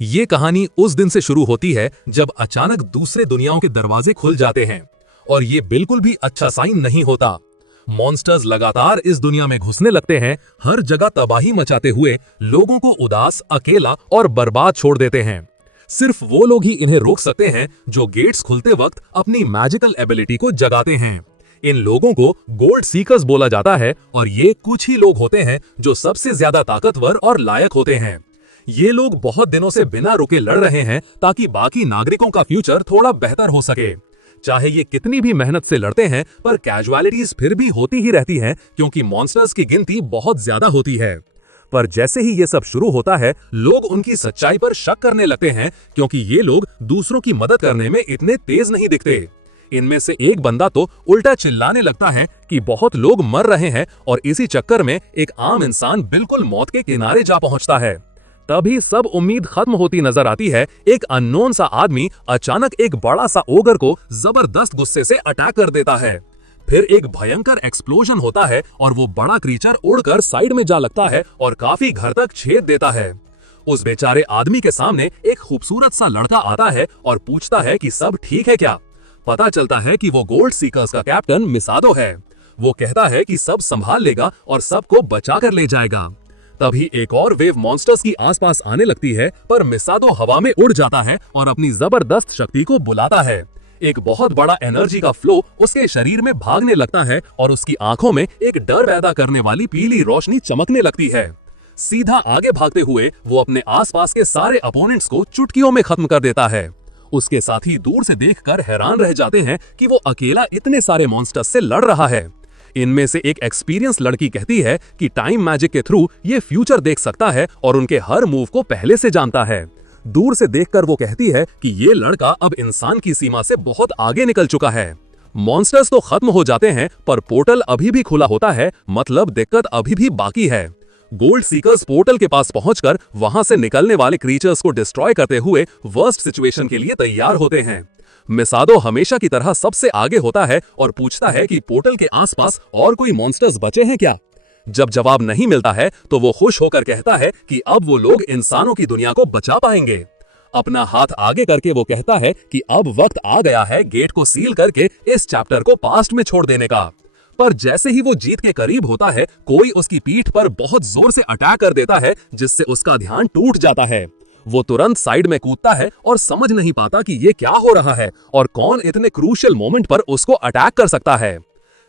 ये कहानी उस दिन से शुरू होती है जब अचानक दूसरे दुनियाओं के दरवाजे खुल जाते हैं और ये बिल्कुल भी अच्छा साइन नहीं होता। मॉन्स्टर्स लगातार इस दुनिया में घुसने लगते हैं, हर जगह तबाही मचाते हुए लोगों को उदास, अकेला और बर्बाद छोड़ देते हैं। सिर्फ वो लोग ही इन्हें रोक सकते हैं जो गेट्स खुलते वक्त अपनी मैजिकल एबिलिटी को जगाते हैं। इन लोगों को गोल्ड सीकर्स बोला जाता है और ये कुछ ही लोग होते हैं जो सबसे ज्यादा ताकतवर और लायक होते हैं। ये लोग बहुत दिनों से बिना रुके लड़ रहे हैं ताकि बाकी नागरिकों का फ्यूचर थोड़ा बेहतर हो सके। चाहे ये कितनी भी मेहनत से लड़ते हैं, पर कैजुअलिटीज फिर भी होती ही रहती हैं क्योंकि मॉन्स्टर्स की गिनती बहुत ज्यादा होती है। पर जैसे ही ये सब शुरू होता है, लोग उनकी सच्चाई पर शक करने लगते हैं क्योंकि ये लोग दूसरों की मदद करने में इतने तेज नहीं दिखते। इनमें से एक बंदा तो उल्टा चिल्लाने लगता है कि बहुत लोग मर रहे हैं और इसी चक्कर में एक आम इंसान बिल्कुल मौत के किनारे जा पहुंचता है। तभी सब उम्मीद खत्म होती नजर आती है। एक अननोन सा आदमी अचानक एक बड़ा सा ओगर को जबरदस्त गुस्से से अटैक कर देता है। फिर एक भयंकर एक्सप्लोजन होता है और वो बड़ा क्रीचर उड़कर साइड में जा लगता है और काफी घर तक छेद देता है। उस बेचारे आदमी के सामने एक खूबसूरत सा लड़का आता है और पूछता है कि सब ठीक है क्या। पता चलता है कि वो गोल्ड सीकर्स का कैप्टन मिसादो है। वो कहता है कि सब संभाल लेगा और सबको बचा कर ले जाएगा। तभी एक और वेव मॉन्स्टर्स की आसपास आने लगती है, पर मिसादो हवा में उड़ जाता है और अपनी जबरदस्त शक्ति को बुलाता है। एक बहुत बड़ा एनर्जी का फ्लो उसके शरीर में भागने लगता है और उसकी आंखों में एक डर पैदा करने वाली पीली रोशनी चमकने लगती है। सीधा आगे भागते हुए वो अपने आसपास के सारे अपोनेंट्स को चुटकियों में खत्म कर देता है। उसके साथी दूर से देखकर हैरान रह जाते हैं कि वो अकेला इतने सारे मॉन्स्टर्स से लड़ रहा है। इनमें से एक एक्सपीरियंस लड़की कहती है कि टाइम मैजिक के थ्रू ये फ्यूचर देख सकता है और उनके हर मूव को पहले से जानता है। दूर से देखकर वो कहती है कि ये लड़का अब इंसान की सीमा से बहुत आगे निकल चुका है। मॉन्स्टर्स तो खत्म हो जाते हैं, पर पोर्टल अभी भी खुला होता है, मतलब दिक्कत अभी भी बाकी है। गोल्ड सीकर्स पोर्टल के पास पहुंचकर वहां से निकलने वाले क्रीचर्स को डिस्ट्रॉय करते हुए वर्स्ट सिचुएशन के लिए तैयार होते हैं। मिसादो हमेशा की तरह सबसे आगे होता है और पूछता है कि पोर्टल के आसपास और कोई मॉन्स्टर्स बचे हैं क्या। जब जवाब नहीं मिलता है तो वो खुश होकर कहता है कि अब वो लोग इंसानों की दुनिया को बचा पाएंगे। अपना हाथ आगे करके वो कहता है कि अब वक्त आ गया है गेट को सील करके इस चैप्टर को पास्ट में छोड़ देने का। पर जैसे ही वो जीत के करीब होता है, कोई उसकी पीठ पर बहुत जोर से अटैक कर देता है, जिससे उसका ध्यान टूट जाता है। वो तुरंत साइड में कूदता है और समझ नहीं पाता कि ये क्या हो रहा है और कौन इतने क्रूशियल मोमेंट पर उसको अटैक कर सकता है।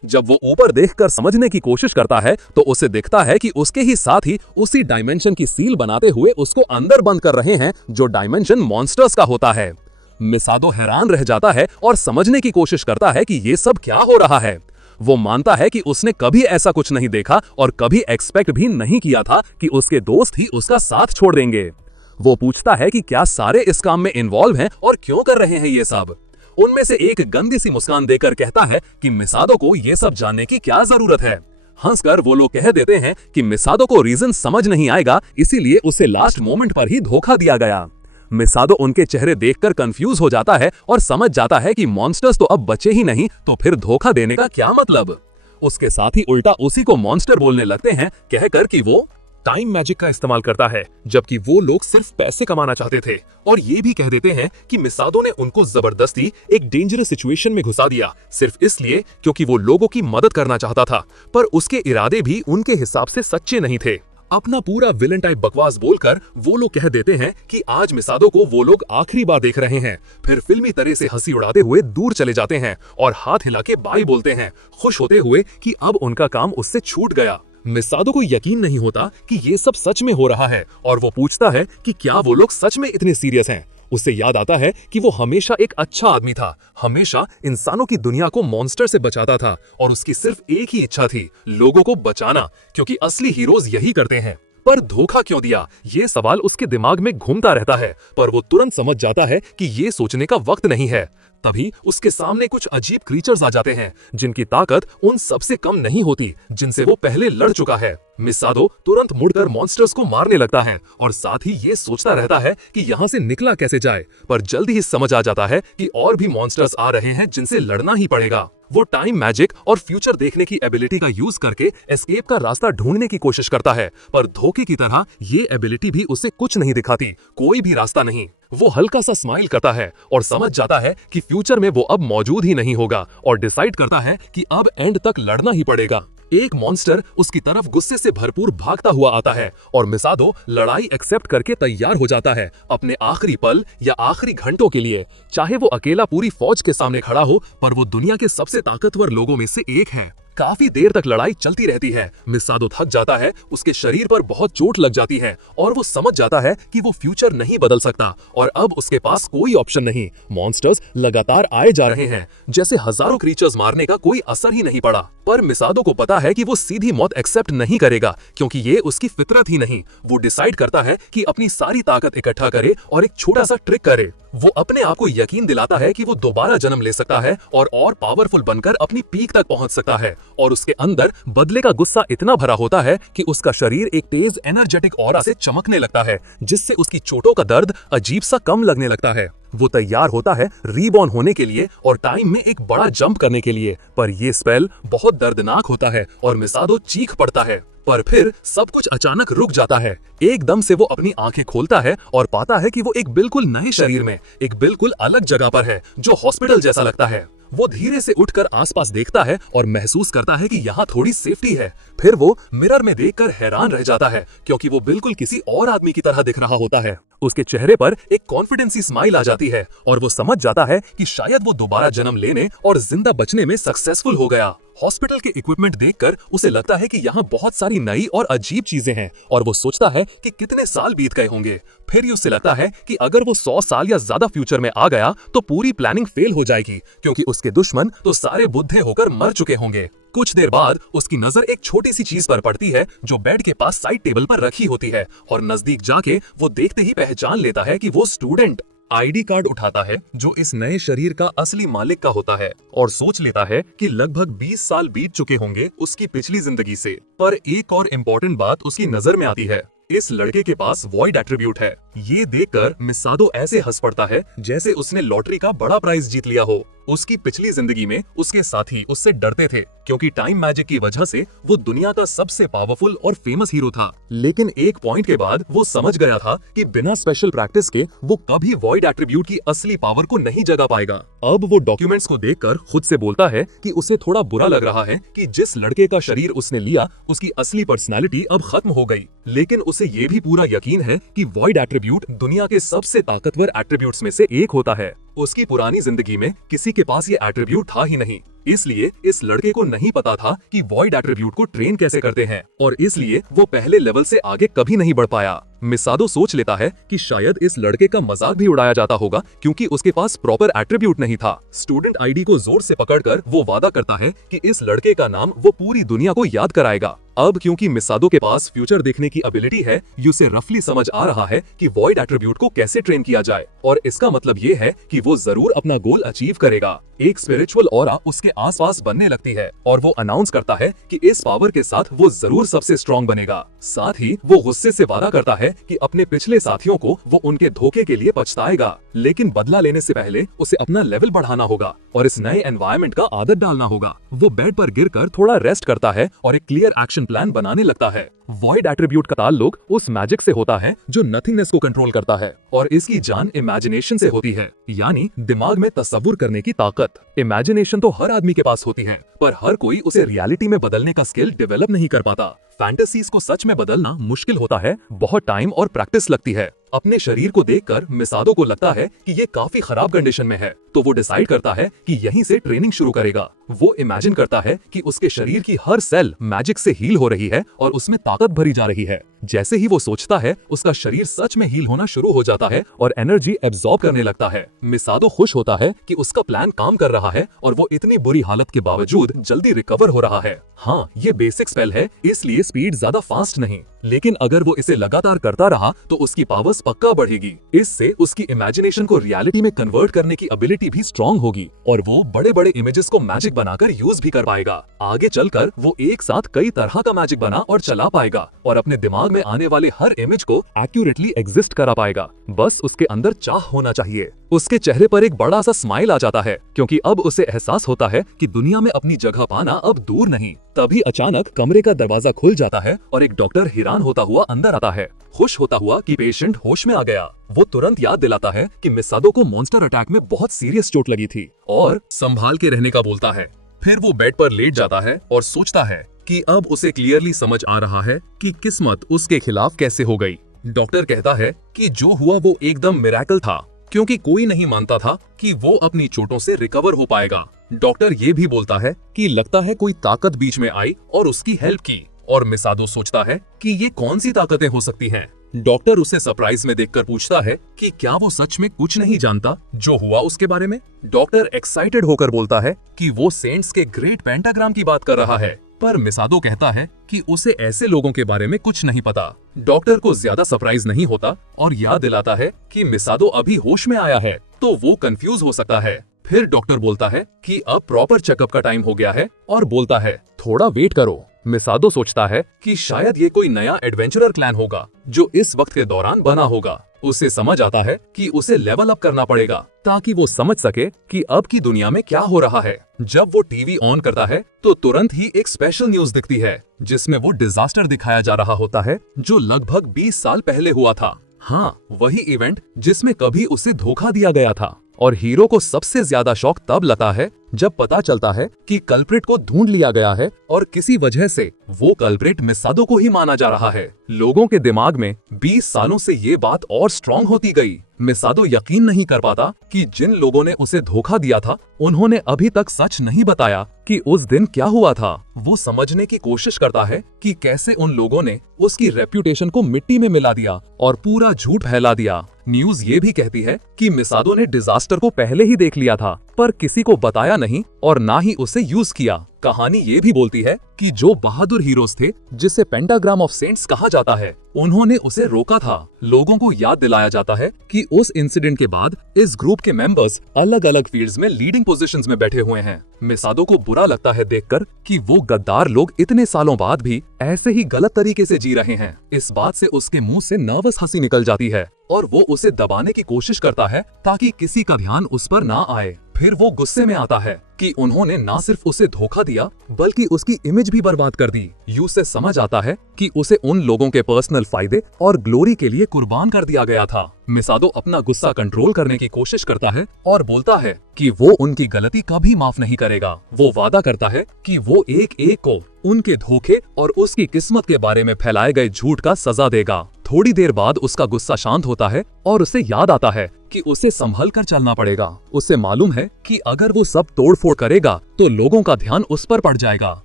जब वो ऊपर देखकर समझने की कोशिश करता है तो उसे दिखता है कि उसके ही साथ ही उसी डायमेंशन की सील बनाते हुए उसको अंदर बंद कर रहे हैं, जो डायमेंशन मॉन्स्टर्स का होता है। मिसादो हैरान रह जाता है और समझने की कोशिश करता है कि ये सब क्या हो रहा है। वो मानता है कि उसने कभी ऐसा कुछ नहीं देखा और कभी एक्सपेक्ट भी नहीं किया था कि उसके दोस्त ही उसका साथ छोड़ देंगे। वो पूछता है कि क्या सारे इस काम में इन्वॉल्व हैं और क्यों कर रहे हैं ये सब। उनमें से एक गंदी सी मुस्कान देकर कहता है कि मिसादो को ये सब जानने की क्या जरूरत है। हंसकर वो लोग कह देते हैं कि मिसादो को रीजन समझ नहीं आएगा, इसीलिए उसे लास्ट मोमेंट पर ही धोखा दिया गया। मिसादो उनके चेहरे देखकर कंफ्यूज हो जाता है और समझ जाता है कि मॉन्स्टर्स तो अब बचे ही नहीं, तो फिर धोखा देने का क्या मतलब। उसके साथ ही उल्टा उसी को मॉन्स्टर बोलने लगते हैं, कहकर कि वो टाइम मैजिक का इस्तेमाल करता है, जबकि वो लोग सिर्फ पैसे कमाना चाहते थे। और ये भी कह देते हैं कि मिसादो ने उनको जबरदस्ती एक डेंजरस सिचुएशन में घुसा दिया, सिर्फ इसलिए क्योंकि वो लोगों की मदद करना चाहता था, पर उसके इरादे भी उनके हिसाब से सच्चे नहीं थे। अपना पूरा विलन टाइप बकवास बोलकर वो लोग कह देते हैं कि आज मिसादो को वो लोग आखिरी बार देख रहे हैं। फिर फिल्मी तरह से हंसी उड़ाते हुए दूर चले जाते हैं और हाथ हिला के बाय बोलते हैं, खुश होते हुए कि अब उनका काम उससे छूट गया। मिसादो को यकीन नहीं होता कि ये सब सच में हो रहा है और वो पूछता है कि क्या वो लोग सच में इतने सीरियस हैं। उसे याद आता है कि वो हमेशा एक अच्छा आदमी था, हमेशा इंसानों की दुनिया को मॉन्स्टर से बचाता था और उसकी सिर्फ एक ही इच्छा थी, लोगों को बचाना, क्योंकि असली हीरोज यही करते हैं। पर धोखा क्यों दिया, ये सवाल उसके दिमाग में घूमता रहता है, पर वो तुरंत समझ जाता है कि ये सोचने का वक्त नहीं है। तभी उसके सामने कुछ अजीब क्रीचर्स आ जाते हैं, जिनकी ताकत उन सबसे कम नहीं होती जिनसे वो पहले लड़ चुका है। मिसादो तुरंत मुड़कर मॉन्स्टर्स को मारने लगता है और साथ ही ये सोचता रहता है कि यहाँ से निकला कैसे जाए, पर जल्दी ही समझ आ जाता है कि और भी मॉन्स्टर्स आ रहे हैं जिनसे लड़ना ही पड़ेगा। वो टाइम मैजिक और फ्यूचर देखने की एबिलिटी का यूज करके एस्केप का रास्ता ढूंढने की कोशिश करता है, पर धोखे की तरह ये एबिलिटी भी उसे कुछ नहीं दिखाती, कोई भी रास्ता नहीं। वो हल्का सा स्माइल करता है और समझ जाता है कि फ्यूचर में वो अब मौजूद ही नहीं होगा और डिसाइड करता है कि अब एंड तक लड़ना ही पड़ेगा। एक मॉन्स्टर उसकी तरफ गुस्से से भरपूर भागता हुआ आता है और मिसादो लड़ाई एक्सेप्ट करके तैयार हो जाता है अपने आखिरी पल या आखिरी घंटों के लिए। चाहे वो अकेला पूरी फौज के सामने खड़ा हो, पर वो दुनिया के सबसे ताकतवर लोगों में से एक है। काफी देर तक लड़ाई चलती रहती है। मिसादो थक जाता है, उसके शरीर पर बहुत चोट लग जाती है और वो समझ जाता है कि वो फ्यूचर नहीं बदल सकता और अब उसके पास कोई ऑप्शन नहीं। मॉन्स्टर्स लगातार आए जा रहे हैं, जैसे हजारों क्रीचर्स मारने का कोई असर ही नहीं पड़ा। पर मिसादो को पता है कि वो सीधी मौत एक्सेप्ट नहीं करेगा, क्योंकि ये उसकी फितरत ही नहीं। वो डिसाइड करता है कि अपनी सारी ताकत इकट्ठा करे और एक छोटा सा ट्रिक करे। वो अपने आप को यकीन दिलाता है कि वो दोबारा जन्म ले सकता है और पावरफुल बनकर अपनी पीक तक पहुंच सकता है। और उसके अंदर बदले का गुस्सा इतना भरा होता है कि उसका शरीर एक तेज एनर्जेटिक ऑरा से चमकने लगता है, जिससे उसकी चोटों का दर्द अजीब सा कम लगने लगता है। वो तैयार होता है रीबॉर्न होने के लिए और टाइम में एक बड़ा जंप करने के लिए, पर ये स्पेल बहुत दर्दनाक होता है और मिसादो चीख पड़ता है। पर फिर सब कुछ अचानक रुक जाता है। एकदम से वो अपनी आंखें खोलता है और पाता है कि वो एक बिल्कुल नए शरीर में एक बिल्कुल अलग जगह पर है, जो हॉस्पिटल जैसा लगता है। वो धीरे से उठकर आसपास देखता है और महसूस करता है कि यहाँ थोड़ी सेफ्टी है। फिर वो मिरर में देखकर हैरान रह जाता है, क्योंकि वो बिल्कुल किसी और आदमी की तरह दिख रहा होता है। उसके चेहरे पर एक कॉन्फिडेंसी स्माइल आ जाती है और वो समझ जाता है कि शायद वो दोबारा जन्म लेने और जिंदा बचने में सक्सेसफुल हो गया। हॉस्पिटल के इक्विपमेंट देखकर उसे लगता है कि यहाँ बहुत सारी नई और अजीब चीजें हैं और वो सोचता है कि कितने साल बीत गए होंगे। फिर उसे लगता है कि अगर वो 100 साल या ज्यादा फ्यूचर में आ गया तो पूरी प्लानिंग फेल हो जाएगी, क्योंकि उसके दुश्मन तो सारे बुद्धे होकर मर चुके होंगे। कुछ देर बाद उसकी नजर एक छोटी सी चीज पर पड़ती है जो बेड के पास साइड टेबल पर रखी होती है, और नजदीक जाके वो देखते ही पहचान लेता है कि वो स्टूडेंट आईडी कार्ड उठाता है जो इस नए शरीर का असली मालिक का होता है, और सोच लेता है कि लगभग 20 साल बीत चुके होंगे उसकी पिछली जिंदगी से। पर एक और इम्पोर्टेंट बात उसकी नजर में आती है, इस लड़के के पास वॉइड एट्रीब्यूट है। ये देखकर मिसादो ऐसे हंस पड़ता है जैसे उसने लॉटरी का बड़ा प्राइज जीत लिया हो। उसकी पिछली जिंदगी में उसके साथी उससे डरते थे, क्योंकि टाइम मैजिक की वजह से वो दुनिया का सबसे पावरफुल और फेमस हीरो था। लेकिन एक पॉइंट के बाद वो समझ गया था कि बिना स्पेशल प्रैक्टिस के वो कभी वॉइड एट्रीब्यूट की असली पावर को नहीं जगा पाएगा। अब वो डॉक्यूमेंट्स को देखकर खुद से बोलता है कि उसे थोड़ा बुरा लग रहा है कि जिस लड़के का शरीर उसने लिया उसकी असली पर्सनैलिटी अब खत्म हो गई। लेकिन उसे ये भी पूरा यकीन है कि वॉइड एट्रीब्यूट दुनिया के सबसे ताकतवर एट्रीब्यूट्स में से एक होता है। उसकी पुरानी जिंदगी में किसी के पास ये एट्रीब्यूट था ही नहीं, इसलिए इस लड़के को नहीं पता था कि वॉइड एट्रीब्यूट को ट्रेन कैसे करते हैं, और इसलिए वो पहले लेवल से आगे कभी नहीं बढ़ पाया। मिसादो सोच लेता है कि शायद इस लड़के का मजाक भी उड़ाया जाता होगा, क्योंकि उसके पास प्रॉपर एट्रीब्यूट नहीं था। स्टूडेंट आईडी को जोर से पकड़कर वो वादा करता है कि इस लड़के का नाम वो पूरी दुनिया को याद कराएगा। अब क्योंकि मिसादो के पास फ्यूचर देखने की एबिलिटी है, उसे रफली समझ आ रहा है कि वॉइड एट्रीब्यूट को कैसे ट्रेन किया जाए, और इसका मतलब ये है कि वो जरूर अपना गोल अचीव करेगा। एक स्पिरिचुअल ऑरा उसके आसपास बनने लगती है और वो अनाउंस करता है कि इस पावर के साथ वो जरूर सबसे स्ट्रॉन्ग बनेगा। साथ ही वो गुस्से से वादा करता है कि अपने पिछले साथियों को वो उनके धोखे के लिए पछताएगा, लेकिन बदला लेने से पहले उसे अपना लेवल बढ़ाना होगा और इस नए एनवायरनमेंट का आदत डालना होगा। वो बेड पर गिरकर थोड़ा रेस्ट करता है और एक क्लियर एक्शन प्लान बनाने लगता है। वॉइड एट्रीब्यूट का ताल्लुक उस मैजिक से होता है जो नथिंगनेस को कंट्रोल करता है, और इसकी जान इमेजिनेशन से होती है, यानी दिमाग में तस्वुर करने की ताकत। इमेजिनेशन तो हर आदमी के पास होती है, पर हर कोई उसे रियलिटी में बदलने का स्किल डेवलप नहीं कर पाता। फैंटेसीज को सच में बदलना मुश्किल होता है, बहुत टाइम और प्रैक्टिस लगती है। अपने शरीर को देखकर मिसादो को लगता है कि ये काफी खराब कंडीशन में है, तो वो डिसाइड करता है कि यहीं से ट्रेनिंग शुरू करेगा। वो इमेजिन करता है कि उसके शरीर की हर सेल मैजिक से हील हो रही है और उसमें ताकत भरी जा रही है। जैसे ही वो सोचता है, उसका शरीर सच में हील होना शुरू हो जाता है और एनर्जी एब्जॉर्ब करने लगता है। मिसादो खुश होता है कि उसका प्लान काम कर रहा है और वो इतनी बुरी हालत के बावजूद जल्दी रिकवर हो रहा है। हाँ, ये बेसिक स्पेल है, इसलिए स्पीड ज्यादा फास्ट नहीं, लेकिन अगर वो इसे लगातार करता रहा तो उसकी पावर्स कॉन्फिडेंस पक्का बढ़ेगी। इससे उसकी इमेजिनेशन को रियलिटी में कन्वर्ट करने की एबिलिटी भी स्ट्रांग होगी और वो बड़े बड़े इमेजेस को मैजिक बनाकर यूज भी कर पाएगा। आगे चलकर वो एक साथ कई तरह का मैजिक बना और चला पाएगा और अपने दिमाग में आने वाले हर इमेज को एक्यूरेटली एग्जिस्ट करा पाएगा। बस उसके अंदर चाह होना चाहिए। उसके चेहरे पर एक बड़ा सा स्माइल आ जाता है क्योंकि अब उसे एहसास होता है कि दुनिया में अपनी जगह पाना अब दूर नहीं। तभी अचानक कमरे का दरवाजा खुल जाता है और एक डॉक्टर हैरान होता हुआ अंदर आता है, खुश होता हुआ कि पेशेंट होश में आ गया। वो तुरंत याद दिलाता है कि मिसादो को मॉन्स्टर अटैक में बहुत सीरियस चोट लगी थी और संभाल के रहने का बोलता है। फिर वो बेड पर लेट जाता है और सोचता है कि अब उसे क्लियरली समझ आ रहा है कि किस्मत उसके खिलाफ कैसे हो गई। डॉक्टर कहता है कि जो हुआ वो एकदम मिरेकल था क्योंकि कोई नहीं मानता था कि वो अपनी चोटों से रिकवर हो पाएगा। डॉक्टर ये भी बोलता है कि लगता है कोई ताकत बीच में आई और उसकी हेल्प की और मिसादो सोचता है कि ये कौन सी ताकतें हो सकती हैं। डॉक्टर उसे सरप्राइज में देखकर पूछता है कि क्या वो सच में कुछ नहीं जानता जो हुआ उसके बारे में। डॉक्टर एक्साइटेड होकर बोलता है कि वो सेंट्स के ग्रेट पेंटाग्राम की बात कर रहा है, पर मिसादो कहता है कि उसे ऐसे लोगों के बारे में कुछ नहीं पता। डॉक्टर को ज्यादा सरप्राइज नहीं होता और याद दिलाता है कि मिसादो अभी होश में आया है तो वो कंफ्यूज हो सकता है। फिर डॉक्टर बोलता है कि अब प्रॉपर चेकअप का टाइम हो गया है और बोलता है थोड़ा वेट करो। मिसादो सोचता है कि शायद ये कोई नया एडवेंचरर प्लान होगा जो इस वक्त के दौरान बना होगा। उसे समझ आता है कि उसे लेवल अप करना पड़ेगा ताकि वो समझ सके कि अब की दुनिया में क्या हो रहा है। जब वो टीवी ऑन करता है तो तुरंत ही एक स्पेशल न्यूज दिखती है जिसमें वो डिजास्टर दिखाया जा रहा होता है जो लगभग 20 साल पहले हुआ था। हाँ, वही इवेंट जिसमें कभी उसे धोखा दिया गया था। और हीरो को सबसे ज्यादा शौक तब लगता है जब पता चलता है कि कल्प्रिट को ढूंढ लिया गया है और किसी वजह से वो कल्प्रिट मिसादो को ही माना जा रहा है। लोगों के दिमाग में 20 सालों से ये बात और स्ट्रांग होती गई। मिसादो यकीन नहीं कर पाता कि जिन लोगों ने उसे धोखा दिया था उन्होंने अभी तक सच नहीं बताया कि उस दिन क्या हुआ था। वो समझने की कोशिश करता है कि कैसे उन लोगों ने उसकी रेप्यूटेशन को मिट्टी में मिला दिया और पूरा झूठ फैला दिया। न्यूज ये भी कहती है कि मिसादो ने डिजास्टर को पहले ही देख लिया था पर किसी को बताया नहीं और ना ही उसे यूज किया। कहानी ये भी बोलती है कि जो बहादुर हीरोज थे जिसे पेंटाग्राम ऑफ सेंट्स कहा जाता है उन्होंने उसे रोका था। लोगों को याद दिलाया जाता है कि उस इंसिडेंट के बाद इस ग्रुप के मेंबर्स अलग अलग फील्ड्स में लीडिंग पोजीशंस में बैठे हुए हैं। मिसादो को बुरा लगता है देखकर कि वो गद्दार लोग इतने सालों बाद भी ऐसे ही गलत तरीके से जी रहे हैं। इस बात से उसके मुंह से नर्वस हंसी निकल जाती है और वो उसे दबाने की कोशिश करता है ताकि किसी का ध्यान उस पर ना आए। फिर वो गुस्से में आता है कि उन्होंने ना सिर्फ उसे धोखा दिया बल्कि उसकी इमेज भी बर्बाद कर दी। यू से समझ आता है कि उसे उन लोगों के पर्सनल फायदे और ग्लोरी के लिए कुर्बान कर दिया गया था। मिसादो अपना गुस्सा कंट्रोल करने की कोशिश करता है और बोलता है कि वो उनकी गलती कभी माफ नहीं करेगा। वो वादा करता है कि वो एक एक को उनके धोखे और उसकी किस्मत के बारे में फैलाए गए झूठ का सजा देगा। थोड़ी देर बाद उसका गुस्सा शांत होता है और उसे याद आता है कि उसे संभल कर चलना पड़ेगा। उसे मालूम है कि अगर वो सब तोड़फोड़ करेगा तो लोगों का ध्यान उस पर पड़ जाएगा।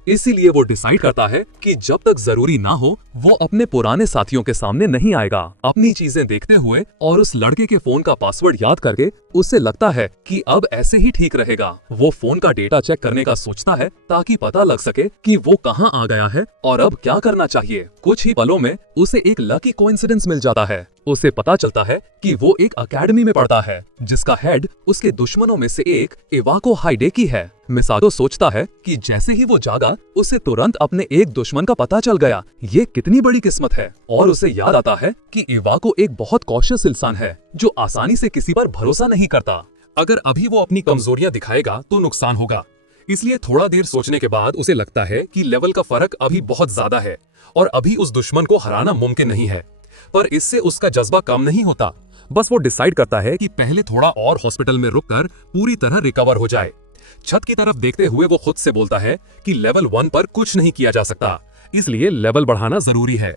इसीलिए वो डिसाइड करता है कि जब तक जरूरी ना हो वो अपने पुराने साथियों के सामने नहीं आएगा। अपनी चीजें देखते हुए और उस लड़के के फोन का पासवर्ड याद करके उसे लगता है कि अब ऐसे ही ठीक रहेगा। वो फोन का डेटा चेक करने का सोचता है ताकि पता लग सके कि वो कहाँ आ गया है और अब क्या करना चाहिए। कुछ ही पलों में उसे एक लकी कोइंसिडेंस मिल जाता है। उसे पता चलता है कि वो एक अकेडमी में पढ़ता है जिसका हेड उसके दुश्मनों में से एक इवाको हाइडेकी है। मिसादो सोचता है कि जैसे ही वो जागा उसे तुरंत अपने एक दुश्मन का पता चल गया। ये कितनी बड़ी किस्मत है। और उसे याद आता है कि इवाको एक बहुत कॉशियस इंसान है जो आसानी से किसी पर भरोसा नहीं करता। अगर अभी वो अपनी कमजोरियां दिखाएगा तो नुकसान होगा। इसलिए थोड़ा देर सोचने के बाद उसे लगता है कि लेवल का फर्क अभी बहुत ज्यादा है और अभी उस दुश्मन को हराना मुमकिन नहीं है। पर इससे उसका जज्बा कम नहीं होता। बस वो डिसाइड करता है कि पहले थोड़ा और हॉस्पिटल में रुककर पूरी तरह रिकवर हो जाए। छत की तरफ देखते हुए वो खुद से बोलता है कि लेवल 1 पर कुछ नहीं किया जा सकता, इसलिए लेवल बढ़ाना जरूरी है।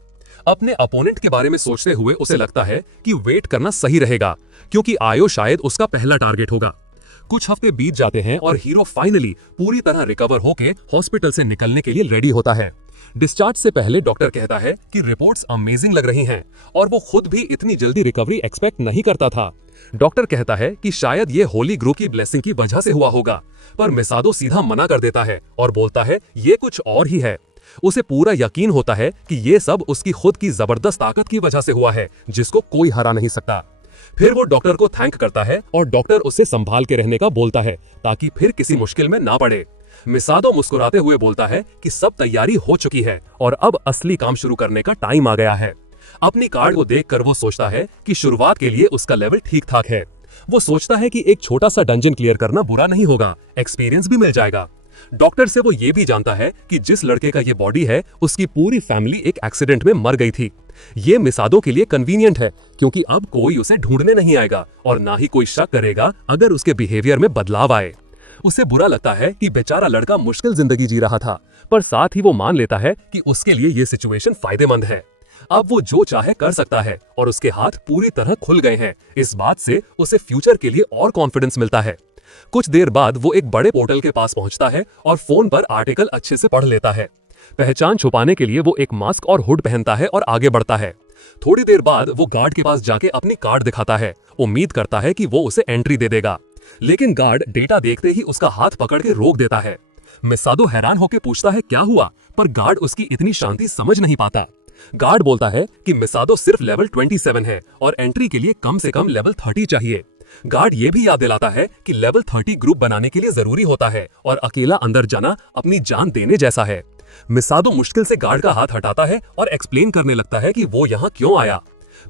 अपने अपोनेंट के बारे में सोचते हुए उसे लगता है कि वेट करना सही रहेगा क्योंकि आयो शायद उसका पहला टारगेट होगा। कुछ हफ्ते बीत जाते हैं और हीरो फाइनली पूरी तरह रिकवर होके हॉस्पिटल से निकलने के लिए रेडी होता है। डिस्चार्ज से पहले डॉक्टर कहता है कि रिपोर्ट्स अमेजिंग लग रही हैं और वो खुद भी इतनी जल्दी रिकवरी एक्सपेक्ट नहीं करता था। डॉक्टर कहता है कि शायद ये होली ग्रुप की ब्लेसिंग की वजह से हुआ होगा, पर मिसादो सीधा मना कर देता है और बोलता है ये कुछ और ही है। उसे पूरा यकीन होता है कि ये सब उसकी खुद की जबरदस्त ताकत की वजह से हुआ है, जिसको कोई हरा नहीं सकता। फिर वो डॉक्टर को थैंक करता है और डॉक्टर उसे संभाल के रहने का बोलता है ताकि फिर किसी मुश्किल में ना पड़े। मिसादो मुस्कुराते हुए बोलता है कि सब तैयारी हो चुकी है और अब असली काम शुरू करने का टाइम आ गया है। अपनी कार्ड को देखकर वो सोचता है कि शुरुआत के लिए उसका लेवल ठीक ठाक है। वो सोचता है कि एक छोटा सा डंजन क्लियर करना बुरा नहीं होगा, एक्सपीरियंस भी मिल जाएगा। डॉक्टर से वो ये भी जानता है कि जिस लड़के का ये बॉडी है उसकी पूरी फैमिली एक एक्सीडेंट में मर गई थी। ये मिसादो के लिए कन्वीनियंट है क्योंकि अब कोई उसे ढूंढने नहीं आएगा और ना ही कोई शक करेगा अगर उसके बिहेवियर में बदलाव आए। उसे बुरा लगता है कि बेचारा लड़का मुश्किल जिंदगी जी रहा था, पर साथ ही वो मान लेता है कि उसके लिए ये सिचुएशन फायदेमंद है। अब वो जो चाहे कर सकता है और उसके हाथ पूरी तरह खुल गए हैं। इस बात से उसे फ्यूचर के लिए और कॉन्फिडेंस मिलता है। कुछ देर बाद वो एक बड़े पोर्टल के पास पहुंचता है और फोन पर आर्टिकल अच्छे से पढ़ लेता है। पहचान छुपाने के लिए वो एक मास्क और हुड पहनता है और आगे बढ़ता है। थोड़ी देर बाद वो गार्ड के पास जाके अपनी कार्ड दिखाता है। उम्मीद करता है कि वो उसे एंट्री दे देगा, लेकिन गार्ड डेटा देखते ही उसका हाथ पकड़ के रोक देता है। मिसादो हैरान होकर पूछता है क्या हुआ, पर गार्ड उसकी इतनी शांति समझ नहीं पाता। गार्ड बोलता है कि मिसादो सिर्फ लेवल 27 है और एंट्री के लिए कम से कम लेवल 30 चाहिए। गार्ड ये भी याद दिलाता है कि लेवल 30 ग्रुप बनाने के लिए जरूरी होता है और अकेला अंदर जाना अपनी जान देने जैसा है। मिसादो मुश्किल से गार्ड का हाथ हटाता है और एक्सप्लेन करने लगता है कि वो यहाँ क्यों आया।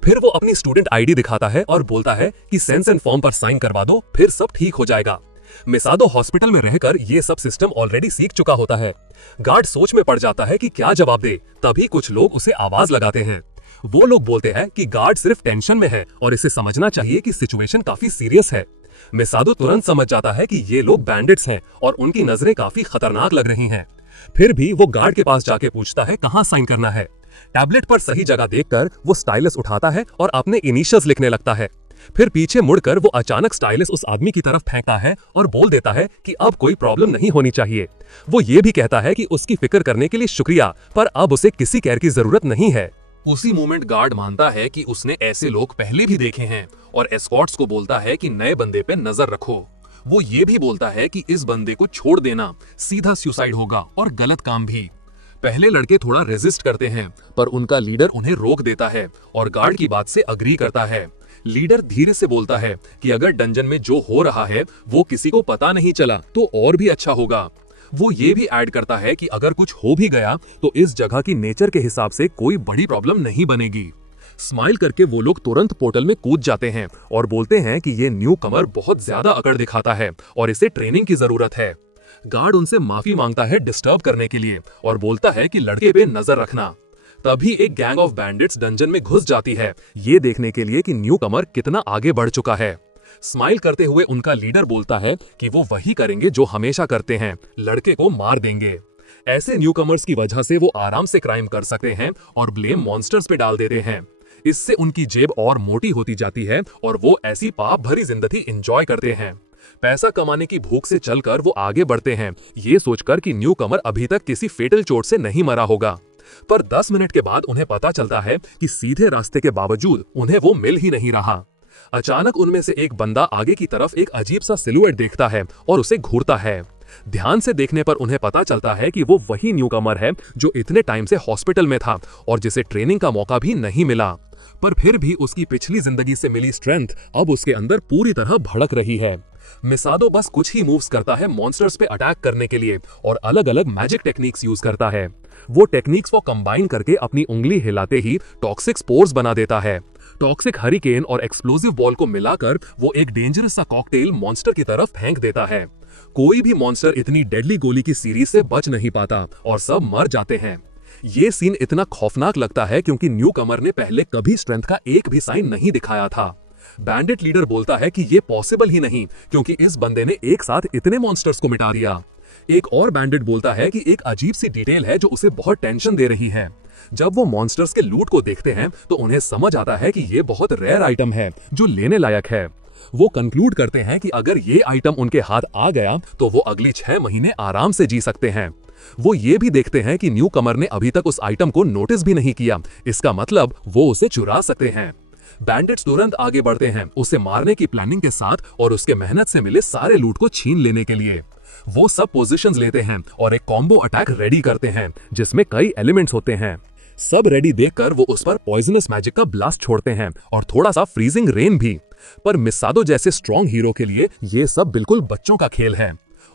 फिर वो अपनी स्टूडेंट आईडी दिखाता है और बोलता है कि सेंस एंड फॉर्म पर साइन करवा दो, फिर सब ठीक हो जाएगा। मिसादो हॉस्पिटल में रहकर ये सब सिस्टम ऑलरेडी सीख चुका होता है। गार्ड सोच में पड़ जाता है कि क्या जवाब दे, तभी कुछ लोग उसे आवाज लगाते हैं। वो लोग बोलते हैं कि गार्ड सिर्फ टेंशन में है और इसे समझना चाहिए कि सिचुएशन काफी सीरियस है। मिसादो तुरंत समझ जाता है कि ये लोग बैंडिट्स हैं और उनकी नजरें काफी खतरनाक लग रही हैं। फिर भी वो गार्ड के पास जाके पूछता है कहाँ साइन करना है। टैबलेट पर सही जगह देखकर वो स्टाइलस उठाता है और अपने इनिशियल्स लिखने लगता है। फिर पीछे मुड़कर वो अचानक स्टाइलस उस आदमी की तरफ फेंकता है और बोल देता है कि अब कोई प्रॉब्लम नहीं होनी चाहिए। वो ये भी कहता है कि उसकी फिक्र करने के लिए शुक्रिया, पर अब उसे किसी केयर की जरूरत नहीं है। उसी मोमेंट गार्ड मानता है कि उसने ऐसे लोग पहले भी देखे हैं और एस्कॉर्ट्स को बोलता है कि नए बंदे पे नजर रखो। वो ये भी बोलता है कि इस बंदे को छोड़ देना सीधा सुसाइड होगा और गलत काम भी। पहले लड़के थोड़ा रेजिस्ट करते हैं, पर उनका लीडर उन्हें रोक देता है और गार्ड की बात से अग्री करता है। लीडर धीरे से बोलता है कि अगर डंजन में जो हो रहा है वो किसी को पता नहीं चला तो और भी अच्छा होगा। वो ये भी ऐड करता है कि अगर कुछ हो भी गया तो इस जगह की नेचर के हिसाब से कोई बड़ी प्रॉब्लम नहीं बनेगी। स्माइल करके वो लोग तुरंत पोर्टल में कूद जाते हैं और बोलते हैं कि ये न्यू कमर बहुत ज्यादा अकड़ दिखाता है और इसे ट्रेनिंग की जरूरत है। गार्ड उनसे माफी मांगता है डिस्टर्ब करने के लिए और बोलता है कि लड़के पे नजर रखना। तभी एक गैंग ऑफ बैंडिट्स डंजन में घुस जाती है, ये देखने के लिए कि न्यू कमर कितना आगे बढ़ चुका है। स्माइल करते हुए उनका लीडर बोलता है कि वो वही करेंगे जो हमेशा करते हैं, लड़के को मार देंगे। ऐसे न्यू कमर्स की वजह से वो आराम से क्राइम कर सकते हैं और ब्लेम मॉन्स्टर्स पे डाल देते हैं। इससे उनकी जेब और मोटी होती जाती है और वो ऐसी पाप भरी जिंदगी एंजॉय करते हैं। पैसा कमाने की भूख से चलकर वो आगे बढ़ते हैं, ये सोचकर कि न्यू कमर अभी तक किसी फेटल चोट से नहीं मरा होगा। पर 10 मिनट के बाद उन्हें पता चलता है कि सीधे रास्ते के बावजूद उन्हें वो मिल ही नहीं रहा। अचानक उनमें से एक बंदा आगे की तरफ एक अजीब सा सिलुएट देखता है और उसे घूरता है। ध्यान से देखने पर उन्हें पता चलता है कि वो वही न्यू कमर है जो इतने टाइम से हॉस्पिटल में था और जिसे ट्रेनिंग का मौका भी नहीं मिला। पर फिर भी उसकी पिछली जिंदगी से मिली स्ट्रेंथ अब उसके अंदर पूरी तरह भड़क रही है। मिसादो बस कुछ ही मूव्स करता है मॉन्स्टर्स पे अटैक करने के लिए और अलग अलग मैजिक टेक्निक्स यूज करता है। वो टेक्निक्स को कंबाइन करके अपनी उंगली हिलाते ही टॉक्सिक स्पोर्स बना देता है। टॉक्सिक हरिकेन और एक्सप्लोसिव बॉल को मिलाकर वो एक डेंजरस सा कॉकटेल मॉन्स्टर की तरफ फेंक देता है। कोई भी मॉन्स्टर इतनी डेडली गोली की सीरीज से बच नहीं पाता और सब मर जाते हैं। ये सीन इतना खौफनाक लगता है क्योंकि न्यू कमर ने पहले कभी स्ट्रेंथ का एक भी साइन नहीं दिखाया था। बैंडिट लीडर बोलता है कि ये पॉसिबल ही नहीं क्योंकि इस बंदे ने एक साथ इतने मॉन्स्टर्स को मिटा दिया। एक और बैंडिट बोलता है कि एक अजीब सी डिटेल है जो उसे बहुत टेंशन दे रही है। जब वो मॉन्स्टर्स के लूट को देखते हैं तो उन्हें समझ आता है कि ये बहुत रेयर आइटम है जो लेने लायक है। वो कंक्लूड करते हैं कि अगर ये आइटम उनके हाथ आ गया तो वो अगली 6 महीने आराम से जी सकते हैं। वो ये भी देखते हैं कि न्यू कमर ने अभी तक उस आइटम को नोटिस भी नहीं किया, इसका मतलब वो उसे चुरा सकते हैं। बैंडिट्स तुरंत आगे बढ़ते हैं उसे मारने की प्लानिंग के साथ और उसके मेहनत से मिले सारे लूट को छीन लेने के लिए। वो सब पोजीशंस लेते हैं और एक कॉम्बो अटैक रेडी करते हैं जिसमें कई एलिमेंट्स होते हैं। सब रेडी देखकर वो उस पर पॉइजनस मैजिक का ब्लास्ट छोड़ते हैं और थोड़ा सा फ्रीजिंग रेन भी। पर मिसादो जैसे स्ट्रॉन्ग हीरो के लिए ये सब बिल्कुल बच्चों का खेल है।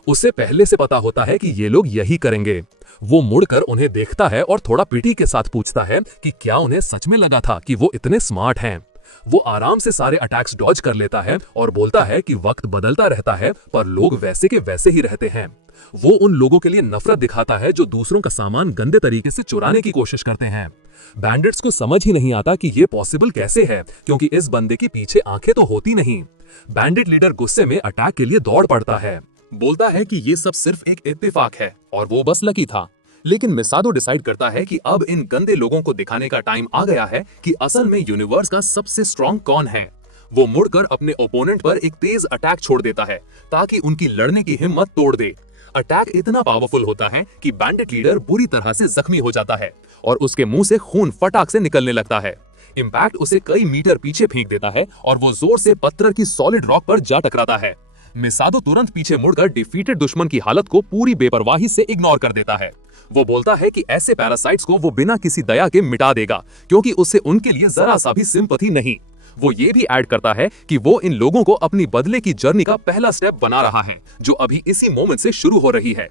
उसे पहले से पता होता है कि ये लोग यही करेंगे। वो मुड़कर उन्हें देखता है और थोड़ा पीटी के साथ पूछता है कि क्या उन्हें सच में लगा था कि वो इतने स्मार्ट हैं। वो आराम से सारे अटैक्स डॉज कर लेता है और बोलता है कि वक्त बदलता रहता है पर लोग वैसे के वैसे ही रहते हैं। वो उन लोगों के लिए नफरत दिखाता है जो दूसरों का सामान गंदे तरीके से चुराने की कोशिश करते हैं। बैंडिट्स को समझ ही नहीं आता कि ये पॉसिबल कैसे है, क्योंकि इस बंदे की पीछे आंखें तो होती नहीं। बैंडिट लीडर गुस्से में अटैक के लिए दौड़ पड़ता है, बोलता है कि ये सब सिर्फ एक इत्तेफाक है और वो बस लकी था। लेकिन मिसादो डिसाइड करता है कि अब इन गंदे लोगों को दिखाने का टाइम आ गया है कि असल में यूनिवर्स का सबसे स्ट्रॉन्ग कौन है। वो मुड़कर अपने ओपोनेंट पर एक तेज अटैक छोड़ देता है ताकि उनकी लड़ने की हिम्मत तोड़ दे। अटैक इतना पावरफुल होता है कि बैंडिट लीडर बुरी तरह से जख्मी हो जाता है और उसके मुंह से खून फटाक से निकलने लगता है। इम्पैक्ट उसे कई मीटर पीछे फेंक देता है और वो जोर से पत्थर की सॉलिड रॉक पर जा टकराता है। मिसादो तुरंत पीछे मुड़कर डिफीटेड दुश्मन की हालत को पूरी बेपरवाही से इग्नोर कर देता है। वो बोलता है कि ऐसे पैरासाइट्स को वो बिना किसी दया के मिटा देगा, क्योंकि उससे उनके लिए जरा सा भी सिंपैथी नहीं। वो ये भी ऐड करता है कि वो इन लोगों को अपनी बदले की जर्नी का पहला स्टेप बना रहा है, जो अभी इसी मोमेंट से शुरू हो रही है।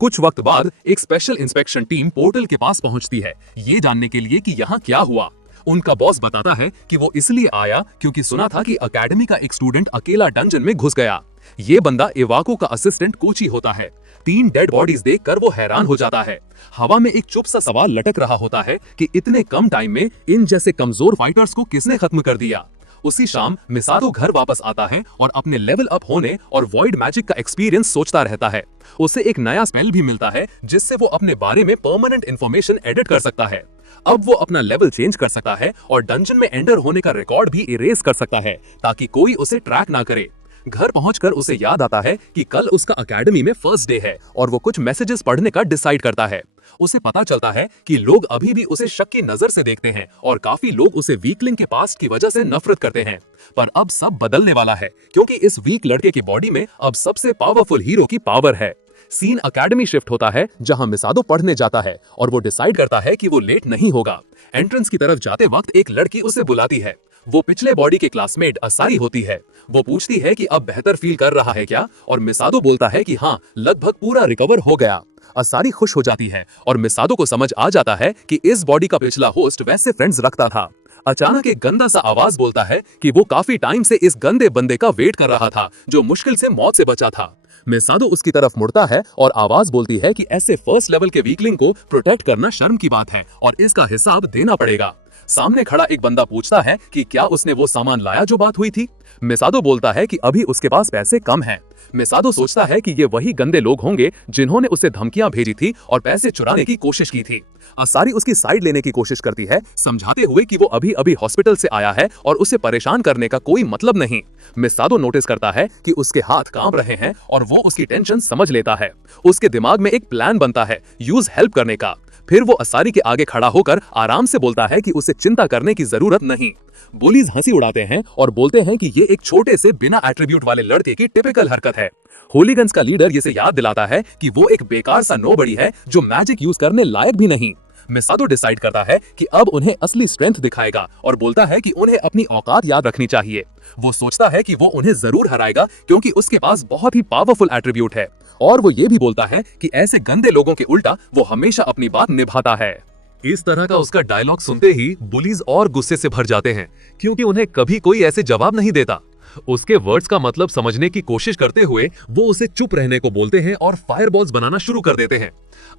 कुछ वक्त बाद एक स्पेशल इंस्पेक्शन टीम पोर्टल के पास पहुंचती है, ये जानने के लिए कि यहाँ क्या हुआ। उनका बॉस बताता है कि वो इसलिए आया क्योंकि सुना था कि एकेडमी का एक स्टूडेंट अकेला डंजन में घुस गया। ये बंदा इवाको का असिस्टेंट कोची होता है। 3 डेड बॉडीज देखकर वो हैरान हो जाता है। हवा में एक चुप सा सवाल लटक रहा होता है कि इतने कम टाइम में इन जैसे कमजोर फाइटर्स को किसने खत्म कर दिया। उसी शाम मिसादो घर वापस आता है और अपने लेवल अप होने और वॉइड मैजिक का एक्सपीरियंस सोचता रहता है। उसे एक नया स्पेल भी मिलता है जिससे वो अपने बारे में परमानेंट इंफॉर्मेशन एडिट कर सकता है। अब वो अपना लेवल चेंज कर सकता है और डंजन में एंटर होने का रिकॉर्ड भी इरेज कर सकता है ताकि कोई उसे ट्रैक ना करे। घर पहुंचकर उसे याद आता है कि कल उसका एकेडमी में फर्स्ट डे है और वो कुछ मैसेजेस पढ़ने का डिसाइड करता है। उसे पता चलता है कि लोग अभी भी उसे शक की नजर से देखते हैं और काफी लोग उसे वीकलिंग के पास्ट की वजह से नफरत करते हैं। पर अब सब बदलने वाला है, क्योंकि इस वीक लड़के की बॉडी में अब सबसे पावरफुल हीरो की पावर है। सीन एकेडमी शिफ्ट होता है जहां मिसादो पढ़ने जाता है और वो डिसाइड करता है कि वो लेट नहीं होगा। एंट्रेंस की तरफ जाते वक्त एक लड़की उसे बुलाती है। वो पिछले बॉडी के क्लासमेट असारी होती है। वो पूछती है कि अब बेहतर फील कर रहा है क्या, और मिसादो बोलता है कि हाँ, लगभग पूरा रिकवर हो गया। असारी खुश हो जाती है और मिसादो को समझ आ जाता है कि इस बॉडी का पिछला होस्ट वैसे फ्रेंड्स रखता था। अचानक एक गंदा सा आवाज बोलता है कि वो काफी टाइम से इस गंदे बंदे का वेट कर रहा था जो मुश्किल से मौत से बचा था। मिसादो उसकी तरफ मुड़ता है और आवाज बोलती है कि ऐसे फर्स्ट लेवल के वीकलिंग को प्रोटेक्ट करना शर्म की बात है और इसका हिसाब देना पड़ेगा। सामने खड़ा एक बंदा पूछता है कि क्या उसने वो सामान लाया जो बात हुई थी। मिसादो बोलता है कि अभी उसके पास पैसे कम हैं। मिसादो सोचता है कि ये वही गंदे लोग होंगे जिन्होंने उसे धमकियां भेजी थी और पैसे चुराने की कोशिश की थी। असारी उसकी साइड लेने की कोशिश करती है, समझाते हुए कि वो अभी अभी हॉस्पिटल से आया है और उसे परेशान करने का कोई मतलब नहीं। मिसादो नोटिस करता है कि उसके हाथ कांप रहे हैं और वो उसकी टेंशन समझ लेता है। उसके दिमाग में एक प्लान बनता है यूज हेल्प करने का। फिर वो असारी के आगे खड़ा होकर आराम से बोलता है कि उसे चिंता करने की जरूरत नहीं। बुलीज हंसी उड़ाते हैं और बोलते हैं कि ये एक छोटे से बिना एट्रीब्यूट वाले लड़के की टिपिकल हरकत है। होलीगन्स का लीडर इसे याद दिलाता है कि वो एक बेकार सा नोबडी है जो मैजिक यूज करने लायक भी नहीं। मिसादो डिसाइड करता है कि अब उन्हें असली स्ट्रेंथ दिखाएगा और बोलता है कि उन्हें अपनी औकात याद रखनी चाहिए। वो सोचता है कि वो उन्हें जरूर हराएगा क्योंकि उसके पास बहुत ही पावरफुल एट्रीब्यूट है, और वो ये भी बोलता है कि ऐसे गंदे लोगों के उल्टा वो हमेशा अपनी बात निभाता है। इस तरह का उसका डायलॉग सुनते ही बुलीज और गुस्से से भर जाते हैं, क्योंकि उन्हें कभी कोई ऐसे जवाब नहीं देता। उसके वर्ड्स का मतलब समझने की कोशिश करते हुए वो उसे चुप रहने को बोलते हैं और फायरबॉल्स बनाना शुरू कर देते हैं।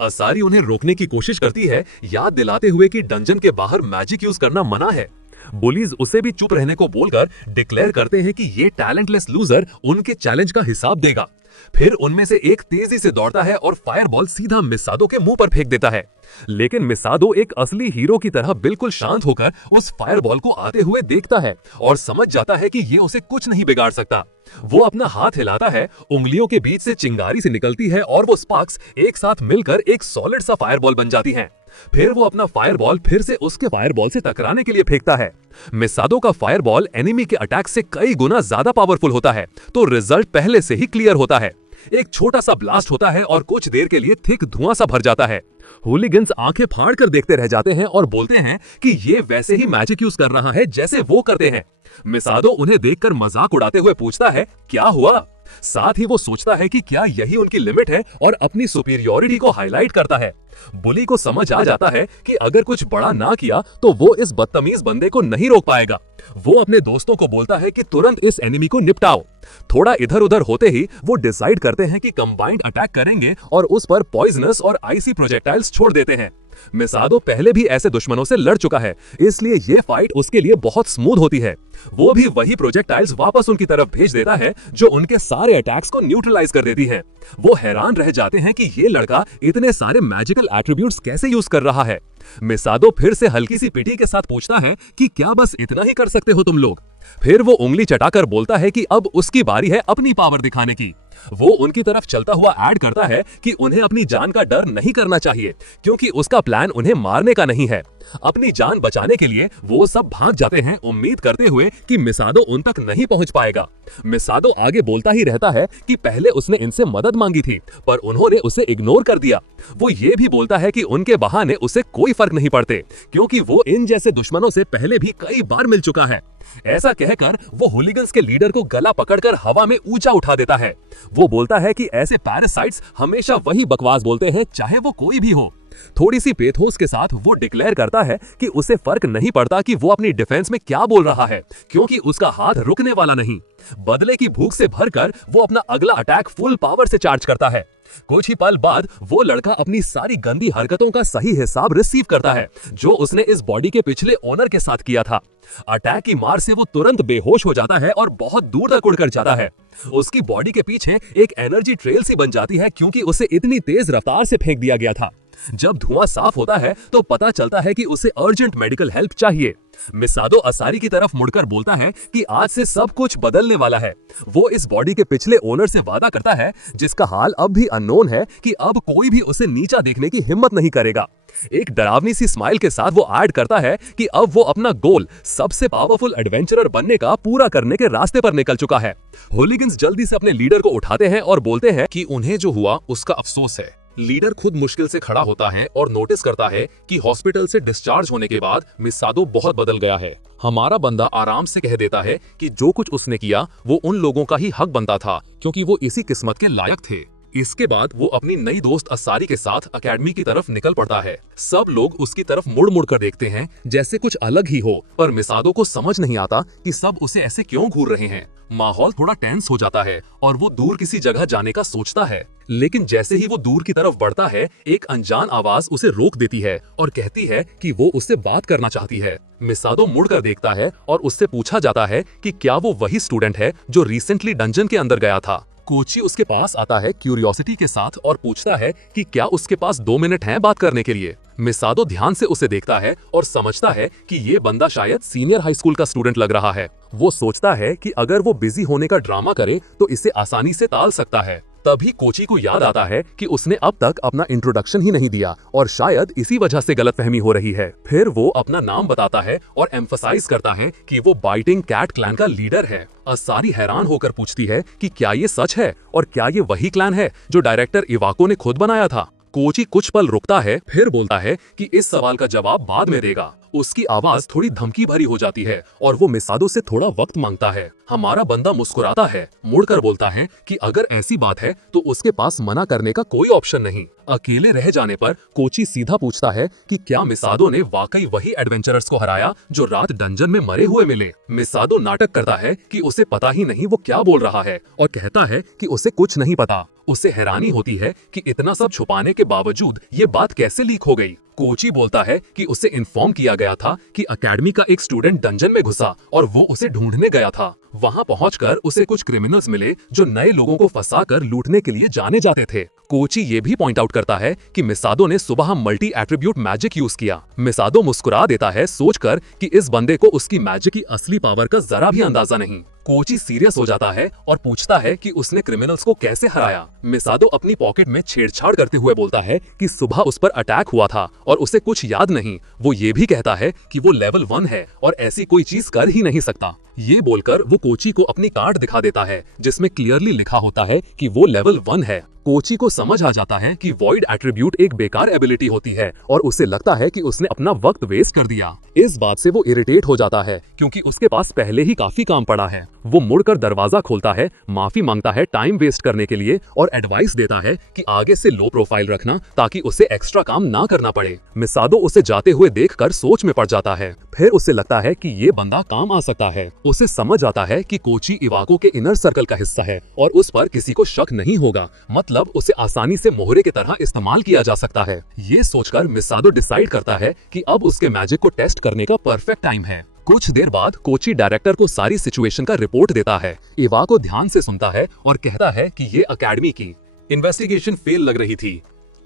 असारी उन्हें रोकने की कोशिश करती है, याद दिलाते हुए कि डंजन के बाहर मैजिक यूज करना मना है। बुलीज उसे भी चुप रहने को बोलकर डिक्लेयर करते हैं कि ये टैलेंटलेस लूजर उनके चैलेंज का हिसाब देगा। फिर उनमें से एक तेजी से दौड़ता है और फायरबॉल सीधा मिसादो के मुंह पर फेंक देता है। लेकिन मिसादो एक असली हीरो की तरह बिल्कुल शांत होकर उस फायरबॉल को आते हुए देखता है और समझ जाता है कि ये उसे कुछ नहीं बिगाड़ सकता। वो अपना हाथ हिलाता है, उंगलियों के बीच से चिंगारी से निकलती है और वो स्पार्क्स एक साथ मिलकर एक सॉलिड सा फायरबॉल बन जाती हैं। फिर वो अपना फायरबॉल फिर से उसके फायरबॉल से टकराने के लिए फेंकता है। मिसादो का फायरबॉल एनिमी के अटैक से कई गुना ज्यादा पावरफुल होता है, तो रिजल्ट पहले से ही क्लियर होता है। एक छोटा सा ब्लास्ट होता है और कुछ देर के लिए थिक धुआं सा भर जाता है। हूलिगन्स आंखें फाड़ कर देखते रह जाते हैं और बोलते हैं कि ये वैसे ही मैजिक यूज कर रहा है जैसे वो करते हैं। मिसादो उन्हें देखकर मजाक उड़ाते हुए पूछता है, क्या हुआ? साथ ही वो सोचता है कि क्या यही उनकी लिमिट है और अपनी सुपीरियोरिटी को हाईलाइट करता है। बुली को समझ आ जाता है कि अगर कुछ बड़ा ना किया तो वो इस बदतमीज बंदे को नहीं रोक पाएगा। वो अपने दोस्तों को बोलता है कि तुरंत इस एनिमी को निपटाओ। थोड़ा इधर उधर होते ही वो डिसाइड करते हैं कि कंबाइंड अटैक करेंगे और उस पर पॉइजनस और आइसी प्रोजेक्टाइल्स छोड़ देते हैं। मिसादो पहले भी ऐसे दुश्मनों से लड़ चुका है, इसलिए ये फाइट उसके लिए बहुत स्मूथ होती है। वो भी वही प्रोजेक्टाइल्स वापस उनकी तरफ भेज देता है जो उनके सारे अटैक्स को न्यूट्रलाइज कर देती है। वो हैरान रह जाते हैं कि ये लड़का इतने सारे मैजिकल एट्रीब्यूट्स कैसे यूज कर रहा है। मिसादो फिर से हल्की सी पीटी के साथ पूछता है कि क्या बस इतना ही कर सकते हो तुम लोग? फिर वो उंगली चटाकर बोलता है कि अब उसकी बारी है अपनी पावर दिखाने की। वो उनकी तरफ चलता हुआ ऐड करता है कि उन्हें अपनी जान का डर नहीं करना चाहिए, क्योंकि उसका प्लान उन्हें मारने का नहीं है। अपनी जान बचाने के लिए वो सब भाग जाते हैं, उम्मीद करते हुए कि मिसादो उन तक नहीं पहुंच पाएगा। मिसादो आगे बोलता ही रहता है कि पहले उसने इनसे मदद मांगी थी, पर उन्होंने उसे इग्नोर कर दिया। वो ये भी बोलता है कि उनके बहाने उसे कोई फर्क नहीं पड़ते, क्योंकि वो इन जैसे दुश्मनों से पहले भी कई बार मिल चुका है। ऐसा कहकर वो हूलिगन्स के लीडर को गला पकड़कर हवा में ऊंचा उठा देता है। वो बोलता है कि ऐसे पैरासाइट्स हमेशा वही बकवास बोलते हैं, चाहे वो कोई भी हो। थोड़ी सी पेथोस के साथ वो डिक्लेयर करता है कि उसे फर्क नहीं पड़ता कि वो अपनी डिफेंस में क्या बोल रहा है, क्योंकि उसका हाथ रुकने वाला नहीं। बदले की भूख से भरकर वो अपना अगला अटैक फुल पावर से चार्ज करता है। कुछ ही पल बाद वो लड़का अपनी सारी गंदी हरकतों का सही हिसाब रिसीव करता है, जो उसने इस बॉडी के पिछले ओनर के साथ किया था। अटैक की मार से वो तुरंत बेहोश हो जाता है और बहुत दूर तक उड़कर जाता है। उसकी बॉडी के पीछे एक एनर्जी ट्रेल सी बन जाती है, क्योंकि उसे इतनी तेज रफ्तार से फेंक दिया गया था। जब धुआं साफ होता है तो पता चलता है कि उसे अर्जेंट मेडिकल हेल्प चाहिए। मिसादो असारी की तरफ मुड़कर बोलता है कि आज से सब कुछ बदलने वाला है। वो इस बॉडी के पिछले ओनर से वादा करता है, जिसका हाल अब भी अननोन है, कि अब कोई भी उसे नीचा देखने की हिम्मत नहीं करेगा। एक डरावनी सी स्माइल के साथ वो ऐड करता है कि अब वो अपना गोल, सबसे पावरफुल एडवेंचरर बनने का, पूरा करने के रास्ते पर निकल चुका है। हूलिगन्स जल्दी से अपने लीडर को उठाते हैं और बोलते हैं कि उन्हें जो हुआ उसका अफसोस है। लीडर खुद मुश्किल से खड़ा होता है और नोटिस करता है कि हॉस्पिटल से डिस्चार्ज होने के बाद मिसादो बहुत बदल गया है। हमारा बंदा आराम से कह देता है कि जो कुछ उसने किया वो उन लोगों का ही हक बनता था, क्योंकि वो इसी किस्मत के लायक थे। इसके बाद वो अपनी नई दोस्त असारी के साथ एकेडमी की तरफ निकल पड़ता है। सब लोग उसकी तरफ मुड़ मुड़ कर देखते हैं, जैसे कुछ अलग ही हो, पर मिसादो को समझ नहीं आता कि सब उसे ऐसे क्यों घूर रहे हैं। माहौल थोड़ा टेंस हो जाता है और वो दूर किसी जगह जाने का सोचता है, लेकिन जैसे ही वो दूर की तरफ बढ़ता है, एक अनजान आवाज उसे रोक देती है और कहती है कि वो उससे बात करना चाहती है। मिसादो मुड़कर देखता है और उससे पूछा जाता है कि क्या वो वही स्टूडेंट है जो रिसेंटली डंजन के अंदर गया था। कोची उसके पास आता है क्यूरियोसिटी के साथ और पूछता है कि क्या उसके पास 2 मिनट हैं बात करने के लिए। मिसादो ध्यान से उसे देखता है और समझता है कि ये बंदा शायद सीनियर हाई स्कूल का स्टूडेंट लग रहा है। वो सोचता है कि अगर वो बिजी होने का ड्रामा करे तो इसे आसानी से टाल सकता है। तभी कोची को याद आता है कि उसने अब तक अपना इंट्रोडक्शन ही नहीं दिया और शायद इसी वजह से गलतफहमी हो रही है। फिर वो अपना नाम बताता है और एम्फसाइज करता है कि वो बाइटिंग कैट क्लैन का लीडर है। असारी हैरान होकर पूछती है कि क्या ये सच है और क्या ये वही क्लैन है जो डायरेक्टर इवाको ने खुद बनाया था। कोची कुछ पल रुकता है, फिर बोलता है कि इस सवाल का जवाब बाद में देगा। उसकी आवाज थोड़ी धमकी भरी हो जाती है और वो मिसादो से थोड़ा वक्त मांगता है। हमारा बंदा मुस्कुराता है, मुड़कर बोलता है कि अगर ऐसी बात है तो उसके पास मना करने का कोई ऑप्शन नहीं। अकेले रह जाने पर कोची सीधा पूछता है कि क्या मिसादो ने वाकई वही एडवेंचरर्स को हराया जो रात डंजन में मरे हुए मिले। मिसादो नाटक करता है कि उसे पता ही नहीं वो क्या बोल रहा है और कहता है कि उसे कुछ नहीं पता। उसे हैरानी होती है कि इतना सब छुपाने के बावजूद ये बात कैसे लीक हो गई। कोची बोलता है कि उसे इन्फॉर्म किया गया था कि एकेडमी का एक स्टूडेंट डंजन में घुसा और वो उसे ढूंढने गया था। वहां पहुंचकर उसे कुछ क्रिमिनल्स मिले जो नए लोगों को फंसाकर लूटने के लिए जाने जाते थे। कोची ये भी पॉइंट आउट करता है कि मिसादो ने सुबह मल्टी एट्रीब्यूट मैजिक यूज किया। मिसादो मुस्कुरा देता है, सोचकर कि इस बंदे को उसकी मैजिक की असली पावर का जरा भी अंदाजा नहीं। कोची सीरियस हो जाता है और पूछता है कि उसने क्रिमिनल्स को कैसे हराया। मिसादो अपनी पॉकेट में छेड़छाड़ करते हुए बोलता है कि सुबह उस पर अटैक हुआ था और उसे कुछ याद नहीं। वो ये भी कहता है कि वो लेवल 1 है और ऐसी कोई चीज कर ही नहीं सकता। ये बोलकर वो कोची को अपनी कार्ड दिखा देता है जिसमें क्लियरली लिखा होता है कि वो लेवल 1 है। कोची को समझ आ जाता है कि वॉइड एट्रीब्यूट एक बेकार एबिलिटी होती है और उसे लगता है कि उसने अपना वक्त वेस्ट कर दिया। इस बात से वो इरिटेट हो जाता है क्योंकि उसके पास पहले ही काफी काम पड़ा है। वो मुड़कर दरवाजा खोलता है, माफी मांगता है टाइम वेस्ट करने के लिए और एडवाइस देता है कि आगे से लो प्रोफाइल रखना ताकि उसे एक्स्ट्रा काम ना करना पड़े। मिसादो उसे जाते हुए देखकर सोच में पड़ जाता है। फिर उसे लगता है कि ये बंदा काम आ सकता है। उसे समझ आता है कि कोची इवाको के इनर सर्कल का हिस्सा है और उस पर किसी को शक नहीं होगा, मतलब उसे आसानी से मोहरे की तरह इस्तेमाल किया जा सकता है। ये सोचकर मिसादो डिसाइड करता है कि अब उसके मैजिक को टेस्ट करने का परफेक्ट टाइम है। कुछ देर बाद कोची डायरेक्टर को सारी सिचुएशन का रिपोर्ट देता है। इवाको ध्यान से सुनता है और कहता है कि ये एकेडमी की इन्वेस्टिगेशन फेल लग रही थी।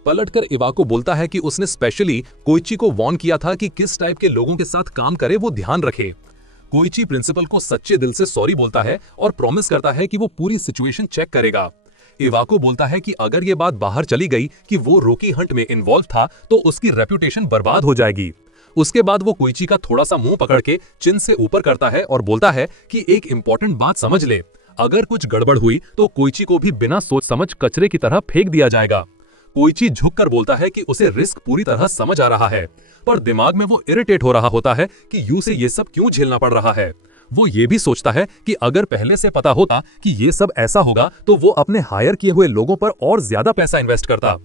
पलटकर इवाको बोलता है कि उसने स्पेशली कोइची को वार्न किया था कि किस टाइप के लोगों के साथ काम करे वो ध्यान रखे। कोइची प्रिंसिपल को सच्चे दिल से सॉरी बोलता है और प्रॉमिस करता है कि वो पूरी सिचुएशन चेक करेगा। इवाको बोलता है कि अगर ये बात बाहर चली गई कि वो रोकी हंट में इन्वॉल्व था तो उसकी रेप्यूटेशन बर्बाद हो जाएगी। उसके बाद वो कोइची का थोड़ा सा मुंह पकड़ के चिन से ऊपर करता है और बोलता है कि एक इंपॉर्टेंट बात समझ ले, अगर कुछ गड़बड़ हुई तो कोइची को भी बिना सोच समझ कचरे की तरह फेंक दिया जाएगा। कोइची झुककर बोलता है कि उसे रिस्क पूरी तरह समझ आ रहा है, पर दिमाग में वो इरिटेट हो रहा होता है कि यू से ये सब क्यों झेलना पड़ रहा है। वो ये भी सोचता है कि अगर पहले से पता होता कि ये सब ऐसा होगा तो वो अपने हायर किए हुए लोगों पर और ज्यादा पैसा इन्वेस्ट करता।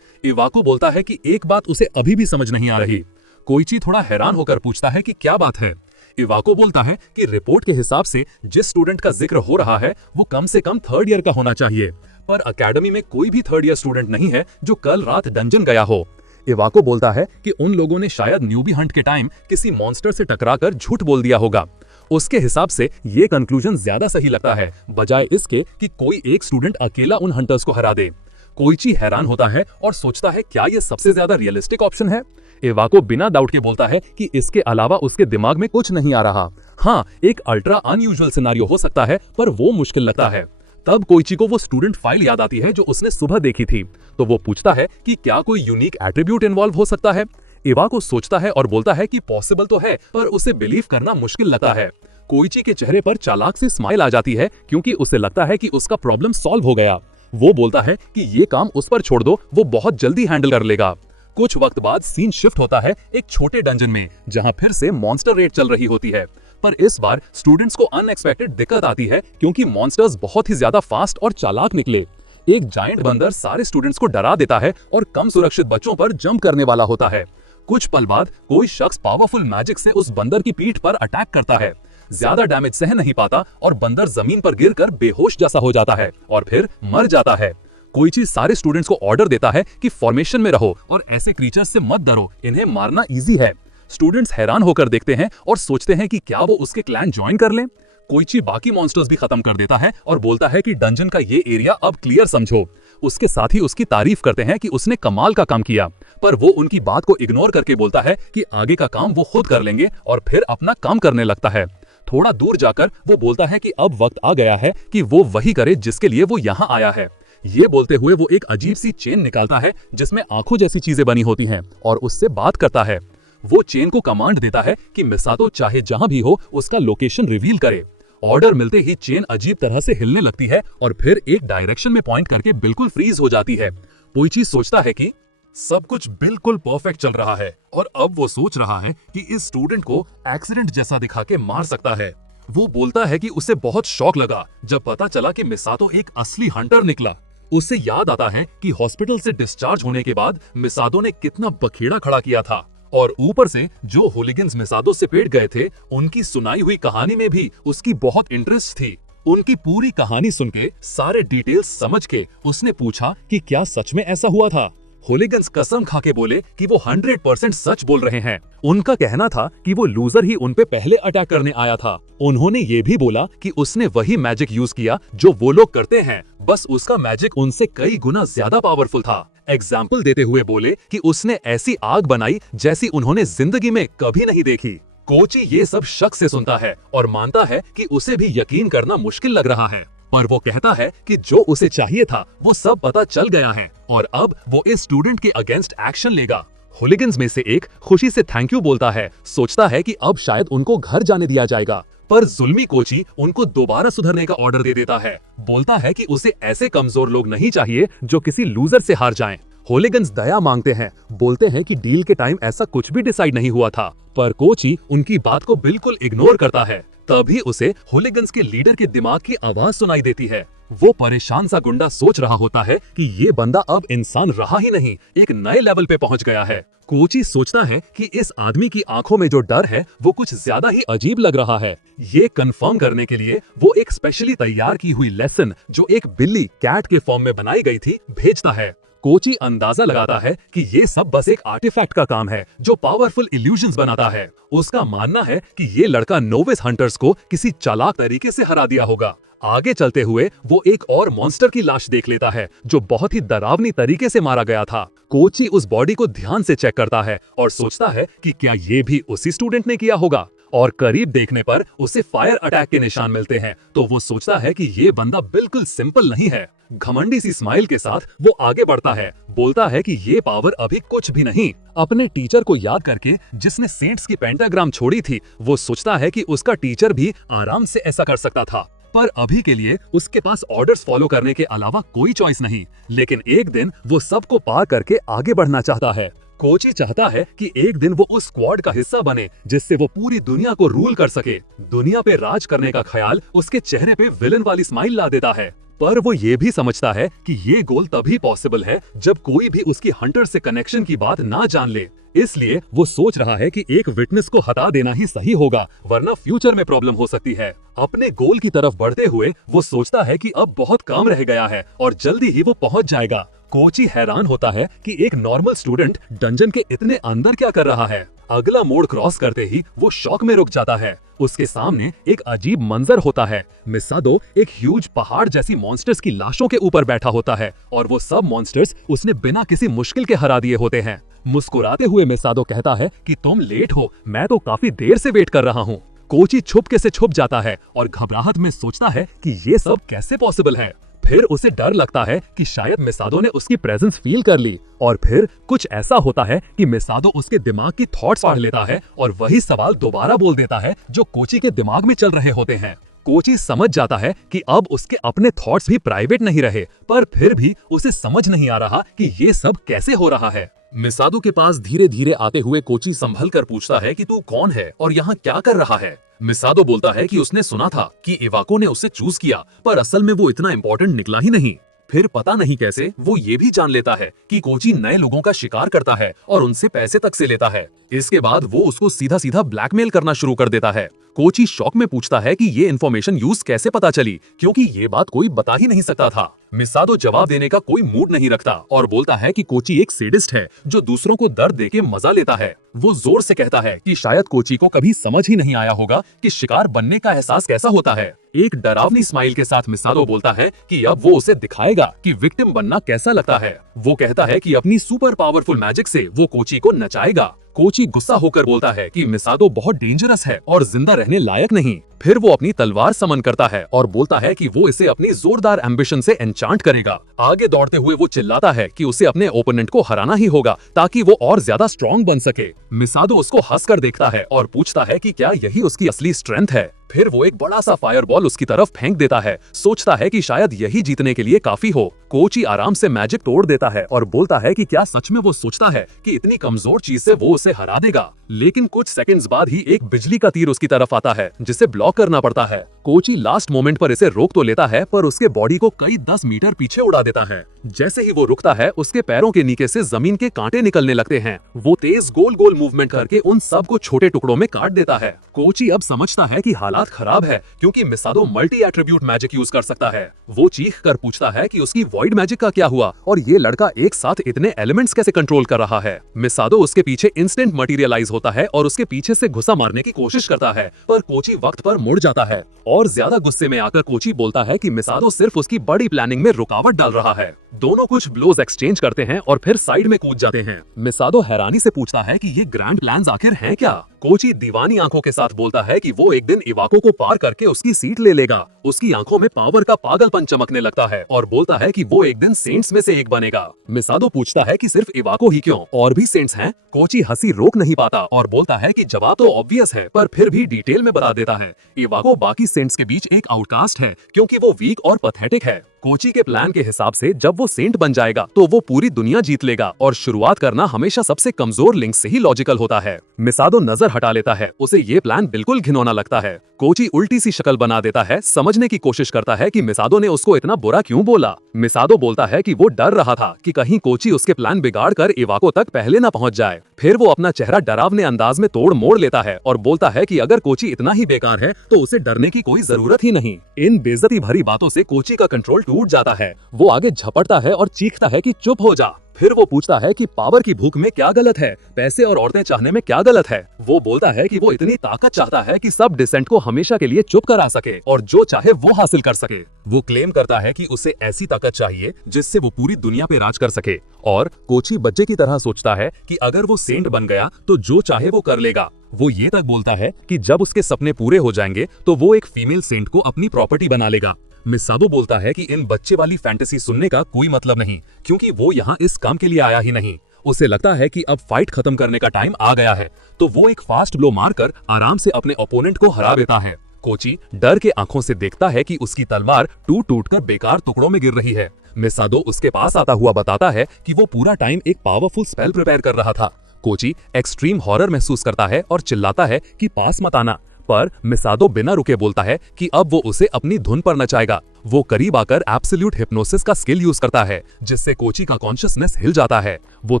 इवाको बोलता है कि एक बात उसे अभी भी समझ नहीं आ रही। कोइची थोड़ा हैरान होकर पूछता है कि क्या बात है। इवाको बोलता है कि रिपोर्ट के हिसाब से जिस स्टूडेंट का जिक्र हो रहा है वो कम से कम 3rd ईयर का होना चाहिए, पर एकेडमी में कोई भी 3rd ईयर स्टूडेंट नहीं है जो कल रात डंजन गया हो। इवाको बोलता है कि उन लोगों ने शायद न्यूबी हंट के टाइम किसी मॉन्स्टर से टकराकर झूठ बोल दिया होगा। उसके हिसाब से ये कंक्लूजन ज्यादा सही लगता है बजाय इसके कि कोई एक स्टूडेंट अकेला उन हंटर्स को हरा दे। कोइची हैरान होता है और सोचता है क्या ये सबसे ज्यादा रियलिस्टिक ऑप्शन है। इवाको बिना डाउट के बोलता है कि इसके अलावा उसके दिमाग में कुछ नहीं आ रहा। हाँ, एक अल्ट्रा अनयूजुअल सिनेरियो हो सकता है पर वो मुश्किल लगता है। तब कोइची को वो स्टूडेंट फाइल याद आती है जो उसने सुबह देखी थी, तो वो पूछता है कि क्या कोई यूनिक एट्रीब्यूट इन्वॉल्व हो सकता है। इवाको सोचता है और बोलता है कि पॉसिबल तो है पर उसे बिलीव करना मुश्किल लगता है। कोइची के चेहरे पर चालाक से स्माइल आ जाती है क्योंकि उसे लगता है कि उसका प्रॉब्लम सॉल्व हो गया। वो बोलता है कि ये काम उस पर छोड़ दो, वो बहुत जल्दी हैंडल कर लेगा। कुछ वक्त बाद सीन शिफ्ट होता है एक छोटे डंजन में जहां फिर से मॉन्स्टर रेड चल रही होती है, पर इस बार स्टूडेंट्स को अनएक्सपेक्टेड दिक्कत आती है क्योंकि मॉन्स्टर्स बहुत ही ज्यादा फास्ट और चालाक निकले। एक जायंट बंदर सारे स्टूडेंट्स को डरा देता है और कम सुरक्षित बच्चों पर जंप करने वाला होता है। कुछ पल बाद कोई शख्स पावरफुल मैजिक से उस बंदर की पीठ पर अटैक करता है। ज्यादा डैमेज सह नहीं पाता और बंदर जमीन पर गिरकर बेहोश जैसा हो जाता है और फिर मर जाता है। कोइची सारे स्टूडेंट्स को ऑर्डर देता है कि फॉर्मेशन में रहो और ऐसे क्रीचर्स से मत डरो, इन्हें मारना इजी है। स्टूडेंट्स हैरान होकर देखते हैं और सोचते हैं कि क्या वो उसके क्लैन ज्वाइन कर लें। कोइची बाकी मॉन्स्टर्स भी खत्म कर देता है और बोलता है कि डंजन का ये एरिया अब क्लियर समझो। उसके साथ ही उसकी तारीफ करते हैं कि उसने कमाल का काम किया, पर वो उनकी बात को इग्नोर करके बोलता है कि आगे का काम वो खुद कर लेंगे और फिर अपना काम करने लगता है। थोड़ा दूर जाकर वो बोलता है कि अब वक्त आ गया है कि वो वही करे जिसके लिए वो यहाँ आया है। ये बोलते हुए वो एक अजीब सी चेन निकालता है जिसमें आंखों जैसी चीजें बनी होती हैं और उससे बात करता है। वो चेन को कमांड देता है कि मिसातो चाहे जहां भी हो उसका लोकेशन रिवील करे। ऑर्डर मिलते ही चेन अजीब तरह से हिलने लगती है और फिर एक डायरेक्शन में पॉइंट करके बिल्कुल फ्रीज हो जाती है। कोइची सोचता है कि सब कुछ बिल्कुल परफेक्ट चल रहा है और अब वो सोच रहा है कि इस स्टूडेंट को एक्सीडेंट जैसा दिखा के मार सकता है। वो बोलता है कि उसे बहुत शॉक लगा जब पता चला कि मिसातो एक असली हंटर निकला। उसे याद आता है कि हॉस्पिटल से डिस्चार्ज होने के बाद मिसातो ने कितना बखेड़ा खड़ा किया था और ऊपर से जो होलिगन्स मिसातो से पेट गए थे उनकी सुनाई हुई कहानी में भी उसकी बहुत इंटरेस्ट थी। उनकी पूरी कहानी सुन के सारे डिटेल्स समझ के उसने पूछा कि क्या सच में ऐसा हुआ था। होलिगन्स कसम खा के बोले कि वो 100% सच बोल रहे हैं। उनका कहना था कि वो लूजर ही उन पे पहले अटैक करने आया था। उन्होंने ये भी बोला कि उसने वही मैजिक यूज किया जो वो लोग करते हैं, बस उसका मैजिक उनसे कई गुना ज्यादा पावरफुल था। एग्जाम्पल देते हुए बोले कि उसने ऐसी आग बनाई जैसी उन्होंने जिंदगी में कभी नहीं देखी। कोची ये सब शक से सुनता है और मानता है कि उसे भी यकीन करना मुश्किल लग रहा है, पर वो कहता है कि जो उसे चाहिए था वो सब पता चल गया है और अब वो इस स्टूडेंट के अगेंस्ट एक्शन लेगा। होलिगन्स में से एक खुशी से थैंक यू बोलता है, सोचता है कि अब शायद उनको घर जाने दिया जाएगा। पर जुल्मी कोची उनको दोबारा सुधरने का ऑर्डर दे देता है। बोलता है कि उसे ऐसे कमजोर लोग नहीं चाहिए जो किसी लूजर से हार जाएं। होलिगन्स दया मांगते हैं, बोलते हैं कि डील के टाइम ऐसा कुछ भी डिसाइड नहीं हुआ था, पर कोची उनकी बात को बिल्कुल इग्नोर करता है। तभी उसे होलिगन्स के लीडर के दिमाग की आवाज सुनाई देती है। वो परेशान सा गुंडा सोच रहा होता है कि ये बंदा अब इंसान रहा ही नहीं, एक नए लेवल पे पहुंच गया है। कोची सोचता है कि इस आदमी की आंखों में जो डर है वो कुछ ज्यादा ही अजीब लग रहा है। ये कंफर्म करने के लिए वो एक स्पेशली तैयार की हुई लेसन जो एक बिल्ली कैट के फॉर्म में बनाई गई थी भेजता है। कोची अंदाजा लगाता है कि ये सब बस एक आर्टिफैक्ट का काम है जो पावरफुल इल्यूजन्स बनाता है। उसका मानना है कि ये लड़का नोविस हंटर्स को किसी चालाक तरीके से हरा दिया होगा। आगे चलते हुए वो एक और मॉन्स्टर की लाश देख लेता है जो बहुत ही डरावनी तरीके से मारा गया था। कोची उस बॉडी को ध्यान से चेक करता है और सोचता है कि क्या ये भी उसी स्टूडेंट ने किया होगा, और करीब देखने पर उसे फायर अटैक के निशान मिलते हैं। तो वो सोचता है कि ये बंदा बिल्कुल सिंपल नहीं है। घमंडी सी स्माइल के साथ वो आगे बढ़ता है, बोलता है कि ये पावर अभी कुछ भी नहीं। अपने टीचर को याद करके जिसने सेंट्स की पेंटाग्राम छोड़ी थी, वो सोचता है कि उसका टीचर भी आराम से ऐसा कर सकता था, पर अभी के लिए उसके पास ऑर्डर्स फॉलो करने के अलावा कोई चॉइस नहीं। लेकिन एक दिन वो सबको पार करके आगे बढ़ना चाहता है। कोची चाहता है कि एक दिन वो उस स्क्वाड का हिस्सा बने जिससे वो पूरी दुनिया को रूल कर सके। दुनिया पे राज करने का ख्याल उसके चेहरे पे विलन वाली स्माइल ला देता है, पर वो ये भी समझता है कि ये गोल तभी पॉसिबल है जब कोई भी उसकी हंटर से कनेक्शन की बात ना जान ले। इसलिए वो सोच रहा है कि एक विटनेस को हटा देना ही सही होगा, वरना फ्यूचर में प्रॉब्लम हो सकती है। अपने गोल की तरफ बढ़ते हुए वो सोचता है कि अब बहुत कम रह गया है और जल्दी ही वो पहुंच जाएगा। कोची हैरान होता है कि एक नॉर्मल स्टूडेंट डंजन के इतने अंदर क्या कर रहा है। अगला मोड़ क्रॉस करते ही वो शॉक में रुक जाता है। उसके सामने एक अजीब मंजर होता है। मिसादो एक ह्यूज पहाड़ जैसी मॉन्स्टर्स की लाशों के ऊपर बैठा होता है और वो सब मॉन्स्टर्स उसने बिना किसी मुश्किल के हरा दिए होते हैं। मुस्कुराते हुए मिसादो कहता है कि तुम लेट हो, मैं तो काफी देर से वेट कर रहा हूँ। कोची छुपके से छुप जाता है और घबराहट में सोचता है कि ये सब कैसे पॉसिबल है। फिर उसे डर लगता है कि शायद मिसादो ने उसकी प्रेजेंस फील कर ली, और फिर कुछ ऐसा होता है कि मिसादो उसके दिमाग की थॉट्स पढ़ लेता है और वही सवाल दोबारा बोल देता है जो कोची के दिमाग में चल रहे होते हैं। कोची समझ जाता है कि अब उसके अपने थॉट्स भी प्राइवेट नहीं रहे, पर फिर भी उसे समझ नहीं आ रहा कि ये सब कैसे हो रहा है। मिसादो के पास धीरे धीरे आते हुए कोची संभल कर पूछता है कि तू कौन है और यहाँ क्या कर रहा है। मिसादो बोलता है कि उसने सुना था कि इवाको ने उसे चूज किया, पर असल में वो इतना इम्पोर्टेंट निकला ही नहीं। फिर पता नहीं कैसे वो ये भी जान लेता है कि कोची नए लोगों का शिकार करता है और उनसे पैसे तक से लेता है। इसके बाद वो उसको सीधा सीधा ब्लैकमेल करना शुरू कर देता है। कोची शॉक में पूछता है कि ये इन्फॉर्मेशन यूज कैसे पता चली, क्योंकि ये बात कोई बता ही नहीं सकता था। मिसादो जवाब देने का कोई मूड नहीं रखता और बोलता है कि कोची एक सेडिस्ट है जो दूसरों को दर्द देके मजा लेता है। वो जोर से कहता है कि शायद कोची को कभी समझ ही नहीं आया होगा कि शिकार बनने का एहसास कैसा होता है। एक डरावनी स्माइल के साथ मिसादो बोलता है कि अब वो उसे दिखाएगा कि विक्टिम बनना कैसा लगता है। वो कहता है कि अपनी सुपर पावरफुल मैजिक से वो कोची को नचाएगा। कोची गुस्सा होकर बोलता है कि मिसादो बहुत डेंजरस है और जिंदा रहने लायक नहीं। फिर वो अपनी तलवार समन करता है और बोलता है कि वो इसे अपनी जोरदार एम्बिशन से एन्चांट करेगा। आगे दौड़ते हुए वो चिल्लाता है कि उसे अपने ओपोनेंट को हराना ही होगा ताकि वो और ज्यादा स्ट्रॉन्ग बन सके। मिसादो उसको हंसकर देखता है और पूछता है कि क्या यही उसकी असली स्ट्रेंथ है। फिर वो एक बड़ा सा फायरबॉल उसकी तरफ फेंक देता है, सोचता है कि शायद यही जीतने के लिए काफी हो। कोची आराम से मैजिक तोड़ देता है और बोलता है कि क्या सच में वो सोचता है कि इतनी कमजोर चीज से वो उसे हरा देगा। लेकिन कुछ सेकंड्स बाद ही एक बिजली का तीर उसकी तरफ आता है जिसे ब्लॉक करना पड़ता है। कोची लास्ट मोमेंट पर इसे रोक तो लेता है, पर उसके बॉडी को कई 10 मीटर पीछे उड़ा देता है। जैसे ही वो रुकता है उसके पैरों के नीचे से जमीन के कांटे निकलने लगते हैं। वो तेज गोल गोल मूवमेंट करके उन सब को छोटे टुकड़ों में काट देता है। कोची अब समझता है कि हालात खराब है क्योंकि मिसादो मल्टी एट्रीब्यूट मैजिक यूज कर सकता है। वो चीख कर पूछता है कि उसकी वॉइड मैजिक का क्या हुआ और ये लड़का एक साथ इतने एलिमेंट्स कैसे कंट्रोल कर रहा है। मिसादो उसके पीछे इंस्टेंट मटेरियलाइज होता है और उसके पीछे से घुसा मारने की कोशिश करता है, पर कोची वक्त पर मुड़ जाता है और ज्यादा गुस्से में आकर कोची बोलता है कि मिसादो सिर्फ उसकी बड़ी प्लानिंग में रुकावट डाल रहा है। दोनों कुछ ब्लोज एक्सचेंज करते हैं और फिर साइड में कूद जाते हैं। मिसादो हैरानी से पूछता है कि ये ग्रैंड प्लान्स आखिर हैं क्या। कोची दीवानी आंखों के साथ बोलता है कि वो एक दिन इवाको को पार करके उसकी सीट ले लेगा। उसकी आंखों में पावर का पागलपन चमकने लगता है और बोलता है कि वो एक दिन सेंट्स में से एक बनेगा। मिसादो पूछता है कि सिर्फ इवाको ही क्यों, और भी सेंट्स हैं? कोची हंसी रोक नहीं पाता और बोलता है कि जवाब तो ऑब्वियस है, पर फिर भी डिटेल में बता देता है। इवाको बाकी सेंट्स के बीच एक आउटकास्ट है क्योंकि वो वीक और पैथेटिक है। कोची के प्लान के हिसाब से जब वो सेंट बन जाएगा तो वो पूरी दुनिया जीत लेगा और शुरुआत करना हमेशा सबसे कमजोर लिंक से ही लॉजिकल होता है। मिसादो नजर हटा लेता है, उसे ये प्लान बिल्कुल घिनौना लगता है। कोची उल्टी सी शक्ल बना देता है, समझने की कोशिश करता है कि मिसादो ने उसको इतना बुरा क्यों बोला। मिसादो बोलता है कि वो डर रहा था कि कहीं कोची उसके प्लान बिगाड़ कर इवाको तक पहले न पहुंच जाए। फिर वो अपना चेहरा डरावने अंदाज में तोड़ मोड़ लेता है और बोलता है कि अगर कोची इतना ही बेकार है तो उसे डरने की कोई जरूरत ही नहीं। इन बेइज्जती भरी बातों से कोची का कंट्रोल टूट जाता है। वो आगे झपटता है और चीखता है कि चुप हो जा। फिर वो पूछता है कि पावर की भूख में क्या गलत है, पैसे और औरतें चाहने में क्या गलत है। वो बोलता है कि वो इतनी ताकत चाहता है कि सब डिसेंट को हमेशा के लिए चुप करा सके और जो चाहे वो हासिल कर सके। वो क्लेम करता है कि उसे ऐसी ताकत चाहिए जिससे वो पूरी दुनिया पे राज कर सके। और कोची बच्चे की तरह सोचता है कि अगर वो सेंट बन गया तो जो चाहे वो कर लेगा। वो ये तक बोलता है कि जब उसके सपने पूरे हो जाएंगे तो वो एक फीमेल सेंट को अपनी प्रॉपर्टी बना लेगा। मिसादो बोलता है कि इन बच्चे वाली फैंटेसी सुनने का कोई मतलब नहीं, क्योंकि वो यहाँ इस काम के लिए आया ही नहीं। उसे लगता है कि अब फाइट खत्म करने का टाइम आ गया है, तो वो एक फास्ट ब्लो मारकर आराम से अपने ओपोनेंट को हरा देता है। कोची डर के आंखों से देखता है कि उसकी तलवार टूट टूट कर बेकार टुकड़ों में गिर रही है। मिसादो उसके पास आता हुआ बताता है कि वो पूरा टाइम एक पावरफुल स्पेल प्रिपेयर कर रहा था। कोची एक्सट्रीम हॉरर महसूस करता है और चिल्लाता है कि पास मत आना, पर मिसादो बिना रुके बोलता है कि अब वो उसे अपनी धुन पर नचाएगा। वो करीब आकर एब्सोल्यूट हिप्नोसिस का स्किल यूज करता है, जिससे कोची का कॉन्शियसनेस हिल जाता है। वो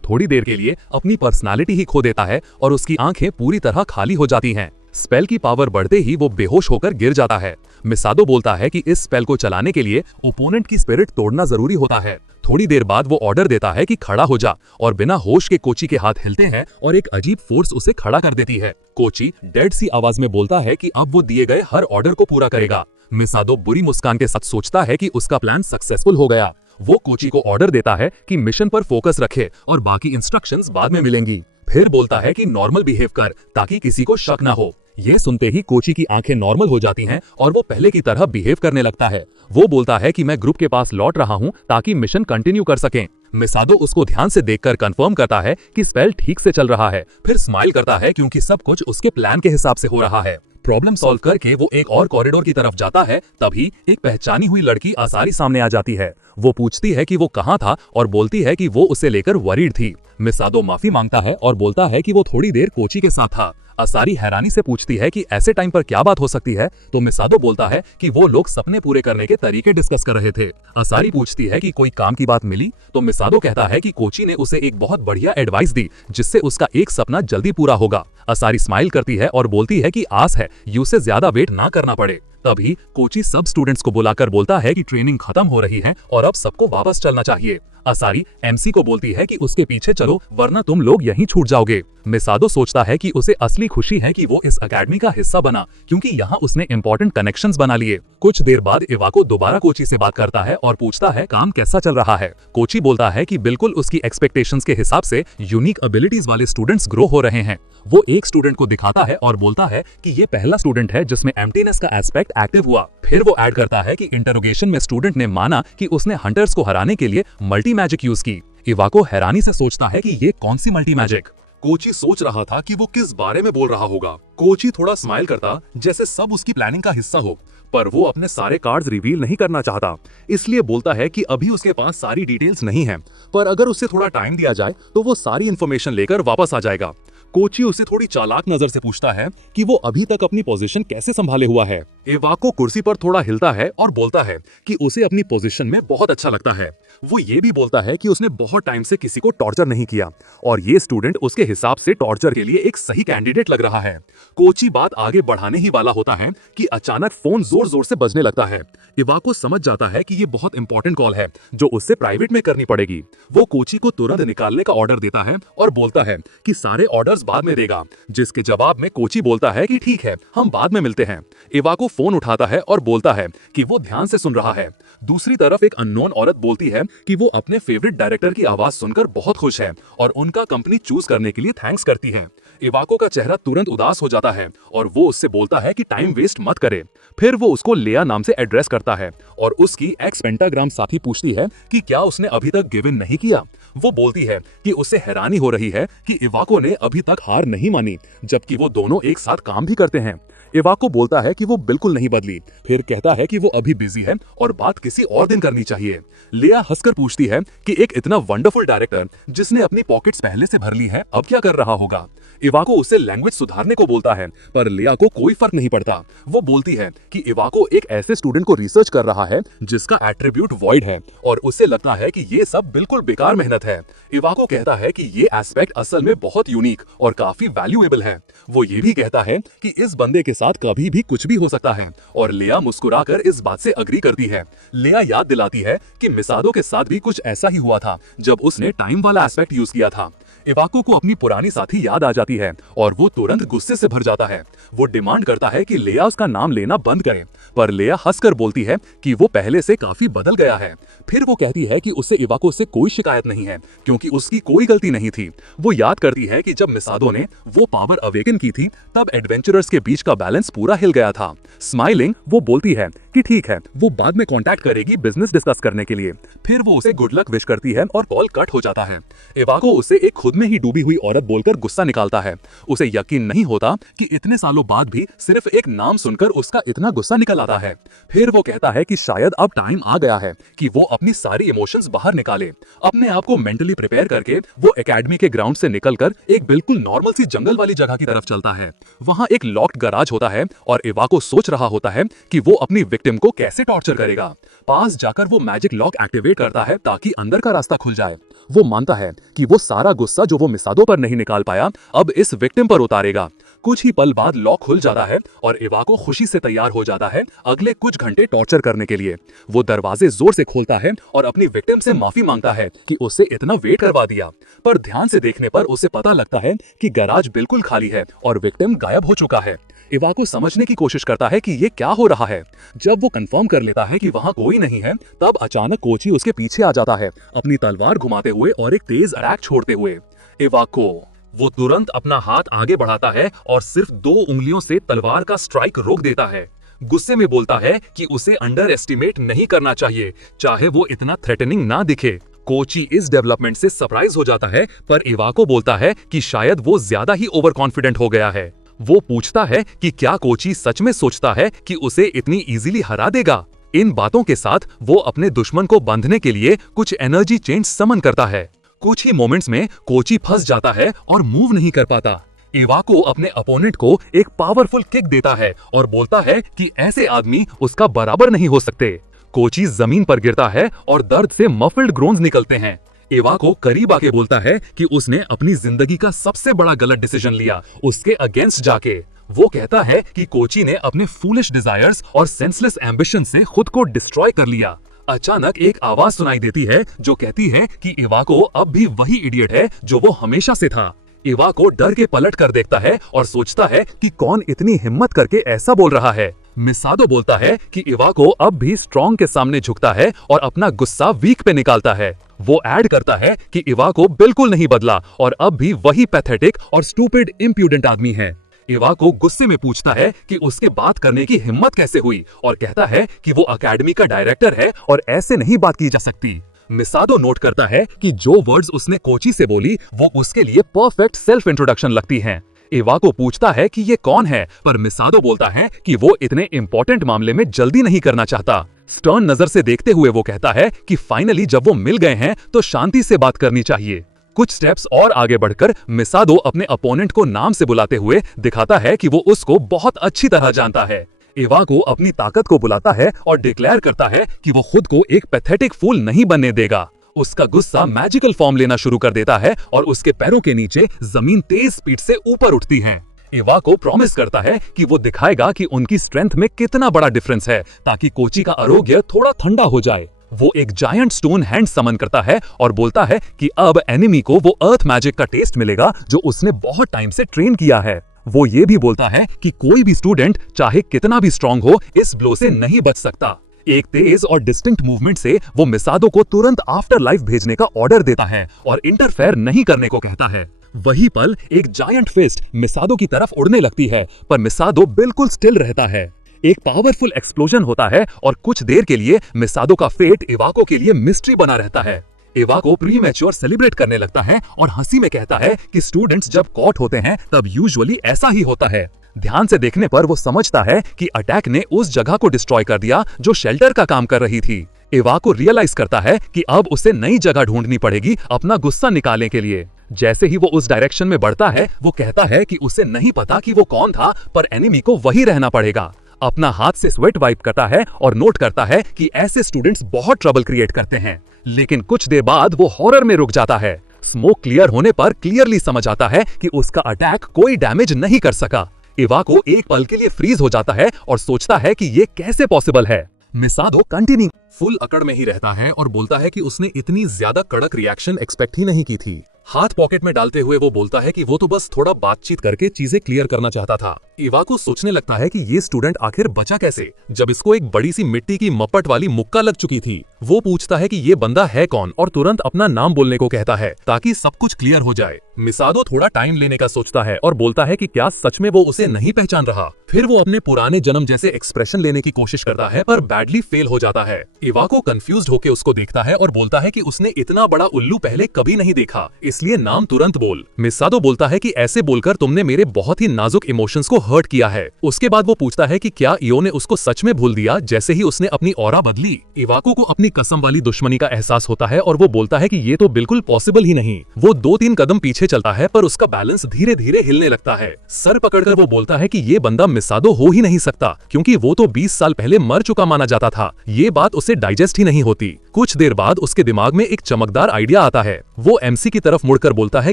थोड़ी देर के लिए अपनी पर्सनालिटी ही खो देता है और उसकी आंखें पूरी तरह खाली हो जाती हैं। स्पेल की पावर बढ़ते ही वो बेहोश होकर गिर जाता है। मिसादो बोलता है कि इस स्पेल को चलाने के लिए ओपोनेंट की स्पिरिट तोड़ना जरूरी होता है। थोड़ी देर बाद वो ऑर्डर देता है कि खड़ा हो जा, और बिना होश के कोची के हाथ हिलते हैं और एक अजीब फोर्स उसे खड़ा कर देती है। कोची डेड सी आवाज में बोलता है कि अब वो दिए गए हर ऑर्डर को पूरा करेगा। मिसादो बुरी मुस्कान के साथ सोचता है कि उसका प्लान सक्सेसफुल हो गया। वो कोची को ऑर्डर देता है कि मिशन पर फोकस रखे और बाकी इंस्ट्रक्शंस बाद में मिलेंगी। फिर बोलता है कि नॉर्मल बिहेव कर ताकि किसी को शक ना हो। ये सुनते ही कोची की आंखें नॉर्मल हो जाती हैं और वो पहले की तरह बिहेव करने लगता है। वो बोलता है कि मैं ग्रुप के पास लौट रहा हूँ ताकि मिशन कंटिन्यू कर सकें। मिसादो उसको ध्यान से देखकर कंफर्म करता है कि स्पेल ठीक से चल रहा है, फिर स्माइल करता है क्योंकि सब कुछ उसके प्लान के हिसाब से हो रहा है। प्रॉब्लम सॉल्व करके वो एक और कॉरिडोर की तरफ जाता है, तभी एक पहचानी हुई लड़की आसारी सामने आ जाती है। वो पूछती है कि वो कहाँ था और बोलती है कि वो उसे लेकर वरीड थी। मिसादो माफी मांगता है और बोलता है कि वो थोड़ी देर कोची के साथ था। आसारी हैरानी से पूछती है कि ऐसे टाइम पर क्या बात हो सकती है, तो मिसादो बोलता है कि वो लोग सपने पूरे करने के तरीके डिस्कस कर रहे थे। आसारी पूछती है कि कोई काम की बात मिली, तो मिसादो कहता है कि कोची ने उसे एक बहुत बढ़िया एडवाइस दी जिससे उसका एक सपना जल्दी पूरा होगा। आसारी स्माइल करती है और बोलती है कि आस है कि उसे ज्यादा वेट ना करना पड़े। तभी कोची सब स्टूडेंट्स को बुलाकर बोलता है कि ट्रेनिंग खत्म हो रही है और अब सबको वापस चलना चाहिए। आसारी एमसी को बोलती है कि उसके पीछे चलो वरना तुम लोग यहीं छूट जाओगे। मिसादो सोचता है कि उसे असली खुशी है कि वो इस एकेडमी का हिस्सा बना, क्योंकि यहाँ उसने इंपॉर्टेंट कनेक्शंस बना लिए। कुछ देर बाद इवाको दोबारा कोची से बात करता है और पूछता है काम कैसा चल रहा है। कोची बोलता है कि बिल्कुल उसकी एक्सपेक्टेशंस के हिसाब से यूनिक एबिलिटीज वाले स्टूडेंट्स ग्रो हो रहे हैं। वो एक स्टूडेंट को दिखाता है और बोलता है कि ये पहला स्टूडेंट है जिसमें एम्प्टीनेस का एस्पेक्ट एक्टिव हुआ। फिर वो ऐड करता है कि इंटरोगेशन में स्टूडेंट ने माना कि उसने हंटर्स को हराने के लिए मल्टी मैजिक यूज की। इवाको हैरानी से सोचता है कि ये कौन सी मल्टी मैजिक। कोची सोच रहा था कि वो किस बारे में बोल रहा होगा। कोची थोड़ा स्माइल करता जैसे सब उसकी प्लानिंग का हिस्सा हो, पर वो अपने सारे कार्ड्स रिवील नहीं करना चाहता, इसलिए बोलता है कि अभी उसके पास सारी डिटेल्स नहीं है, पर अगर उसे थोड़ा टाइम दिया जाए तो वो सारी इन्फॉर्मेशन लेकर वापस आ जाएगा। कोची उसे थोड़ी चालाक नजर से पूछता है कि वो अभी तक अपनी पोजीशन कैसे संभाले हुआ है। इवाको कुर्सी पर थोड़ा हिलता है और बोलता है कि उसे अपनी पोजीशन में बहुत अच्छा लगता है। वो ये भी बोलता है कि उसने बहुत टाइम से किसी को टॉर्चर नहीं किया और ये स्टूडेंट उसके हिसाब से टॉर्चर के लिए एक सही कैंडिडेट लग रहा है। कोची बात आगे बढ़ाने ही वाला होता है कि अचानक फोन जोर जोर से बजने लगता है। इवाको समझ जाता है कि ये बहुत इंपॉर्टेंट कॉल है जो उससे प्राइवेट में करनी पड़ेगी। वो कोची को तुरंत निकालने का ऑर्डर देता है और बोलता है कि सारे ऑर्डर्स $100 बाद में देगा, जिसके जवाब में कोची बोलता है कि ठीक है, हम बाद में मिलते हैं। इवाको फोन उठाता है और बोलता है कि वो ध्यान से सुन रहा है। दूसरी तरफ एक अननोन औरत बोलती है कि वो अपने फेवरेट डायरेक्टर की आवाज सुनकर बहुत खुश है और उनका कंपनी चूज करने के लिए थैंक्स करती है। इवाको का चेहरा तुरंत उदास हो जाता है और वो उससे बोलता है कि टाइम वेस्ट मत करे। फिर वो उसको लेया नाम से एड्रेस करता है और उसकी एक्स पेंटाग्राम साथी पूछती है कि क्या उसने अभी तक गिव इन नहीं किया। वो बोलती है कि उसे हैरानी हो रही है कि इवाको ने अभी तक हार नहीं मानी, जबकि वो दोनों एक साथ काम भी करते हैं। इवाको बोलता है कि वो बिल्कुल नहीं बदली, फिर कहता है कि वो अभी बिजी है और बात किसी और दिन करनी चाहिए। लेया हंसकर पूछती है कि एक इतना वंडरफुल डायरेक्टर जिसने अपनी पॉकेट्स पहले से भर ली है, अब क्या कर रहा होगा। इवाको उसे लैंग्वेज सुधारने को बोलता है, पर लेया को कोई फर्क नहीं पड़ता। वो बोलती है कि इवाको एक ऐसे स्टूडेंट को रिसर्च कर रहा है जिसका एट्रीब्यूट वॉइड है और उसे लगता है कि ये सब बिल्कुल बेकार मेहनत है। इवाको कहता है कि ये एस्पेक्ट असल में बहुत यूनिक और काफी वैल्यूएबल है। वो ये भी कहता है कि इस बंदे के साथ कभी भी कुछ भी हो सकता है और लेया मुस्कुराकर इस बात से अग्री करती है। लेया याद दिलाती है कि मिसादो के साथ भी कुछ ऐसा ही हुआ था जब उसने टाइम वाला एस्पेक्ट यूज किया था। इवाको को अपनी पुरानी साथी याद आ जाती है और वो तुरंत गुस्से से भर जाता है। वो डिमांड करता है कि लेया उसका नाम लेना बंद करे, पर लेया हंसकर बोलती है कि वो पहले से काफी बदल गया है। फिर वो कहती है कि उसे इवाको से कोई शिकायत नहीं है क्योंकि उसकी कोई गलती नहीं थी। वो याद करती है कि जब मिसादो ने वो पावर अवेकन की थी तब एडवेंचरर्स के बीच का बैलेंस पूरा हिल गया था। स्माइलिंग वो बोलती है कि ठीक है, वो बाद में कांटेक्ट करेगी बिजनेस डिस्कस करने के लिए। फिर वो उसे गुड लक विश करती है और कॉल कट हो जाता है। इवाको उसे एक खुद में ही डूबी हुई औरत बोलकर गुस्सा निकालता है। उसे यकीन नहीं होता कि इतने सालों बाद भी सिर्फ एक नाम सुनकर उसका इतना गुस्सा निकल आता है। फिर वो कहता है कि शायद अब टाइम आ गया है कि वो अपनी सारी इमोशंस बाहर निकाले। अपने आप को मेंटली प्रिपेयर करके वो एकेडमी के ग्राउंड से निकलकर एक बिल्कुल नॉर्मल सी जंगल वाली जगह की तरफ चलता है। वहां एक लॉक्ड गैराज होता है और इवाको सोच रहा होता है कि वो अपनी विक्टिम को कैसे टॉर्चर करेगा। पास जाकर वो मैजिक लॉक एक्टिवेट करता है ताकि अंदर का रास्ता खुल जाए। वो मानता है कि वो सारा गुस्सा जो वो मिसादो पर नहीं निकाल पाया अब इस विक्टिम पर उतारेगा। कुछ ही पल बाद लॉक खुल जाता है और इवाको खुशी से तैयार हो जाता है अगले कुछ घंटे टॉर्चर करने के लिए। वो दरवाजे जोर से खोलता है और अपनी विक्टिम से माफी मांगता है कि उसे इतना वेट करवा दिया, पर ध्यान से देखने पर उसे पता लगता है कि गैराज बिल्कुल खाली है और विक्टिम गायब हो चुका है। इवाको समझने की कोशिश करता है कि ये क्या हो रहा है। जब वो कंफर्म कर लेता है कि वहां कोई नहीं है, तब अचानक कोची उसके पीछे आ जाता है, अपनी तलवार घुमाते हुए और एक तेज अटैक छोड़ते हुए। इवाको वो तुरंत अपना हाथ आगे बढ़ाता है और सिर्फ 2 उंगलियों से तलवार का स्ट्राइक रोक देता है। गुस्से में बोलता है कि उसे अंडर एस्टिमेट नहीं करना चाहिए, चाहे वो इतना थ्रेटनिंग ना दिखे। कोची इस डेवलपमेंट से सरप्राइज हो जाता है, पर इवाको बोलता है कि शायद वो ज्यादा ही ओवर कॉन्फिडेंट हो गया है। वो पूछता है कि क्या कोची सच में सोचता है कि उसे इतनी इजीली हरा देगा। इन बातों के साथ वो अपने दुश्मन को बांधने के लिए कुछ एनर्जी चेंज समन करता है। कुछ ही मोमेंट्स में कोची फंस जाता है और मूव नहीं कर पाता। इवाको अपने अपोनेंट को एक पावरफुल किक देता है और बोलता है कि ऐसे आदमी उसका बराबर नहीं हो सकते। कोची जमीन पर गिरता है और दर्द से मफल्ड ग्रोन्स निकलते हैं। इवाको करीब आके बोलता है कि उसने अपनी जिंदगी का सबसे बड़ा गलत डिसीजन लिया, उसके अगेंस्ट जाके। वो कहता है कि कोची ने अपने फूलिश डिजायर्स और सेंसलेस एम्बिशन से खुद को डिस्ट्रॉय कर लिया। अचानक एक आवाज सुनाई देती है जो कहती है कि इवाको अब भी वही इडियट है जो वो हमेशा से था। इवाको डर के पलट कर देखता है और सोचता है कि कौन इतनी हिम्मत करके ऐसा बोल रहा है। मिसादो बोलता है कि इवाको अब भी स्ट्रॉन्ग के सामने झुकता है और अपना गुस्सा वीक पे निकालता है। वो ऐड करता है कि इवाको बिल्कुल नहीं बदला और अब भी वही पैथेटिक और स्टूपिड इम्प्यूडेंट आदमी है। इवाको गुस्से में पूछता है कि उसके बात करने की हिम्मत कैसे हुई और कहता है कि वो एकेडमी का डायरेक्टर है और ऐसे नहीं बात की जा सकती। मिसादो नोट करता है कि जो वर्ड्स उसने कोची से बोली वो उसके लिए परफेक्ट सेल्फ इंट्रोडक्शन लगती हैं। इवाको पूछता है कि ये कौन है, पर मिसादो बोलता है कि वो इतने इंपॉर्टेंट मामले में जल्दी नहीं करना चाहता। स्टर्न नजर से देखते हुए वो कहता है कि फाइनली जब वो मिल गए हैं तो शांति से बात करनी चाहिए। कुछ स्टेप्स और आगे बढ़कर मिसादो अपने अपोनेंट को नाम से बुलाते हुए दिखाता है कि वो उसको बहुत अच्छी तरह जानता है। इवाको अपनी ताकत को बुलाता है और डिक्लेयर करता है कि वो खुद को एक पैथेटिक फूल नहीं बनने देगा। उसका गुस्सा मैजिकल फॉर्म लेना शुरू कर देता है और उसके पैरों के नीचे जमीन तेज स्पीड से ऊपर उठती है। इवाको प्रॉमिस करता है कि वो दिखाएगा कि उनकी स्ट्रेंथ में कितना बड़ा डिफरेंस है ताकि कोची का आरोग्य थोड़ा ठंडा हो जाए। वो एक जायंट स्टोन हैंड समन करता है और बोलता है कि अब एनिमी को वो अर्थ मैजिक का टेस्ट मिलेगा जो उसने बहुत टाइम से ट्रेन किया है। वो ये भी बोलता है कि कोई भी स्टूडेंट चाहे कितना भी स्ट्रांग हो इस ब्लो से नहीं बच सकता। एक तेज और डिस्टिंक्ट मूवमेंट से वो मिसादो को तुरंत आफ्टर लाइफ भेजने का ऑर्डर देता है और इंटरफेयर नहीं करने को कहता है। वही पल एक जायंट फिस्ट मिसादो की तरफ उड़ने लगती है, पर मिसादो बिल्कुल स्टिल रहता है। एक पावरफुल एक्सप्लोजन होता है और कुछ देर के लिए मिसादो का फेट इवाको के लिए मिस्ट्री बना रहता है। इवाको प्रीमैच्योर सेलिब्रेट करने लगता है और हंसी में कहता है कि स्टूडेंट्स जब कॉट होते हैं तब यूजुअली ऐसा ही होता है। ध्यान से देखने पर वो समझता है कि अटैक ने उस जगह को डिस्ट्रॉय कर दिया जो शेल्टर का काम कर रही थी। इवाको रियलाइज करता है कि अब उसे नई जगह ढूंढनी पड़ेगी अपना गुस्सा निकालने के लिए। जैसे ही वो उस डायरेक्शन में बढ़ता है वो कहता है कि उसे नहीं पता कि वो कौन था, पर एनिमी को वही रहना पड़ेगा। अपना हाथ से स्वेट वाइप करता है और नोट करता है कि ऐसे स्टूडेंट्स बहुत ट्रबल क्रिएट करते हैं। लेकिन कुछ देर बाद वो हॉरर में रुक जाता है। स्मोक क्लियर होने पर क्लियरली समझ आता है कि उसका अटैक कोई डैमेज नहीं कर सका। इवाको एक पल के लिए फ्रीज हो जाता है और सोचता है कि ये कैसे पॉसिबल है। मिसादो कंटिन्यू फुल अकड़ में ही रहता है और बोलता है कि उसने इतनी ज्यादा कड़क रिएक्शन एक्सपेक्ट ही नहीं की थी। हाथ पॉकेट में डालते हुए वो बोलता है कि वो तो बस थोड़ा बातचीत करके चीजें क्लियर करना चाहता था। इवाको सोचने लगता है कि ये स्टूडेंट आखिर बचा कैसे, जब इसको एक बड़ी सी मिट्टी की मपट वाली मुक्का लग चुकी थी। वो पूछता है कि ये बंदा है कौन और तुरंत अपना नाम बोलने को कहता है ताकि सब कुछ क्लियर हो जाए। मिसादो थोड़ा टाइम लेने का सोचता है और बोलता है कि क्या सच में वो उसे नहीं पहचान रहा। फिर वो अपने पुराने जन्म जैसे एक्सप्रेशन लेने की कोशिश करता है पर बैडली फेल हो जाता है। इवाको कंफ्यूज्ड होकर उसको देखता है और बोलता है कि उसने इतना बड़ा उल्लू पहले कभी नहीं देखा, इसलिए नाम तुरंत बोल। मिसादो बोलता है कि ऐसे बोलकर तुमने मेरे बहुत ही नाजुक इमोशंस को हर्ट किया है। उसके बाद वो पूछता है कि क्या इयो ने उसको सच में भूल दिया जैसे ही उसने अपनी ऑरा बदली। इवाको को अपनी कसम वाली दुश्मनी का एहसास होता है और वो बोलता है कि ये तो बिल्कुल पॉसिबल ही नहीं। वो 2-3 कदम पीछे चलता है पर उसका बैलेंस धीरे धीरे हिलने लगता है। सर पकड़कर वो बोलता है कि ये बंदा मिसादो हो ही नहीं सकता क्योंकि वो तो 20 साल पहले मर चुका माना जाता था। ये बात उसे डाइजेस्ट ही नहीं होती। कुछ देर बाद उसके दिमाग में एक चमकदार आइडिया आता है। वो एमसी की तरफ मुड़कर बोलता है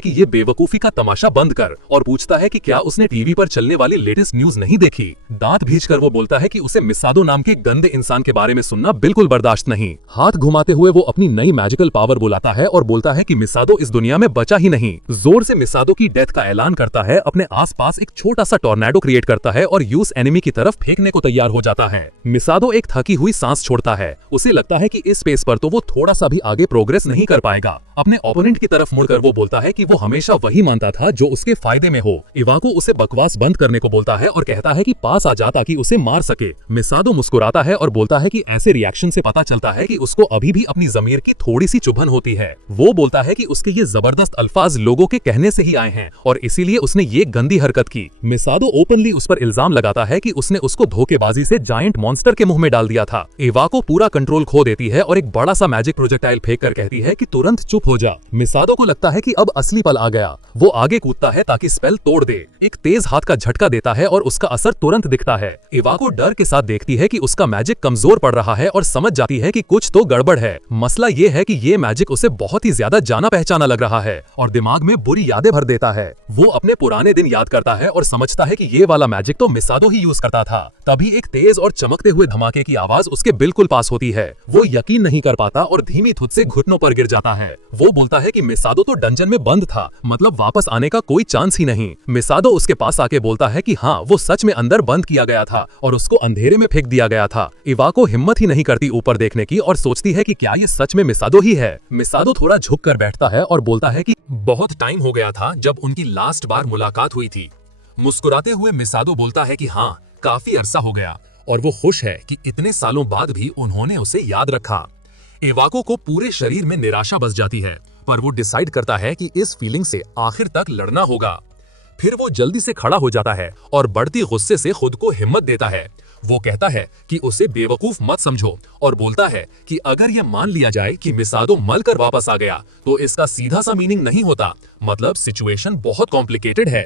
कि ये बेवकूफी का तमाशा बंद कर और पूछता है कि क्या उसने टीवी पर चलने वाली लेटेस्ट न्यूज नहीं देखी। दांत भींचकर वो बोलता है कि उसे मिसादो नाम के गंदे इंसान के बारे में सुनना बिल्कुल बर्दाश्त नहीं। हाथ घुमाते हुए वो अपनी नई मैजिकल पावर बुलाता है और बोलता है कि मिसादो इस दुनिया में बचा ही नहीं। जोर से मिसादो की डेथ का ऐलान करता है, अपने आसपास एक छोटा सा टॉर्नेडो क्रिएट करता है और यूस एनिमी की तरफ फेंकने को तैयार हो जाता है। मिसादो एक थकी हुई सांस छोड़ता है। उसे लगता है कि इस स्पेस पर तो वो थोड़ा सा भी आगे प्रोग्रेस नहीं कर पाएगा। अपने ओपोनेंट की तरफ मुड़कर वो बोलता है कि वो हमेशा वही मानता था जो उसके फायदे में हो। इवाको उसे बकवास बंद करने को बोलता है और कहता है कि पास आ जा ताकि उसे मार सके। मिसादो मुस्कुराता है और बोलता है कि ऐसे रिएक्शन से पता चलता है कि उसको अभी भी अपनी जमीर की थोड़ी सी चुभन होती है। वो बोलता है कि उसके ये जबरदस्त अल्फाज लोगों के कहने से ही आए हैं और इसीलिए उसने ये गंदी हरकत की। मिसादो ओपनली उस पर इल्जाम लगाता है कि उसने उसको धोखेबाजी से जायंट मॉन्स्टर के मुंह में डाल दिया था। इवाको पूरा कंट्रोल खो देती है और एक बड़ा सा मैजिक प्रोजेक्टाइल फेंक कर कहती है कि तुरंत चुप हो जा। मिसादो को लगता है कि अब असली पल आ गया। वो आगे कूदता है ताकि स्पेल तोड़ दे। एक तेज हाथ का झटका देता है और उसका असर तुरंत दिखता है। इवाको डर के साथ देखती है कि उसका मैजिक कमजोर पड़ रहा है और समझ जाती है कि कुछ तो गड़बड़ है। मसला ये है कि ये मैजिक उसे बहुत ही ज्यादा जाना पहचाना लग रहा है और दिमाग में बुरी यादें भर देता है। वो अपने पुराने दिन याद करता है और समझता है कि ये वाला मैजिक तो मिसादो ही यूज करता था। तभी एक तेज और चमकते हुए धमाके की आवाज उसके बिल्कुल पास होती है। वो यकीन नहीं कर पाता और धीमी धुन से घुटनों पर गिर जाता है। वो बोलता है कि मिसादो तो डंजन में बंद था, मतलब वापस आने का कोई चांस ही नहीं। मिसादो उसके पास आके बोलता है कि हाँ, वो सच में अंदर बंद किया गया था और उसको अंधेरे में फेंक दिया गया था। इवाको हिम्मत ही नहीं करती ऊपर देखने की और सोचती है कि क्या ये सच में मिसादो ही है। मिसादो थोड़ा झुक कर बैठता है और बोलता है कि बहुत टाइम हो गया था जब उनकी लास्ट बार मुलाकात हुई थी। मुस्कुराते हुए मिसादो बोलता है कि हाँ, काफी अरसा हो गया और वो खुश है कि इतने सालों बाद भी उन्होंने उसे याद रखा। इवाको को पूरे शरीर में निराशा बस जाती है, पर वो डिसाइड करता है कि इस फीलिंग से आखिर तक लड़ना होगा। फिर वो जल्दी से खड़ा हो जाता है और बढ़ती गुस्से से खुद को हिम्मत देता है। वो कहता है कि उसे बेवकूफ मत समझो और बोलता है कि अगर यह मान लिया जाए कि मिसादो मल कर वापस आ गया तो इसका सीधा सा मीनिंग नहीं होता, मतलब सिचुएशन बहुत कॉम्प्लिकेटेड है।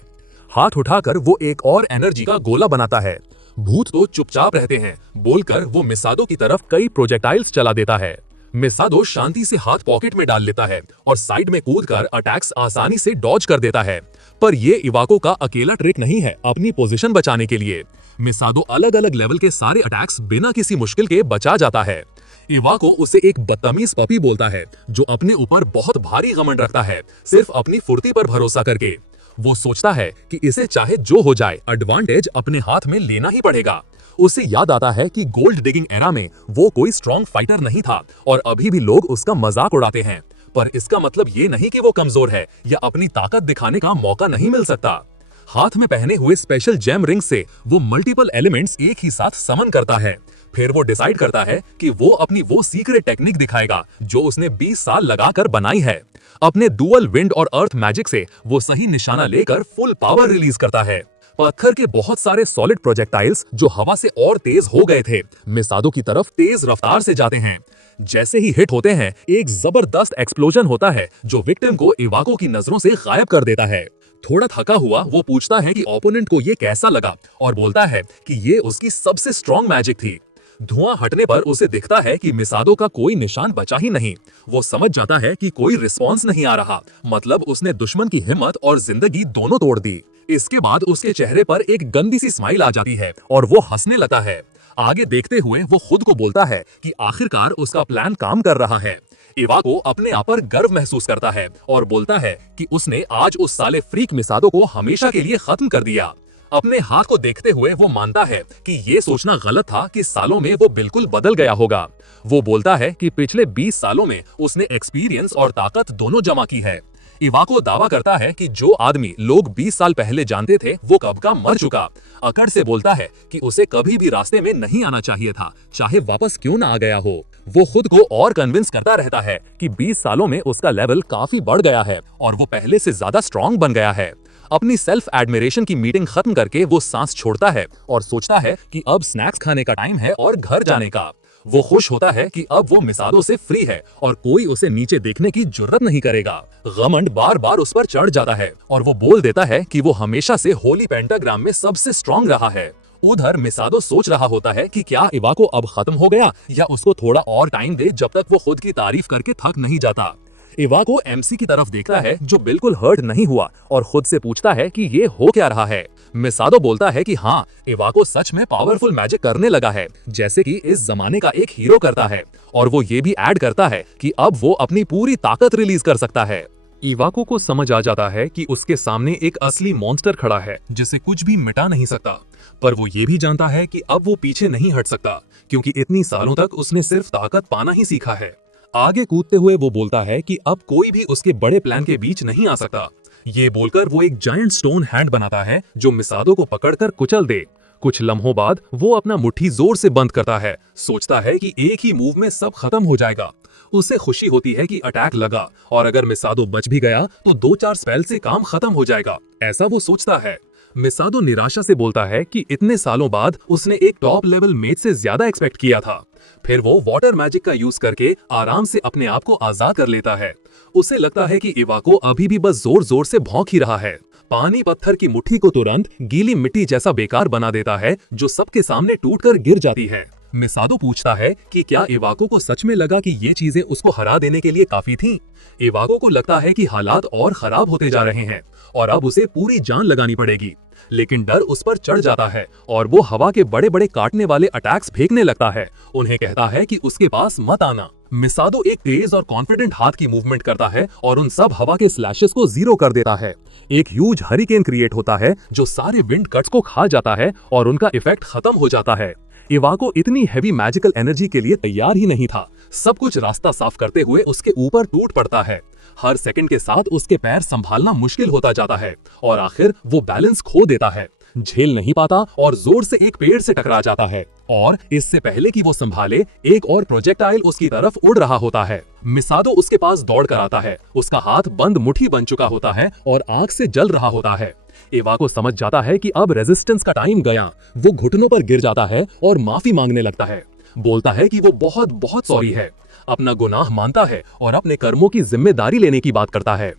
हाथ उठाकर वो एक और एनर्जी का गोला बनाता है। भूत तो चुपचाप रहते हैं बोलकर वो मिसादो की तरफ कई प्रोजेक्टाइल्स चला देता है। मिसादो शांति से हाथ पॉकेट में डाल लेता है और साइड में कूदकर अटैक्स आसानी से डॉज कर देता है। पर ये इवाको का अकेला ट्रिक नहीं है अपनी पोजीशन बचाने के लिए। मिसादो अलग अलग लेवल के सारे अटैक्स बिना किसी मुश्किल के बचा जाता है। इवाको उसे एक बदतमीज पपी बोलता है जो अपने ऊपर बहुत भारी घमंड रखता है, सिर्फ अपनी फुर्ती पर भरोसा करके। वो सोचता है कि इसे चाहे जो हो जाए एडवांटेज अपने हाथ में लेना ही पड़ेगा। उसे याद आता है कि गोल्ड डिगिंग एरा में वो कोई स्ट्रॉन्ग फाइटर नहीं था और अभी भी लोग उसका मजाक उड़ाते हैं, पर इसका मतलब ये नहीं कि वो कमजोर है या अपनी ताकत दिखाने का मौका नहीं मिल सकता। हाथ में पहने हुए स्पेशल जेम रिंग से वो मल्टीपल एलिमेंट्स एक ही साथ समन करता है। फिर वो डिसाइड करता है कि वो अपनी वो सीक्रेट टेक्निक दिखाएगा जो उसने 20 साल लगाकर बनाई है। अपने डुअल विंड और अर्थ मैजिक से वो सही निशाना लेकर फुल पावर रिलीज करता है। पत्थर के बहुत सारे सॉलिड प्रोजेक्टाइल्स जो हवा से और तेज हो गए थे, मिसादो की तरफ तेज रफ्तार से जाते हैं। जैसे ही हिट होते हैं, एक जबरदस्त एक्सप्लोजन होता है जो विक्टिम को इवाको की नजरों से गायब कर देता है। थोड़ा थका हुआ वो पूछता है कि ओपोनेंट को ये कैसा लगा और बोलता है कि ये उसकी सबसे स्ट्रॉन्ग मैजिक थी। धुआं हटने पर उसे दिखता है कि मिसादो का कोई निशान बचा ही नहीं। वो समझ जाता है कि कोई रिस्पॉन्स नहीं आ रहा, मतलब उसने दुश्मन की हिम्मत और जिंदगी दोनों तोड़ दी। इसके बाद उसके चेहरे पर एक गंदी सी स्माइल आ जाती है और वो हंसने लगता है। आगे देखते हुए वो खुद को बोलता है कि आखिरकार उसका प्लान काम कर रहा है। इवाको अपने आप पर गर्व महसूस करता है और बोलता है कि उसने आज उस साले फ्रीक मिसादो को हमेशा के लिए खत्म कर दिया। अपने हाथ को देखते हुए वो मानता है कि ये सोचना गलत था कि सालों में वो बिल्कुल बदल गया होगा। वो बोलता है कि पिछले 20 सालों में उसने एक्सपीरियंस और ताकत दोनों जमा की है। इवाको दावा करता है कि जो आदमी लोग 20 साल पहले जानते थे वो कब का मर चुका। अकड़ से बोलता है कि उसे कभी भी रास्ते में नहीं आना चाहिए था, चाहे वापस क्यों ना आ गया हो। वो खुद को और कन्विंस करता रहता है कि 20 सालों में उसका लेवल काफी बढ़ गया है और वो पहले से ज्यादा स्ट्रॉन्ग बन गया है। अपनी सेल्फ एडमिरेशन की मीटिंग खत्म करके वो सांस छोड़ता है और सोचता है कि अब स्नैक्स खाने का टाइम है और घर जाने का। वो खुश होता है कि अब वो मिसादो से फ्री है और कोई उसे नीचे देखने की जुर्रत नहीं करेगा। घमंड बार बार उस पर चढ़ जाता है और वो बोल देता है कि वो हमेशा से होली पेंटाग्राम में सबसे स्ट्रॉन्ग रहा है। उधर मिसादो सोच रहा होता है कि क्या इवाको अब खत्म हो गया या उसको थोड़ा और टाइम दे जब तक वो खुद की तारीफ करके थक नहीं जाता। इवाको एमसी की तरफ देखता है जो बिल्कुल हर्ट नहीं हुआ और खुद से पूछता है कि ये हो क्या रहा है। मिसादो बोलता है कि हाँ, इवाको सच में पावरफुल मैजिक करने लगा है, जैसे कि इस जमाने का एक हीरो करता है। और वो ये भी ऐड करता है कि अब वो अपनी पूरी ताकत रिलीज कर सकता है। इवाको को समझ आ जाता है कि उसके सामने एक असली मॉन्स्टर खड़ा है जिसे कुछ भी मिटा नहीं सकता, पर वो ये भी जानता है कि अब वो पीछे नहीं हट सकता क्योंकि इतनी सालों तक उसने सिर्फ ताकत पाना ही सीखा है। आगे कूदते हुए वो बोलता है कि अब कोई भी उसके बड़े प्लान के बीच नहीं आ सकता। ये बोलकर वो एक जायंट स्टोन हैंड बनाता है जो मिसादो को पकड़कर कुचल दे। कुछ लम्हों बाद वो अपना मुट्ठी जोर से बंद करता है, सोचता है कि एक ही मूव में सब खत्म हो जाएगा। उसे खुशी होती है कि अटैक लगा और अगर मिसादो बच भी गया तो 2-4 स्पेल से काम खत्म हो जाएगा, ऐसा वो सोचता है। मिसादो निराशा से बोलता है कि इतने सालों बाद उसने एक टॉप लेवल मेज से ज्यादा एक्सपेक्ट किया था। फिर वो वाटर मैजिक का यूज करके आराम से अपने आप को आजाद कर लेता है। उसे लगता है कि इवाको अभी भी बस जोर जोर से भौंक ही रहा है। पानी पत्थर की मुट्ठी को तुरंत गीली मिट्टी जैसा बेकार बना देता है जो सबके सामने टूटकर गिर जाती है। मिसादो पूछता है कि क्या इवाको को सच में लगा कि ये चीजें उसको हरा देने के लिए काफी थीं? इवाको को लगता है कि हालात और खराब होते जा रहे हैं और अब उसे पूरी जान लगानी पड़ेगी, लेकिन डर उस पर चढ़ जाता है और वो हवा के बड़े बड़े काटने वाले अटैक्स फेंकने लगता है। उन्हें कहता है कि उसके पास मत आना। मिसादो एक तेज और कॉन्फिडेंट हाथ की मूवमेंट करता है और उन सब हवा के स्लैशेस को जीरो कर देता है। एक ह्यूज हरिकेन क्रिएट होता है जो सारे विंड कट्स को खा जाता है और उनका इफेक्ट खत्म हो जाता है। इवाको इतनी हैवी मैजिकल एनर्जी के लिए तैयार ही नहीं था। सब कुछ रास्ता साफ करते हुए उसके ऊपर टूट पड़ता है। हर सेकंड के साथ उसके पैर संभालना मुश्किल होता जाता है और आखिर वो बैलेंस खो देता है, झेल नहीं पाता और जोर से एक पेड़ से टकरा जाता है और इससे पहले कि वो संभाले एक और प्रोजेक्टाइल उसकी तरफ उड़ रहा होता है। मिसादो उसके पास दौड़ कर आता है। उसका हाथ बंद मुट्ठी बन चुका होता है और आग से जल रहा होता है। इवाको समझ जाता है कि अब रेजिस्टेंस का टाइम गया। वो घुटनों पर गिर जाता है और माफी मांगने लगता है। बोलता है कि वो बहुत बहुत सॉरी है, अपना गुनाह मानता है और अपने कर्मों की जिम्मेदारी लेने की बात करता है।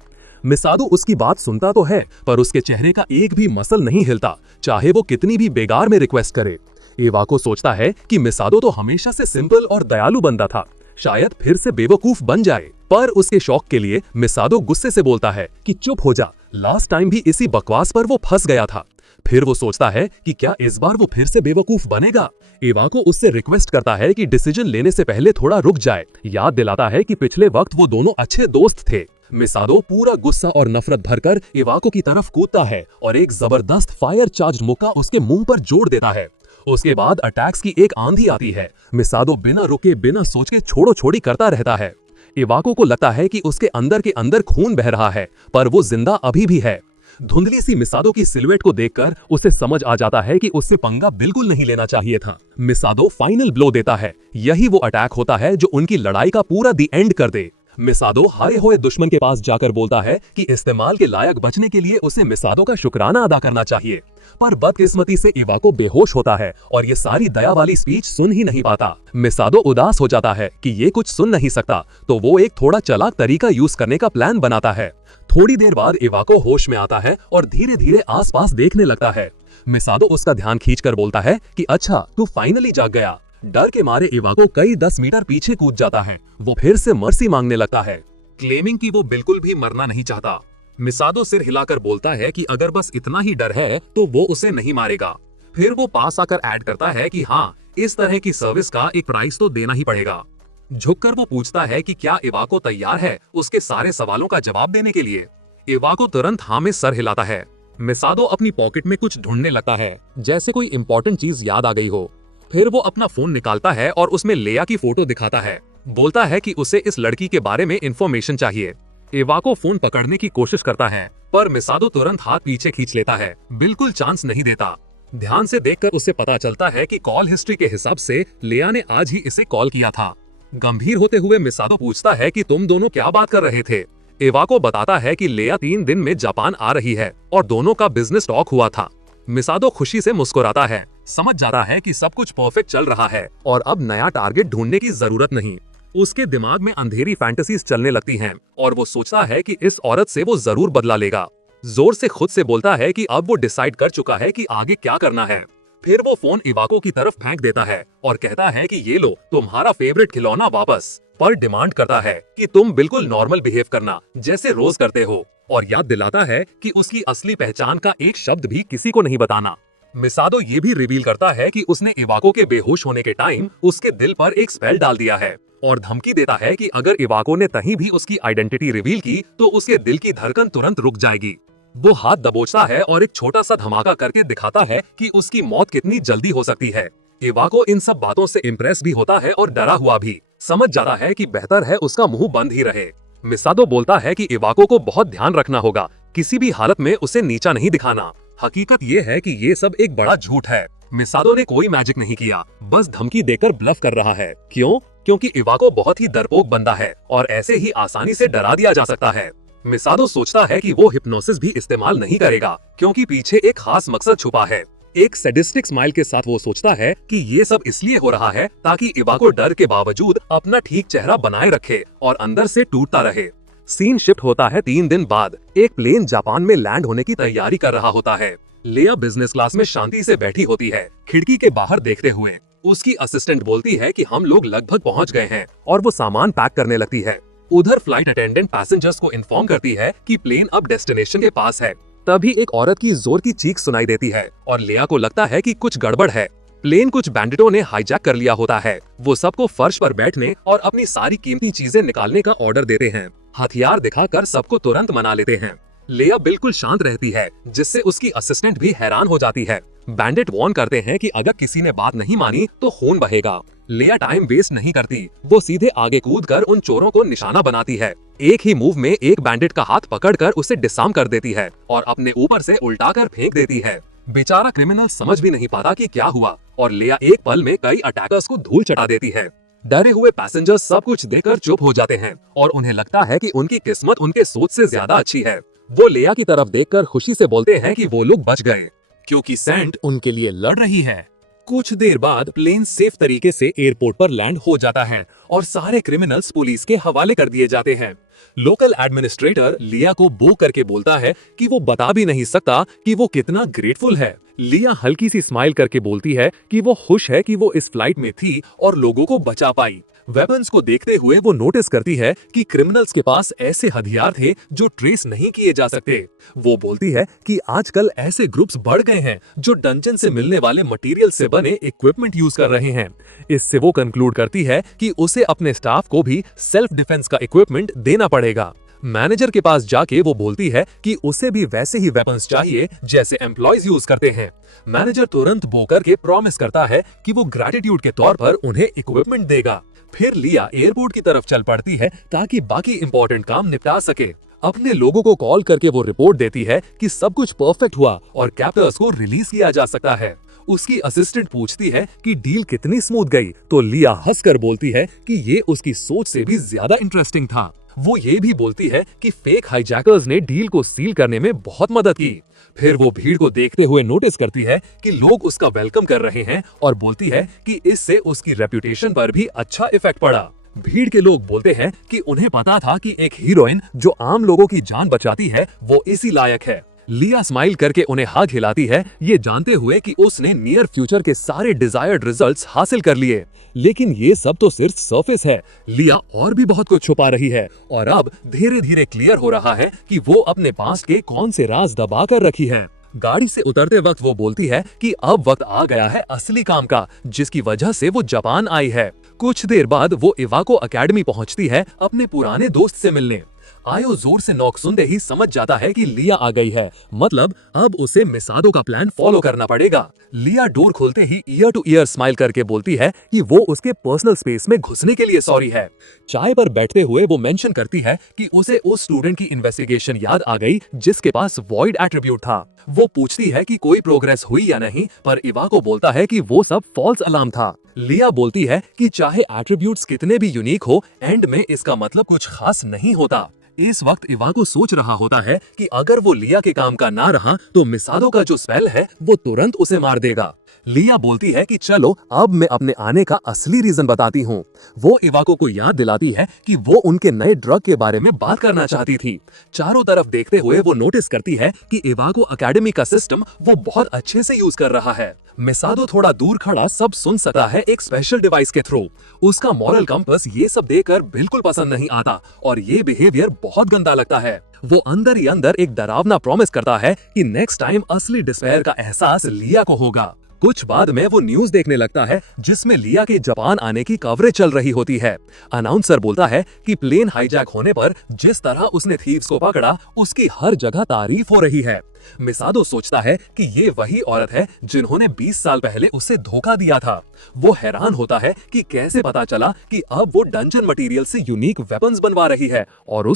मिसादो उसकी बात सुनता तो है, पर उसके चेहरे का एक भी मसल नहीं हिलता, चाहे वो कितनी भी बेगार में रिक्वेस्ट करे। इवाको सोचता है कि मिसादो तो हमेशा से सिंपल और दयालु बंदा था, शायद फिर से बेवकूफ बन जाए। पर उसके शौक के लिए मिसादो गुस्से से बोलता है कि चुप हो जा, लास्ट टाइम भी इसी बकवास पर वो फंस गया था। फिर वो सोचता है कि क्या इस बार वो फिर से बेवकूफ बनेगा। इवाको उससे रिक्वेस्ट करता है कि डिसीजन लेने से पहले थोड़ा रुक जाए, याद दिलाता है कि पिछले वक्त वो दोनों अच्छे दोस्त थे। मिसादो पूरा गुस्सा और नफरत भरकर इवाको की तरफ कूदता है और एक जबरदस्त फायर चार्ज मुक्का उसके मुंह पर जोड़ देता है। उसके बाद अटैक्स की एक आंधी आती है। मिसादो बिना रुके बिना सोच के छोड़ो छोड़ी करता रहता है। इवाको को लगता है कि उसके अंदर खून बह रहा है, पर वो जिंदा अभी भी है। धुंधली सी मिसादो की सिलुएट को देखकर उसे समझ आ जाता है कि उससे पंगा बिल्कुल नहीं लेना चाहिए था। मिसादो फाइनल ब्लो देता है। यही वो अटैक होता है जो उनकी लड़ाई का पूरा दी एंड कर दे। मिसादो हारे हुए दुश्मन के पास जाकर बोलता है कि इस्तेमाल के लायक बचने के लिए उसे मिसादो का शुक्राना अदा करना चाहिए, पर बदकिस्मती से इवाको बेहोश होता है और ये सारी दया वाली स्पीच सुन ही नहीं पाता। मिसादो उदास हो जाता है कि ये कुछ सुन नहीं सकता, तो वो एक थोड़ा चालाक तरीका यूज करने का प्लान बनाता है। थोड़ी देर बाद इवाको होश में आता है और धीरे धीरे आसपास देखने लगता है। मिसादो उसका ध्यान खींचकर बोलता है कि अच्छा, तू फाइनली जाग गया। डर के मारे इवाको कई 10 मीटर पीछे कूद जाता है। वो फिर से मर्सी मांगने लगता है, क्लेमिंग कि वो बिल्कुल भी मरना नहीं चाहता। मिसादो सिर हिलाकर बोलता है कि अगर बस इतना ही डर है तो वो उसे नहीं मारेगा। फिर वो पास आकर ऐड करता है कि हाँ, इस तरह की सर्विस का एक प्राइस तो देना ही पड़ेगा। झुककर वो पूछता है कि क्या इवाको तैयार है उसके सारे सवालों का जवाब देने के लिए। इवाको तुरंत हाँ में सर हिलाता है। मिसादो अपनी पॉकेट में कुछ ढूंढने लगता है, जैसे कोई इंपॉर्टेंट चीज याद आ गई हो। फिर वो अपना फोन निकालता है और उसमें लेया की फोटो दिखाता है। बोलता है कि उसे इस लड़की के बारे में इंफॉर्मेशन चाहिए। इवाको फोन पकड़ने की कोशिश करता है, पर मिसादो तुरंत हाथ पीछे खींच लेता है, बिल्कुल चांस नहीं देता। ध्यान से देखकर उसे पता चलता है कि कॉल हिस्ट्री के हिसाब से लेया ने आज ही इसे कॉल किया था। गंभीर होते हुए मिसादो पूछता है कि तुम दोनों क्या बात कर रहे थे। इवाको बताता है कि लेया 3 दिन में जापान आ रही है और दोनों का बिजनेस टॉक हुआ था। मिसादो खुशी से मुस्कुराता है, समझ जाता है कि सब कुछ परफेक्ट चल रहा है और अब नया टारगेट ढूंढने की जरूरत नहीं। उसके दिमाग में अंधेरी फैंटेसीज चलने लगती हैं और वो सोचता है कि इस औरत से वो जरूर बदला लेगा। जोर से खुद से बोलता है कि अब वो डिसाइड कर चुका है कि आगे क्या करना है। फिर वो फोन इवाको की तरफ फेंक देता है और कहता है कि ये लो तुम्हारा फेवरेट खिलौना वापस, पर डिमांड करता है कि तुम बिल्कुल नॉर्मल बिहेव करना जैसे रोज करते हो, और याद दिलाता है कि उसकी असली पहचान का एक शब्द भी किसी को नहीं बताना। मिसादो ये भी रिवील करता है कि उसने इवाको के बेहोश होने के टाइम उसके दिल पर एक स्पेल डाल दिया है और धमकी देता है कि अगर इवाको ने कहीं भी उसकी आइडेंटिटी रिवील की तो उसके दिल की धड़कन तुरंत रुक जाएगी। वो हाथ दबोचता है और एक छोटा सा धमाका करके दिखाता है कि उसकी मौत कितनी जल्दी हो सकती है। इवाको इन सब बातों से इम्प्रेस भी होता है और डरा हुआ भी। समझ जाता है कि बेहतर है उसका मुंह बंद ही रहे। मिसादो बोलता है कि इवाको को बहुत ध्यान रखना होगा, किसी भी हालत में उसे नीचा नहीं दिखाना। हकीकत ये है कि ये सब एक बड़ा झूठ है। मिसादो ने कोई मैजिक नहीं किया, बस धमकी देकर ब्लफ कर रहा है। क्यों? क्योंकि इवाको बहुत ही डरपोक बंदा है और ऐसे ही आसानी से डरा दिया जा सकता है। मिसादो सोचता है कि वो हिप्नोसिस भी इस्तेमाल नहीं करेगा क्योंकि पीछे एक खास मकसद छुपा है। एक सैडिस्टिक स्माइल के साथ वो सोचता है कि ये सब इसलिए हो रहा है ताकि इवाको डर के बावजूद अपना ठीक चेहरा बनाए रखे और अंदर से टूटता रहे। सीन शिफ्ट होता है 3 दिन बाद। एक प्लेन जापान में लैंड होने की तैयारी कर रहा होता है। लेया बिजनेस क्लास में शांति से बैठी होती है, खिड़की के बाहर देखते हुए। उसकी असिस्टेंट बोलती है कि हम लोग लगभग पहुंच गए हैं और वो सामान पैक करने लगती है। उधर फ्लाइट अटेंडेंट पैसेंजर्स को इन्फॉर्म करती है कि प्लेन अब डेस्टिनेशन के पास है। तभी एक औरत की जोर की चीख सुनाई देती है और लेया को लगता है कि कुछ गड़बड़ है। प्लेन कुछ बैंडिटों ने हाईजैक कर लिया होता है। वो सबको फर्श पर बैठने और अपनी सारी कीमती चीजें निकालने का ऑर्डर देते हैं। हथियार दिखाकर सबको तुरंत मना लेते हैं। लेया बिल्कुल शांत रहती है, जिससे उसकी असिस्टेंट भी हैरान हो जाती है। बैंडिट वार्न करते हैं कि अगर किसी ने बात नहीं मानी तो खून बहेगा। लेया टाइम वेस्ट नहीं करती, वो सीधे आगे कूदकर उन चोरों को निशाना बनाती है। एक ही मूव में एक बैंडिट का हाथ पकड़कर उसे डिसआर्म कर देती है और अपने ऊपर से उल्टाकर फेंक देती है। बेचारा क्रिमिनल समझ भी नहीं पाता कि क्या हुआ और लेया एक पल में कई अटैकर्स को धूल चटा देती है। डरे हुए पैसेंजर्स सब कुछ देखकर चुप हो जाते हैं और उन्हें लगता है कि उनकी किस्मत उनके सोच से ज्यादा अच्छी है। वो लेया की तरफ देखकर खुशी से बोलते हैं कि वो लोग बच गए क्योंकि सैंड उनके लिए लड़ रही है। कुछ देर बाद प्लेन सेफ तरीके से एयरपोर्ट पर लैंड हो जाता है और सारे क्रिमिनल्स पुलिस के हवाले कर दिए जाते हैं। लोकल एडमिनिस्ट्रेटर लिया को बो करके बोलता है कि वो बता भी नहीं सकता कि वो कितना ग्रेटफुल है। लिया हल्की सी स्माइल करके बोलती है कि वो खुश है कि वो इस फ्लाइट में थी और लोगों को बचा पाई। वेपन्स को देखते हुए वो नोटिस करती है कि क्रिमिनल्स के पास ऐसे हथियार थे जो ट्रेस नहीं किए जा सकते। वो बोलती है कि आजकल ऐसे ग्रुप्स बढ़ गए हैं जो डंजन से मिलने वाले मटेरियल से बने इक्विपमेंट यूज कर रहे हैं। इससे वो कंक्लूड करती है कि उसे अपने स्टाफ को भी सेल्फ डिफेंस का इक्विपमेंट देना पड़ेगा। मैनेजर के पास जाके वो बोलती है कि उसे भी वैसे ही वेपन्स चाहिए जैसे एम्प्लॉयज यूज करते हैं। मैनेजर तुरंत वो करके प्रॉमिस करता है कि वो ग्रैटिट्यूड के तौर पर उन्हें इक्विपमेंट देगा। फिर लिया एयरपोर्ट की तरफ चल पड़ती है ताकि बाकी इंपॉर्टेंट काम निपटा सके। अपने लोगों को कॉल करके वो रिपोर्ट देती है कि सब कुछ परफेक्ट हुआ और कैप्टर्स को रिलीज किया जा सकता है। उसकी असिस्टेंट पूछती है कि डील कितनी स्मूथ गई, तो लिया हंसकर बोलती है कि ये उसकी सोच से भी ज्यादा इंटरेस्टिंग था। वो ये भी बोलती है कि फेक हाईजैकर्स ने डील को सील करने में बहुत मदद की। फिर वो भीड़ को देखते हुए नोटिस करती है कि लोग उसका वेलकम कर रहे हैं और बोलती है कि इससे उसकी रेप्यूटेशन पर भी अच्छा इफेक्ट पड़ा। भीड़ के लोग बोलते हैं कि उन्हें पता था कि एक हीरोइन जो आम लोगों की जान बचाती है वो इसी लायक है। लिया स्माइल करके उन्हें हाथ हिलाती है, ये जानते हुए कि उसने नियर फ्यूचर के सारे डिजायर्ड रिजल्ट्स हासिल कर लिए। लेकिन ये सब तो सिर्फ सरफेस है। लिया और भी बहुत कुछ छुपा रही है और अब धीरे धीरे क्लियर हो रहा है कि वो अपने पास्ट के कौन से राज दबा कर रखी है। गाड़ी से उतरते वक्त वो बोलती है कि अब वक्त आ गया है असली काम का, जिसकी वजह से वो जापान आई है। कुछ देर बाद वो इवाको एकेडमी पहुंचती है अपने पुराने दोस्त से मिलने। आयो जोर से नॉक सुनते ही समझ जाता है कि लिया आ गई है, मतलब अब उसे मिसादो का प्लान फॉलो करना पड़ेगा। लिया डोर खोलते ही ईयर टू ईयर स्माइल करके बोलती है कि वो उसके पर्सनल स्पेस में घुसने के लिए सॉरी है। चाय पर बैठते हुए वो मेंशन करती है कि उसे उस स्टूडेंट की इन्वेस्टिगेशन याद आ गई जिसके पास वॉइड एट्रीब्यूट था। वो पूछती है कि कोई प्रोग्रेस हुई या नहीं, पर इवाको बोलता है कि वो सब फॉल्स अलार्म था। लिया बोलती है कि चाहे एट्रीब्यूट्स कितने भी यूनिक हो, एंड में इसका मतलब कुछ खास नहीं होता। इस वक्त इवाको सोच रहा होता है कि अगर वो लिया के काम का ना रहा तो मिसादो का जो स्पेल है वो तुरंत उसे मार देगा। लिया बोलती है कि चलो अब मैं अपने आने का असली रीजन बताती हूँ। वो इवाको को याद दिलाती है कि वो उनके नए ड्रग के बारे में बात करना चाहती थी। चारों तरफ देखते हुए वो नोटिस करती है कि इवाको एकेडमी का सिस्टम वो बहुत अच्छे से यूज कर रहा है। मिसादो थोड़ा दूर खड़ा सब सुन सकता है एक स्पेशल डिवाइस के थ्रू। उसका मॉरल कंपास ये सब देखकर बिल्कुल पसंद नहीं आता और ये बिहेवियर बहुत गंदा लगता है। वो अंदर ही अंदर एक डरावना प्रॉमिस करता है कि नेक्स्ट टाइम असली डिस्पेयर का एहसास लिया को होगा। कुछ बाद में वो न्यूज देखने लगता है जिसमें लिया के जापान आने की कवरेज चल रही होती है। अनाउंसर बोलता है कि प्लेन हाईजैक होने पर जिस तरह उसने थीव्स को पकड़ा उसकी हर जगह तारीफ हो रही है। मिसादो सोचता है कि ये वही औरत है जिन्होंने 20 साल पहले उसे धोखा दिया था। वो हैरान होता है कि कैसे पता चला कि अब वो डंजन मटेरियल से यूनिक वेपन्स बनवा रही है और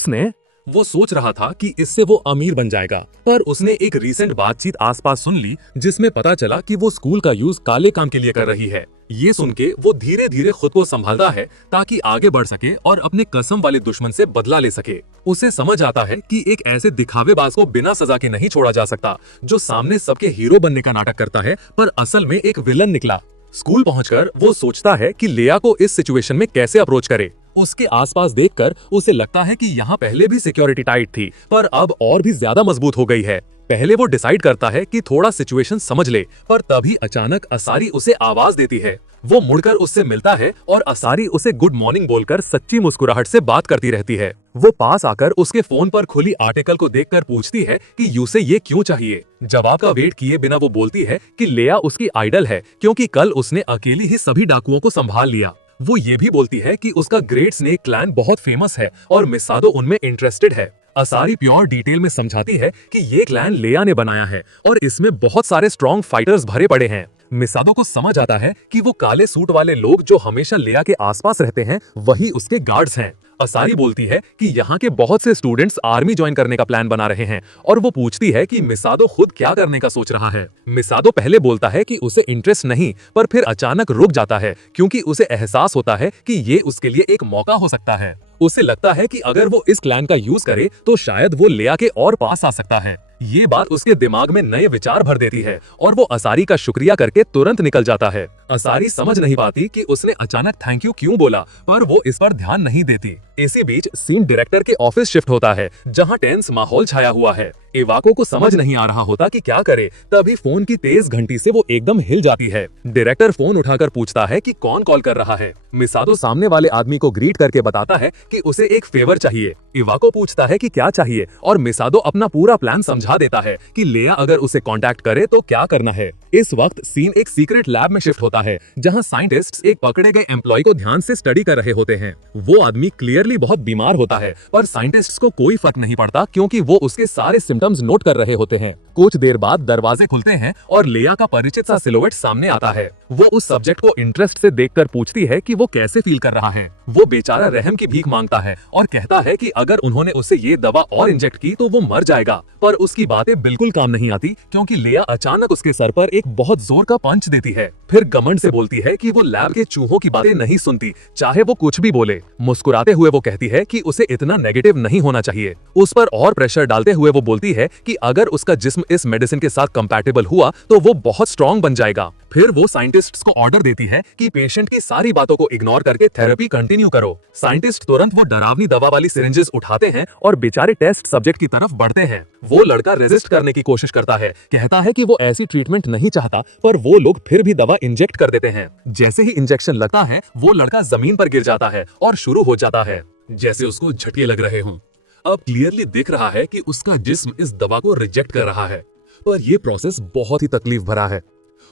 वो सोच रहा था कि इससे वो अमीर बन जाएगा, पर उसने एक रीसेंट बातचीत आसपास सुन ली जिसमें पता चला कि वो स्कूल का यूज काले काम के लिए कर रही है। ये सुन के वो धीरे धीरे खुद को संभालता है ताकि आगे बढ़ सके और अपने कसम वाले दुश्मन से बदला ले सके। उसे समझ आता है कि एक ऐसे दिखावेबाज को बिना सजा के नहीं छोड़ा जा सकता जो सामने सबके हीरो बनने का नाटक करता है पर असल में एक विलन निकला। स्कूल पहुंचकर वो सोचता है कि लिया को इस सिचुएशन में कैसे अप्रोच करे। उसके आसपास देखकर उसे लगता है कि यहाँ पहले भी सिक्योरिटी टाइट थी पर अब और भी ज्यादा मजबूत हो गई है। पहले वो डिसाइड करता है कि थोड़ा सिचुएशन समझ ले, पर तभी अचानक असारी उसे आवाज देती है। वो मुड़कर उससे मिलता है और असारी उसे गुड मॉर्निंग बोलकर सच्ची मुस्कुराहट से बात करती रहती है। वो पास आकर उसके फोन पर खुली आर्टिकल को देखकर पूछती है कि यूसे ये क्यों चाहिए। जवाब का वेट किए बिना वो बोलती है कि लेया उसकी आइडल है क्योंकि कल उसने अकेली ही सभी डाकुओं को संभाल लिया। वो ये भी बोलती है कि उसका ग्रेट स्नेक क्लैन बहुत फेमस है और मिसादो उनमें इंटरेस्टेड है। असारी प्योर डिटेल में समझाती है कि ये क्लैन लेया ने बनाया है और इसमें बहुत सारे स्ट्रॉन्ग फाइटर्स भरे पड़े हैं। मिसादो को समझ आता है कि वो काले सूट वाले लोग जो हमेशा लेया के आसपास रहते हैं वही उसके गार्ड्स हैं। असारी बोलती है कि यहाँ के बहुत से स्टूडेंट्स आर्मी ज्वाइन करने का प्लान बना रहे हैं और वो पूछती है कि मिसादो खुद क्या करने का सोच रहा है। मिसादो पहले बोलता है कि उसे इंटरेस्ट नहीं, पर फिर अचानक रुक जाता है क्योंकि उसे एहसास होता है कि ये उसके लिए एक मौका हो सकता है। उसे लगता है कि अगर वो इस क्लैन का यूज करे तो शायद वो लेया के और पास आ सकता है। ये बात उसके दिमाग में नए विचार भर देती है और वो असारी का शुक्रिया करके तुरंत निकल जाता है। असारी समझ नहीं पाती कि उसने अचानक थैंक यू क्यों बोला, पर वो इस पर ध्यान नहीं देती। इसी बीच सीन डायरेक्टर के ऑफिस शिफ्ट होता है, जहां टेंस माहौल छाया हुआ है। इवाको को समझ नहीं आ रहा होता कि क्या करे, तभी फोन की तेज घंटी से वो एकदम हिल जाती है। डायरेक्टर फोन उठाकर पूछता है कि कौन कॉल कर रहा है। मिसातो सामने वाले आदमी को ग्रीट करके बताता है कि उसे एक फेवर चाहिए। इवाको पूछता है कि क्या चाहिए, और मिसातो अपना पूरा प्लान समझा देता है कि लेया अगर उसे कांटेक्ट करे तो क्या करना है। इस वक्त सीन एक सीक्रेट लैब में शिफ्ट होता है, जहां साइंटिस्ट्स एक पकड़े गए एम्प्लॉय को ध्यान से स्टडी कर रहे होते हैं। वो आदमी क्लियरली बहुत बीमार होता है, पर साइंटिस्ट्स को कोई फर्क नहीं पड़ता, क्योंकि वो उसके सारे सिम्टम्स नोट कर रहे होते हैं। कुछ देर बाद दरवाजे खुलते हैं और लेया का परिचित सा सिलोवेट सामने आता है। वो उस सब्जेक्ट को इंटरेस्ट से देखकर पूछती है कि वो कैसे फील कर रहा है। वो बेचारा रहम की भीख मांगता है और कहता है कि अगर उन्होंने उसे ये दवा और इंजेक्ट की तो वो मर जाएगा, पर उसकी बातें बिल्कुल काम नहीं आती, क्योंकि लेया अचानक उसके सर पर एक बहुत जोर का पंच देती है। फिर घमंड से बोलती है कि वो लैब के चूहों की बातें नहीं सुनती, चाहे वो कुछ भी बोले। मुस्कुराते हुए वो कहती है कि उसे इतना नेगेटिव नहीं होना चाहिए। उस पर और प्रेशर डालते हुए वो बोलती है कि अगर उसका जिस्म इस मेडिसिन के साथ कंपैटिबल हुआ तो वो बहुत स्ट्रांग बन जाएगा। फिर वो साइंटिस्ट्स को ऑर्डर देती है कि पेशेंट की सारी बातों को इग्नोर करके थेरेपी कंटिन्यू करो। साइंटिस्ट तुरंत वो डरावनी दवा वाली सिरिंजेस उठाते हैं और बेचारे टेस्ट सब्जेक्ट की तरफ बढ़ते हैं। वो लड़का रेजिस्ट करने की कोशिश करता है, कहता है कि वो ऐसी ट्रीटमेंट नहीं चाहता, पर वो लोग फिर भी दवा इंजेक्ट कर देते हैं। जैसे ही इंजेक्शन लगता है, वो लड़का जमीन पर गिर जाता है और शुरू हो जाता है जैसे उसको झटके लग रहे हों। अब क्लियरली दिख रहा है कि उसका जिस्म इस दवा को रिजेक्ट कर रहा है, पर यह प्रोसेस बहुत ही तकलीफ भरा है।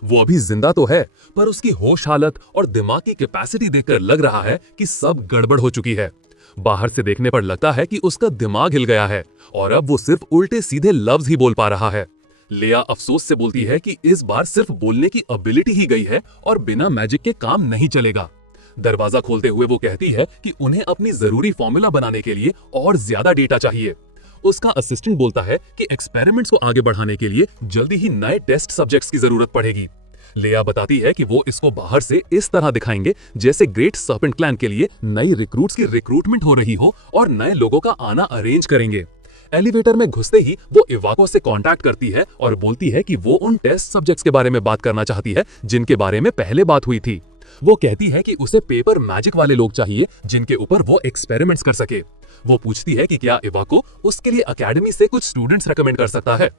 वो अभी जिंदा तो है, पर उसकी होश हालत और दिमाग की कैपेसिटी देखकर लग रहा है कि सब गड़बड़ हो चुकी है। बाहर से देखने पर लगता है कि उसका दिमाग हिल गया है और अब वो सिर्फ उल्टे सीधे लफ्ज ही बोल पा रहा है। लेया अफसोस से बोलती है कि इस बार सिर्फ बोलने की एबिलिटी ही गई है और बिना मैजिक के काम नहीं चलेगा। दरवाजा खोलते हुए वो कहती है कि उन्हें अपनी जरूरी फॉर्मूला बनाने के लिए और ज्यादा डेटा चाहिए। उसका असिस्टेंट बोलता है कि एक्सपेरिमेंट्स को आगे बढ़ाने के लिए जल्दी ही नए टेस्ट सब्जेक्ट्स की जरूरत पड़ेगी। लेया बताती है कि वो इसको बाहर से इस तरह दिखाएंगे जैसे ग्रेट सर्पेंट क्लैन के लिए नई रिक्रूट्स की रिक्रूटमेंट हो रही हो और नए लोगों का आना अरेंज करेंगे। एलिवेटर में घुसते ही वो इवाको से कांटेक्ट करती है और बोलती है कि वो उन टेस्ट सब्जेक्ट्स के बारे में बात करना चाहती है जिनके बारे में पहले बात हुई थी। वो कहती है कि उसे पेपर मैजिक वाले लोग चाहिए जिनके ऊपर वो एक्सपेरिमेंट्स कर सके। वो पूछती है कि क्या इवाको उसके लिए एकेडमी से कुछ स्टूडेंट्स रेकमेंड कर सकता है।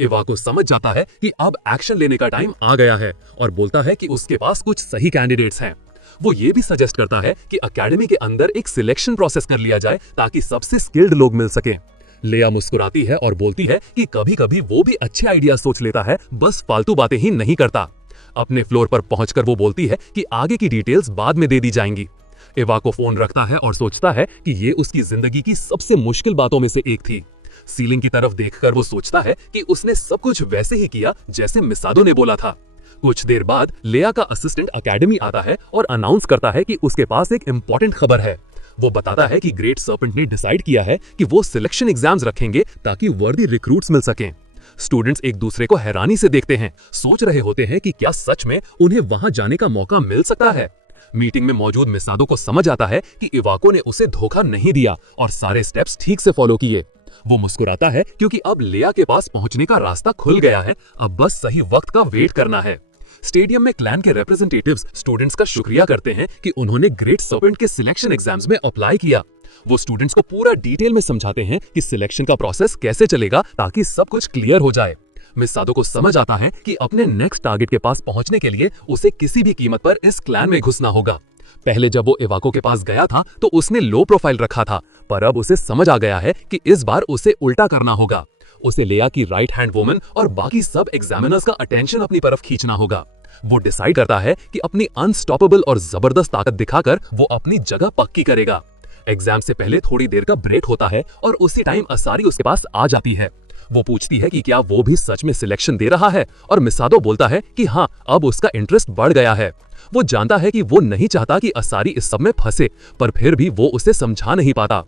इवाको समझ जाता है कि अब एक्शन लेने का टाइम आ गया है और बोलता है कि उसके पास कुछ सही कैंडिडेट्स हैं। वो ये भी सजेस्ट करता है कि एकेडमी के अंदर एक सिलेक्शन प्रोसेस कर लिया जाए ताकि सबसे स्किल्ड लोग मिल सके। लेया मुस्कुराती है और बोलती है कि कभी कभी वो भी अच्छे आइडिया सोच लेता है, बस फालतू बातें ही नहीं करता। अपने फ्लोर पर पहुंचकर वो बोलती है कि आगे की डिटेल्स बाद में दे दी जाएंगी। इवाको फोन रखता है और सोचता है कि ये उसकी जिंदगी की सबसे मुश्किल बातों में से एक थी। सीलिंग की तरफ देखकर वो सोचता है कि उसने सब कुछ वैसे ही किया जैसे मिसादो ने बोला था। कुछ देर बाद लेया का असिस्टेंट एकेडमी आता है और अनाउंस करता है कि उसके पास एक इंपॉर्टेंट खबर है। वो बताता है कि ग्रेट सर्पेंट ने डिसाइड किया है कि वो सिलेक्शन एग्जाम्स रखेंगे ताकि वर्दी रिक्रूट्स मिल सकें। स्टूडेंट्स एक दूसरे को हैरानी से देखते हैं, सोच रहे होते हैं कि क्या सच में उन्हें वहां जाने का मौका मिल सकता है। मीटिंग में मौजूद मिसादो को समझ आता है कि इवाको ने उसे धोखा नहीं दिया और सारे स्टेप्स ठीक से फॉलो किए। वो मुस्कुराता है क्योंकि अब लेया के पास पहुंचने का रास्ता खुल गया है, अब बस सही वक्त का वेट करना है। स्टेडियम में क्लैन के रिप्रेजेंटेटिव्स स्टूडेंट्स का शुक्रिया करते हैं कि उन्होंने ग्रेट सर्पेंट के सिलेक्शन एग्जाम्स में अप्लाई किया। वो स्टूडेंट्स को पूरा डिटेल में समझाते हैं कि सिलेक्शन का प्रोसेस कैसे चलेगा ताकि सब कुछ क्लियर हो जाए। मिसादो को समझ आता है कि अपने नेक्स्ट टारगेट के पास पहुंचने के लिए उसे किसी भी कीमत पर इस क्लैन में घुसना होगा। पहले जब वो इवाको के पास गया था तो उसने लो प्रोफाइल रखा था, पर अब उसे समझ आ गया है कि इस बार उसे उल्टा करना होगा। उसे लेया की राइट हैंड वुमन और बाकी सब एग्जामिनर्स का अटेंशन अपनी तरफ खींचना होगा। वो डिसाइड करता है कि अपनी अनस्टॉपेबल और जबरदस्त ताकत दिखाकर वो अपनी जगह पक्की करेगा। एग्जाम से पहले थोड़ी देर का ब्रेक होता है और उसी टाइम असारी उसके पास आ जाती है। वो पूछती है कि क्या वो भी सच में सिलेक्शन दे रहा है और मिसादो बोलता है कि हाँ, अब उसका इंटरेस्ट बढ़ गया है। वो जानता है कि वो नहीं चाहता कि असारी इस सब में फंसे, पर फिर भी वो उसे समझा नहीं पाता।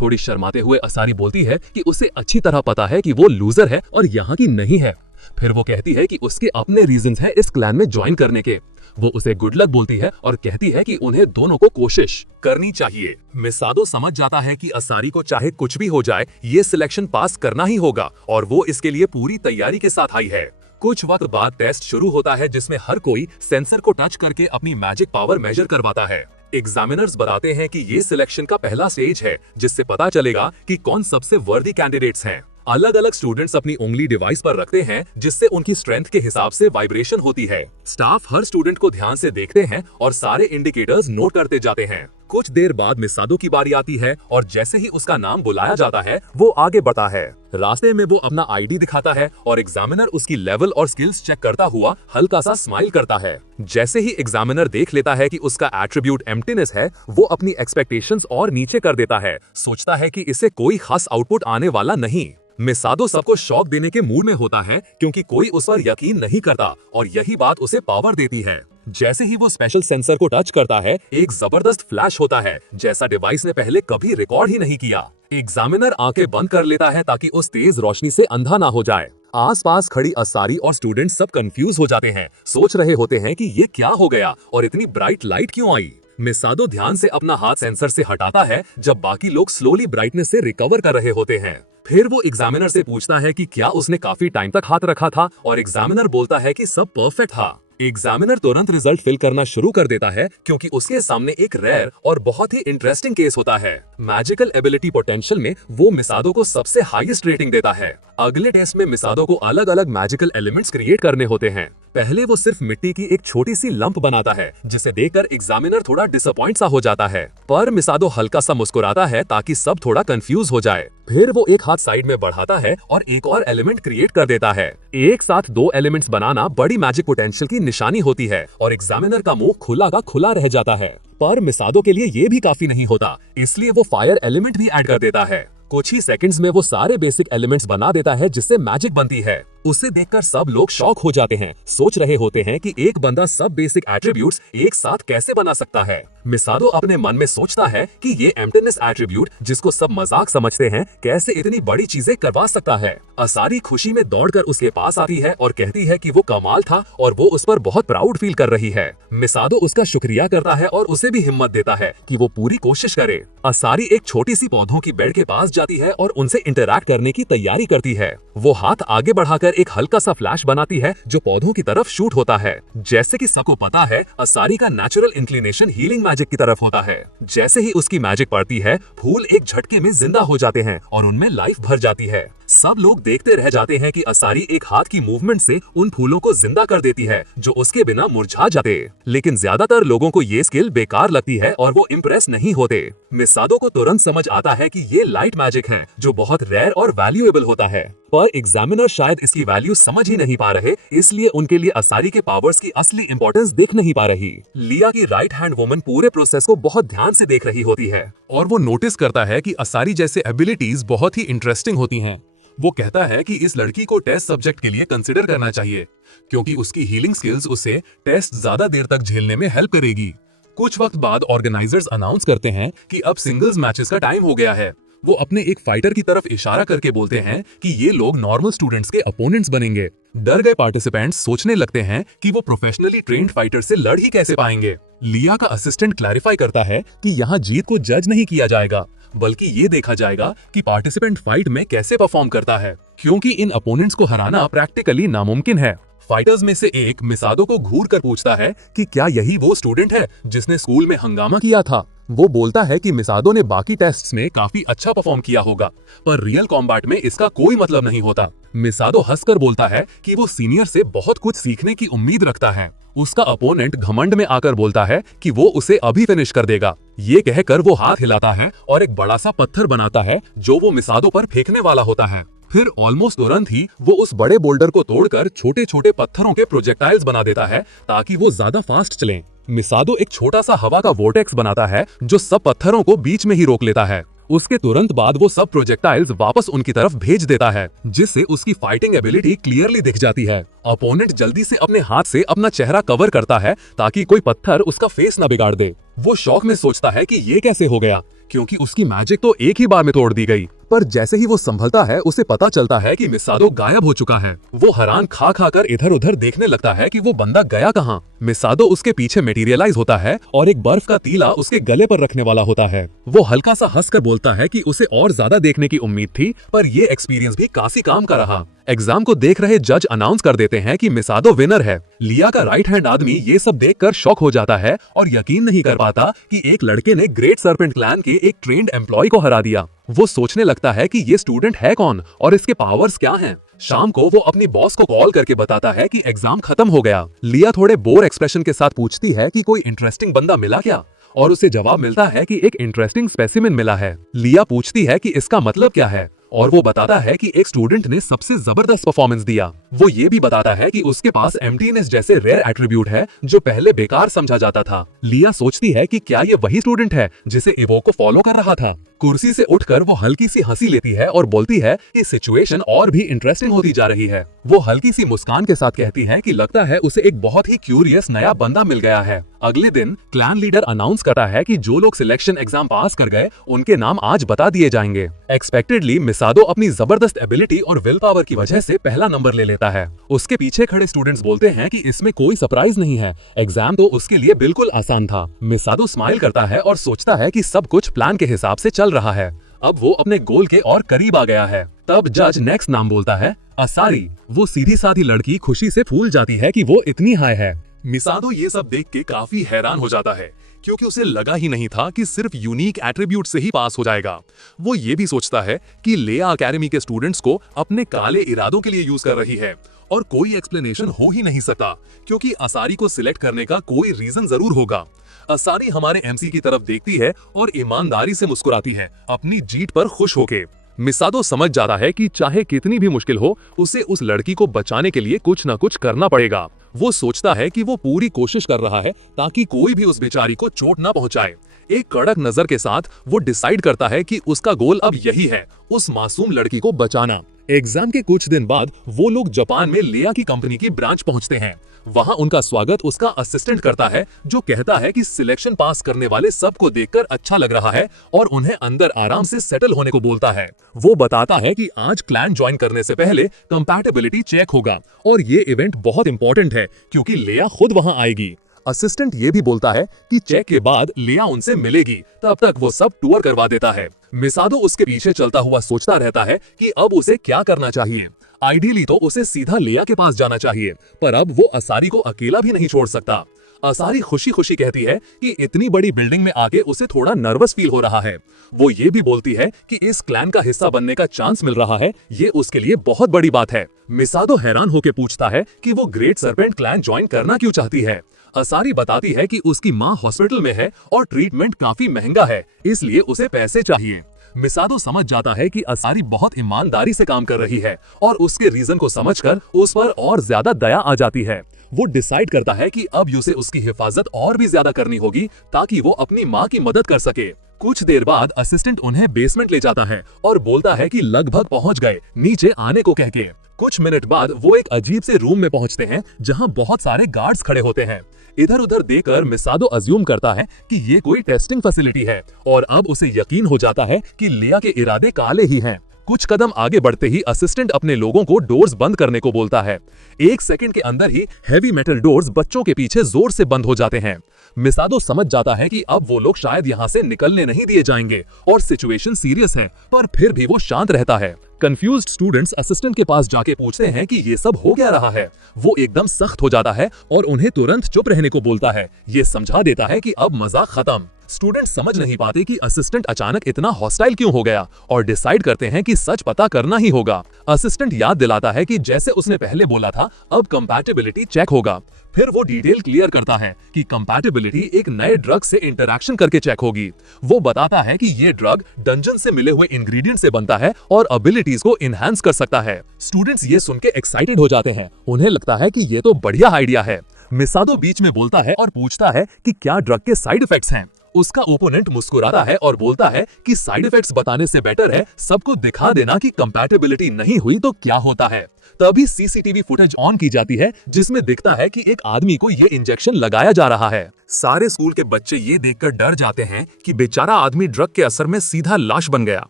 थोड़ी शर्माते हुए असारी बोलती है कि उसे अच्छी तरह पता है कि वो लूजर है और यहाँ की नहीं है। फिर वो कहती है कि उसके अपने रीजंस हैं इस क्लैन में ज्वाइन करने के। वो उसे गुड लक बोलती है और कहती है कि उन्हें दोनों को कोशिश करनी चाहिए। मिसादो समझ जाता है कि असारी को चाहे कुछ भी हो जाए, ये सिलेक्शन पास करना ही होगा और वो इसके लिए पूरी तैयारी के साथ आई है। कुछ वक्त बाद टेस्ट शुरू होता है जिसमें हर कोई सेंसर को टच करके अपनी मैजिक पावर मेजर करवाता है। एग्जामिनर्स बताते हैं कि ये सिलेक्शन का पहला स्टेज है जिससे पता चलेगा कि कौन सबसे वर्दी कैंडिडेट्स हैं। अलग अलग स्टूडेंट्स अपनी उंगली डिवाइस पर रखते हैं जिससे उनकी स्ट्रेंथ के हिसाब से वाइब्रेशन होती है। स्टाफ हर स्टूडेंट को ध्यान से देखते हैं और सारे इंडिकेटर्स नोट करते जाते हैं। कुछ देर बाद मिसादो की बारी आती है और जैसे ही उसका नाम बुलाया जाता है वो आगे बढ़ता है। रास्ते में वो अपना आईडी दिखाता है और एग्जामिनर उसकी लेवल और स्किल्स चेक करता हुआ हल्का सा स्माइल करता है। जैसे ही एग्जामिनर देख लेता है कि उसका एट्रीब्यूट एम्प्टीनेस है, वो अपनी एक्सपेक्टेशंस और नीचे कर देता है। सोचता है कि इससे कोई खास आउटपुट आने वाला नहीं। मिसादो सबको शॉक देने के मूड में होता है क्योंकि कोई उस पर यकीन नहीं करता और यही बात उसे पावर देती है। जैसे ही वो स्पेशल सेंसर को टच करता है, एक जबरदस्त फ्लैश होता है जैसा डिवाइस ने पहले कभी रिकॉर्ड ही नहीं किया। एग्जामिनर आंखें बंद कर लेता है ताकि उस तेज रोशनी से अंधा ना हो जाए। आसपास खड़ी असारी और स्टूडेंट सब कंफ्यूज हो जाते हैं, सोच रहे होते हैं कि ये क्या हो गया और इतनी ब्राइट लाइट क्यों आई। मिसादो ध्यान से अपना हाथ सेंसर से हटाता है जब बाकी लोग स्लोली ब्राइटनेस से रिकवर कर रहे होते हैं। फिर वो एग्जामिनर से पूछता है कि क्या उसने काफी टाइम तक हाथ रखा था और एग्जामिनर बोलता है कि सब परफेक्ट था। एग्जामिनर तुरंत रिजल्ट फिल करना शुरू कर देता है क्योंकि उसके सामने एक रेयर और बहुत ही इंटरेस्टिंग केस होता है। मैजिकल एबिलिटी पोटेंशियल में वो मिसादो को सबसे हाईएस्ट रेटिंग देता है। अगले टेस्ट में मिसादो को अलग अलग मैजिकल एलिमेंट्स क्रिएट करने होते हैं। पहले वो सिर्फ मिट्टी की एक छोटी सी लंप बनाता है जिसे देखकर एग्जामिनर थोड़ा डिसअपॉइंट सा हो जाता है, पर मिसादो हल्का सा मुस्कुराता है ताकि सब थोड़ा कंफ्यूज हो जाए। फिर वो एक हाथ साइड में बढ़ाता है और एक और एलिमेंट क्रिएट कर देता है। एक साथ दो एलिमेंट्स बनाना बड़ी मैजिक पोटेंशियल की निशानी होती है और एग्जामिनर का मुंह खुला का खुला रह जाता है। पर मिसादो के लिए ये भी काफी नहीं होता, इसलिए वो फायर एलिमेंट भी ऐड कर देता है। कुछ ही सेकंड्स में वो सारे बेसिक एलिमेंट्स बना देता है जिससे मैजिक बनती है। उसे देखकर सब लोग शॉक हो जाते हैं, सोच रहे होते हैं कि एक बंदा सब बेसिक एट्रीब्यूट्स एक साथ कैसे बना सकता है। मिसादो अपने मन में सोचता है कि ये एम्प्टीनेस एट्रीब्यूट जिसको सब मजाक समझते हैं कैसे इतनी बड़ी चीजें करवा सकता है। असारी खुशी में दौड़कर उसके पास आती है और कहती है कि वो कमाल था और वो उस पर बहुत प्राउड फील कर रही है। मिसादो उसका शुक्रिया करता है और उसे भी हिम्मत देता है कि वो पूरी कोशिश करे। असारी एक छोटी सी पौधों की बेड के पास जाती है और उनसे इंटरैक्ट करने की तैयारी करती है। वो हाथ आगे बढ़ाकर एक हल्का सा फ्लैश बनाती है जो पौधों की तरफ शूट होता है। जैसे कि सबको पता है, असारी का नेचुरल इंक्लिनेशन हीलिंग मैजिक की तरफ होता है। जैसे ही उसकी मैजिक पड़ती है, फूल एक झटके में जिंदा हो जाते हैं और उनमें लाइफ भर जाती है। सब लोग देखते रह जाते हैं कि असारी एक हाथ की मूवमेंट से उन फूलों को जिंदा कर देती है जो उसके बिना मुरझा जाते। लेकिन ज्यादातर लोगों को ये स्किल बेकार लगती है और वो इम्प्रेस नहीं होते। मिसादो को तुरंत समझ आता है कि ये लाइट मैजिक है जो बहुत रेयर और वैल्यूएबल होता है, पर एग्जामिनर शायद इसकी वैल्यू समझ ही नहीं पा रहे, इसलिए उनके लिए असारी के पावर्स की असली इंपॉर्टेंस देख नहीं पा रही। लिया की राइट हैंड वुमन पूरे प्रोसेस को बहुत ध्यान से देख रही होती है और वो नोटिस करता है कि असारी जैसे एबिलिटीज बहुत ही इंटरेस्टिंग होती हैं। वो कहता है कि इस लड़की को टेस्ट सब्जेक्ट के लिए कंसिडर करना चाहिए क्योंकि उसकी हीलिंग स्किल्स उसे टेस्ट ज्यादा देर तक झेलने में हेल्प करेगी। कुछ वक्त बाद ऑर्गेनाइजर्स अनाउंस करते हैं कि अब सिंगल्स मैचेस का टाइम हो गया है। वो अपने एक फाइटर की तरफ इशारा करके बोलते हैं कि ये लोग नॉर्मल स्टूडेंट्स के अपोनेंट्स बनेंगे। डर गए पार्टिसिपेंट्स सोचने लगते हैं कि वो प्रोफेशनली ट्रेन्ड फाइटर से लड़ ही कैसे पाएंगे। लिया का असिस्टेंट क्लैरिफाई करता है कि यहाँ जीत को जज नहीं किया जाएगा, बल्कि ये देखा जाएगा कि पार्टिसिपेंट फाइट में कैसे परफॉर्म करता है, क्योंकि इन अपोनेंट्स को हराना प्रैक्टिकली नामुमकिन है। फाइटर्स में से एक मिसादो को घूर कर पूछता है कि क्या यही वो स्टूडेंट है जिसने स्कूल में हंगामा किया था। वो बोलता है कि मिसादो ने बाकी टेस्ट्स में काफी अच्छा परफॉर्म किया होगा, पर रियल कॉम्बैट में इसका कोई मतलब नहीं होता। मिसादो हंसकर बोलता है कि वो सीनियर से बहुत कुछ सीखने की उम्मीद रखता है। उसका अपोनेंट घमंड में आकर बोलता है कि वो उसे अभी फिनिश कर देगा। ये कहकर वो हाथ हिलाता है और एक बड़ा सा पत्थर बनाता है जो वो मिसादो पर फेंकने वाला होता है। फिर ऑलमोस्ट तुरंत ही वो उस बड़े बोल्डर को तोड़कर छोटे छोटे पत्थरों के प्रोजेक्टाइल्स बना देता है ताकि वो ज्यादा फास्ट चलें। मिसादो एक छोटा सा हवा का वोर्टेक्स बनाता है जो सब पत्थरों को बीच में ही रोक लेता है। उसके तुरंत बाद वो सब प्रोजेक्टाइल्स वापस उनकी तरफ भेज देता है, जिससे उसकी फाइटिंग एबिलिटी क्लियरली दिख जाती है। अपोनेंट जल्दी से अपने हाथ से अपना चेहरा कवर करता है ताकि कोई पत्थर उसका फेस न बिगाड़ दे। वो शौक में सोचता है कि ये कैसे हो गया, क्योंकि उसकी मैजिक तो एक ही बार में तोड़ दी गई, पर जैसे ही वो संभलता है उसे पता चलता है कि मिसादो गायब हो चुका है। वो हैरान खा खा कर इधर उधर देखने लगता है कि वो बंदा गया कहाँ। मिसादो उसके पीछे मटेरियलाइज होता है और एक बर्फ का तीला उसके गले पर रखने वाला होता है। वो हल्का सा हंसकर बोलता है कि उसे और ज्यादा देखने की उम्मीद थी, पर ये एक्सपीरियंस भी काफी काम का रहा। एग्जाम को देख रहे जज अनाउंस कर देते हैं कि मिसादो विनर है। लिया का राइट हैंड आदमी ये सब देखकर शॉक हो जाता है और यकीन नहीं कर पाता कि एक लड़के ने ग्रेट सर्पेंट क्लैन के एक ट्रेंड एम्प्लॉय को हरा दिया। वो सोचने लगता है कि ये स्टूडेंट है कौन और इसके पावर्स क्या हैं। शाम को वो अपनी बॉस को कॉल करके बताता है कि एग्जाम खत्म हो गया। लिया थोड़े बोर एक्सप्रेशन के साथ पूछती है कि कोई इंटरेस्टिंग बंदा मिला क्या, और उसे जवाब मिलता है कि एक इंटरेस्टिंग स्पेसिमेन मिला है। लिया पूछती है कि इसका मतलब क्या है, और वो बताता है कि एक स्टूडेंट ने सबसे जबरदस्त परफॉर्मेंस दिया। वो ये भी बताता है कि उसके पास एम्प्टीनेस जैसे रेयर एट्रीब्यूट है जो पहले बेकार समझा जाता था। लिया सोचती है कि क्या ये वही स्टूडेंट है जिसे इवोको फॉलो कर रहा था। कुर्सी से उठकर वो हल्की सी हंसी लेती है और बोलती है कि सिचुएशन और भी इंटरेस्टिंग होती जा रही है। वो हल्की सी मुस्कान के साथ कहती है कि लगता है उसे एक बहुत ही क्यूरियस नया बंदा मिल गया है। अगले दिन क्लैन लीडर अनाउंस करता है कि जो लोग सिलेक्शन एग्जाम पास कर गए उनके नाम आज बता दिए जाएंगे। एक्सपेक्टेडली मिसादो अपनी जबरदस्त एबिलिटी और विल पावर की वजह से पहला नंबर ले लेता है। उसके पीछे खड़े स्टूडेंट्स बोलते हैं कि इसमें कोई सरप्राइज नहीं है, एग्जाम तो उसके लिए बिल्कुल आसान था। मिसादो स्माइल करता है और सोचता है कि सब कुछ प्लान के हिसाब से चल रहा है। अब वो अपने गोल के और करीब आ गया है। तब जज नेक्स्ट नाम बोलता है, असारी। वो सीधी साधी लड़की खुशी से फूल जाती है कि वो इतनी हाई है। मिसादो ये सब देख के काफी हैरान हो जाता है क्योंकि उसे लगा ही नहीं था कि सिर्फ यूनिक एट्रीब्यूट से ही पास हो जाएगा। वो ये भी सोचता है कि लेया एकेडमी के स्टूडेंट्स को अपने काले इरादों के लिए यूज कर रही है और कोई एक्सप्लेनेशन हो ही नहीं सकता क्योंकि असारी को सिलेक्ट करने का कोई रीजन जरूर होगा। असारी हमारे एमसी की तरफ देखती है और ईमानदारी से मुस्कुराती है, अपनी जीत पर खुश होके। मिसादो समझ जाता है कि चाहे कितनी भी मुश्किल हो, उसे उस लड़की को बचाने के लिए कुछ न कुछ करना पड़ेगा। वो सोचता है कि वो पूरी कोशिश कर रहा है ताकि कोई भी उस बेचारी को चोट ना पहुंचाए। एक कड़क नजर के साथ वो डिसाइड करता है कि उसका गोल अब यही है, उस मासूम लड़की को बचाना। एग्जाम के कुछ दिन बाद वो लोग जापान में लेया की कंपनी की ब्रांच पहुंचते हैं। वहां उनका स्वागत उसका असिस्टेंट करता है जो कहता है कि सिलेक्शन पास करने वाले सबको देखकर अच्छा लग रहा है और उन्हें अंदर आराम से सेटल होने को बोलता है। वो बताता है कि आज क्लैन ज्वाइन करने से पहले कंपैटिबिलिटी चेक होगा और ये इवेंट बहुत इंपॉर्टेंट है क्योंकि लेया खुद वहां आएगी। असिस्टेंट ये भी बोलता है कि चेक के बाद लेया उनसे मिलेगी, तब तक वो सब टूर करवा देता है। मिसादो उसके पीछे चलता हुआ सोचता रहता है कि अब उसे क्या करना चाहिए। आइडियली तो उसे सीधा लेया के पास जाना चाहिए, पर अब वो असारी को अकेला भी नहीं छोड़ सकता। असारी खुशी खुशी कहती है कि इतनी बड़ी बिल्डिंग में आके उसे थोड़ा नर्वस फील हो रहा है। वो ये भी बोलती है कि इस क्लैन का हिस्सा बनने का चांस मिल रहा है, ये उसके लिए बहुत बड़ी बात है। मिसादो हैरान होकर पूछता है कि वो ग्रेट सर्पेंट क्लैन ज्वाइन करना क्यों चाहती है। असारी बताती है कि उसकी माँ हॉस्पिटल में है और ट्रीटमेंट काफी महंगा है, इसलिए उसे पैसे चाहिए। मिसादो समझ जाता है कि असारी बहुत ईमानदारी से काम कर रही है और उसके रीजन को समझकर उस पर और ज्यादा दया आ जाती है। वो डिसाइड करता है कि अब उसे उसकी हिफाजत और भी ज्यादा करनी होगी ताकि वो अपनी माँ की मदद कर सके। कुछ देर बाद असिस्टेंट उन्हें बेसमेंट ले जाता है और बोलता है कि लगभग पहुंच गए, नीचे आने को कह के। कुछ मिनट बाद वो एक अजीब से रूम में पहुंचते हैं जहां बहुत सारे गार्ड्स खड़े होते हैं। इधर उधर देखकर मिसादो अज्यूम करता है कि ये कोई टेस्टिंग फैसिलिटी है और अब उसे यकीन हो जाता है कि लेया के इरादे काले ही हैं। कुछ कदम आगे बढ़ते ही असिस्टेंट अपने लोगों को डोर्स बंद करने को बोलता है। 1 सेकंड के अंदर ही हैवी मेटल डोर्स बच्चों के पीछे जोर से बंद हो जाते हैं। मिसादो समझ जाता है कि अब वो लोग शायद यहाँ से निकलने नहीं दिए जाएंगे और सिचुएशन सीरियस है, पर फिर भी वो शांत रहता है। कंफ्यूज्ड स्टूडेंट्स असिस्टेंट के पास जाके पूछते हैं कि ये सब हो क्या रहा है। वो एकदम सख्त हो जाता है और उन्हें तुरंत चुप रहने को बोलता है। ये समझा देता है कि अब मजाक खत्म। स्टूडेंट समझ नहीं पाते कि असिस्टेंट अचानक इतना हॉस्टाइल क्यों हो गया और डिसाइड करते हैं कि सच पता करना ही होगा। असिस्टेंट याद दिलाता है कि जैसे उसने पहले बोला था, अब कंपैटिबिलिटी चेक होगा। फिर वो डिटेल क्लियर करता है कि कंपैटिबिलिटी एक नए ड्रग से इंटरैक्शन करके चेक होगी। वो बताता है कि ये ड्रग डंजन से मिले हुए इंग्रेडिएंट से बनता है और एबिलिटीज को इनहैंस कर सकता है। स्टूडेंट्स ये सुन के एक्साइटेड हो जाते हैं, उन्हें लगता है कि ये तो बढ़िया आइडिया है। मिसादो बीच में बोलता है और पूछता है कि क्या ड्रग के साइड इफेक्ट्स हैं। उसका ओपोनेंट मुस्कुराता है और बोलता है कि साइड इफेक्ट्स बताने से बेटर है सबको दिखा देना कि कंपैटिबिलिटी नहीं हुई तो क्या होता है। तभी सीसीटीवी फुटेज ऑन की जाती है जिसमें दिखता है कि एक आदमी को ये इंजेक्शन लगाया जा रहा है। सारे स्कूल के बच्चे ये देखकर डर जाते हैं कि बेचारा आदमी ड्रग के असर में सीधा लाश बन गया।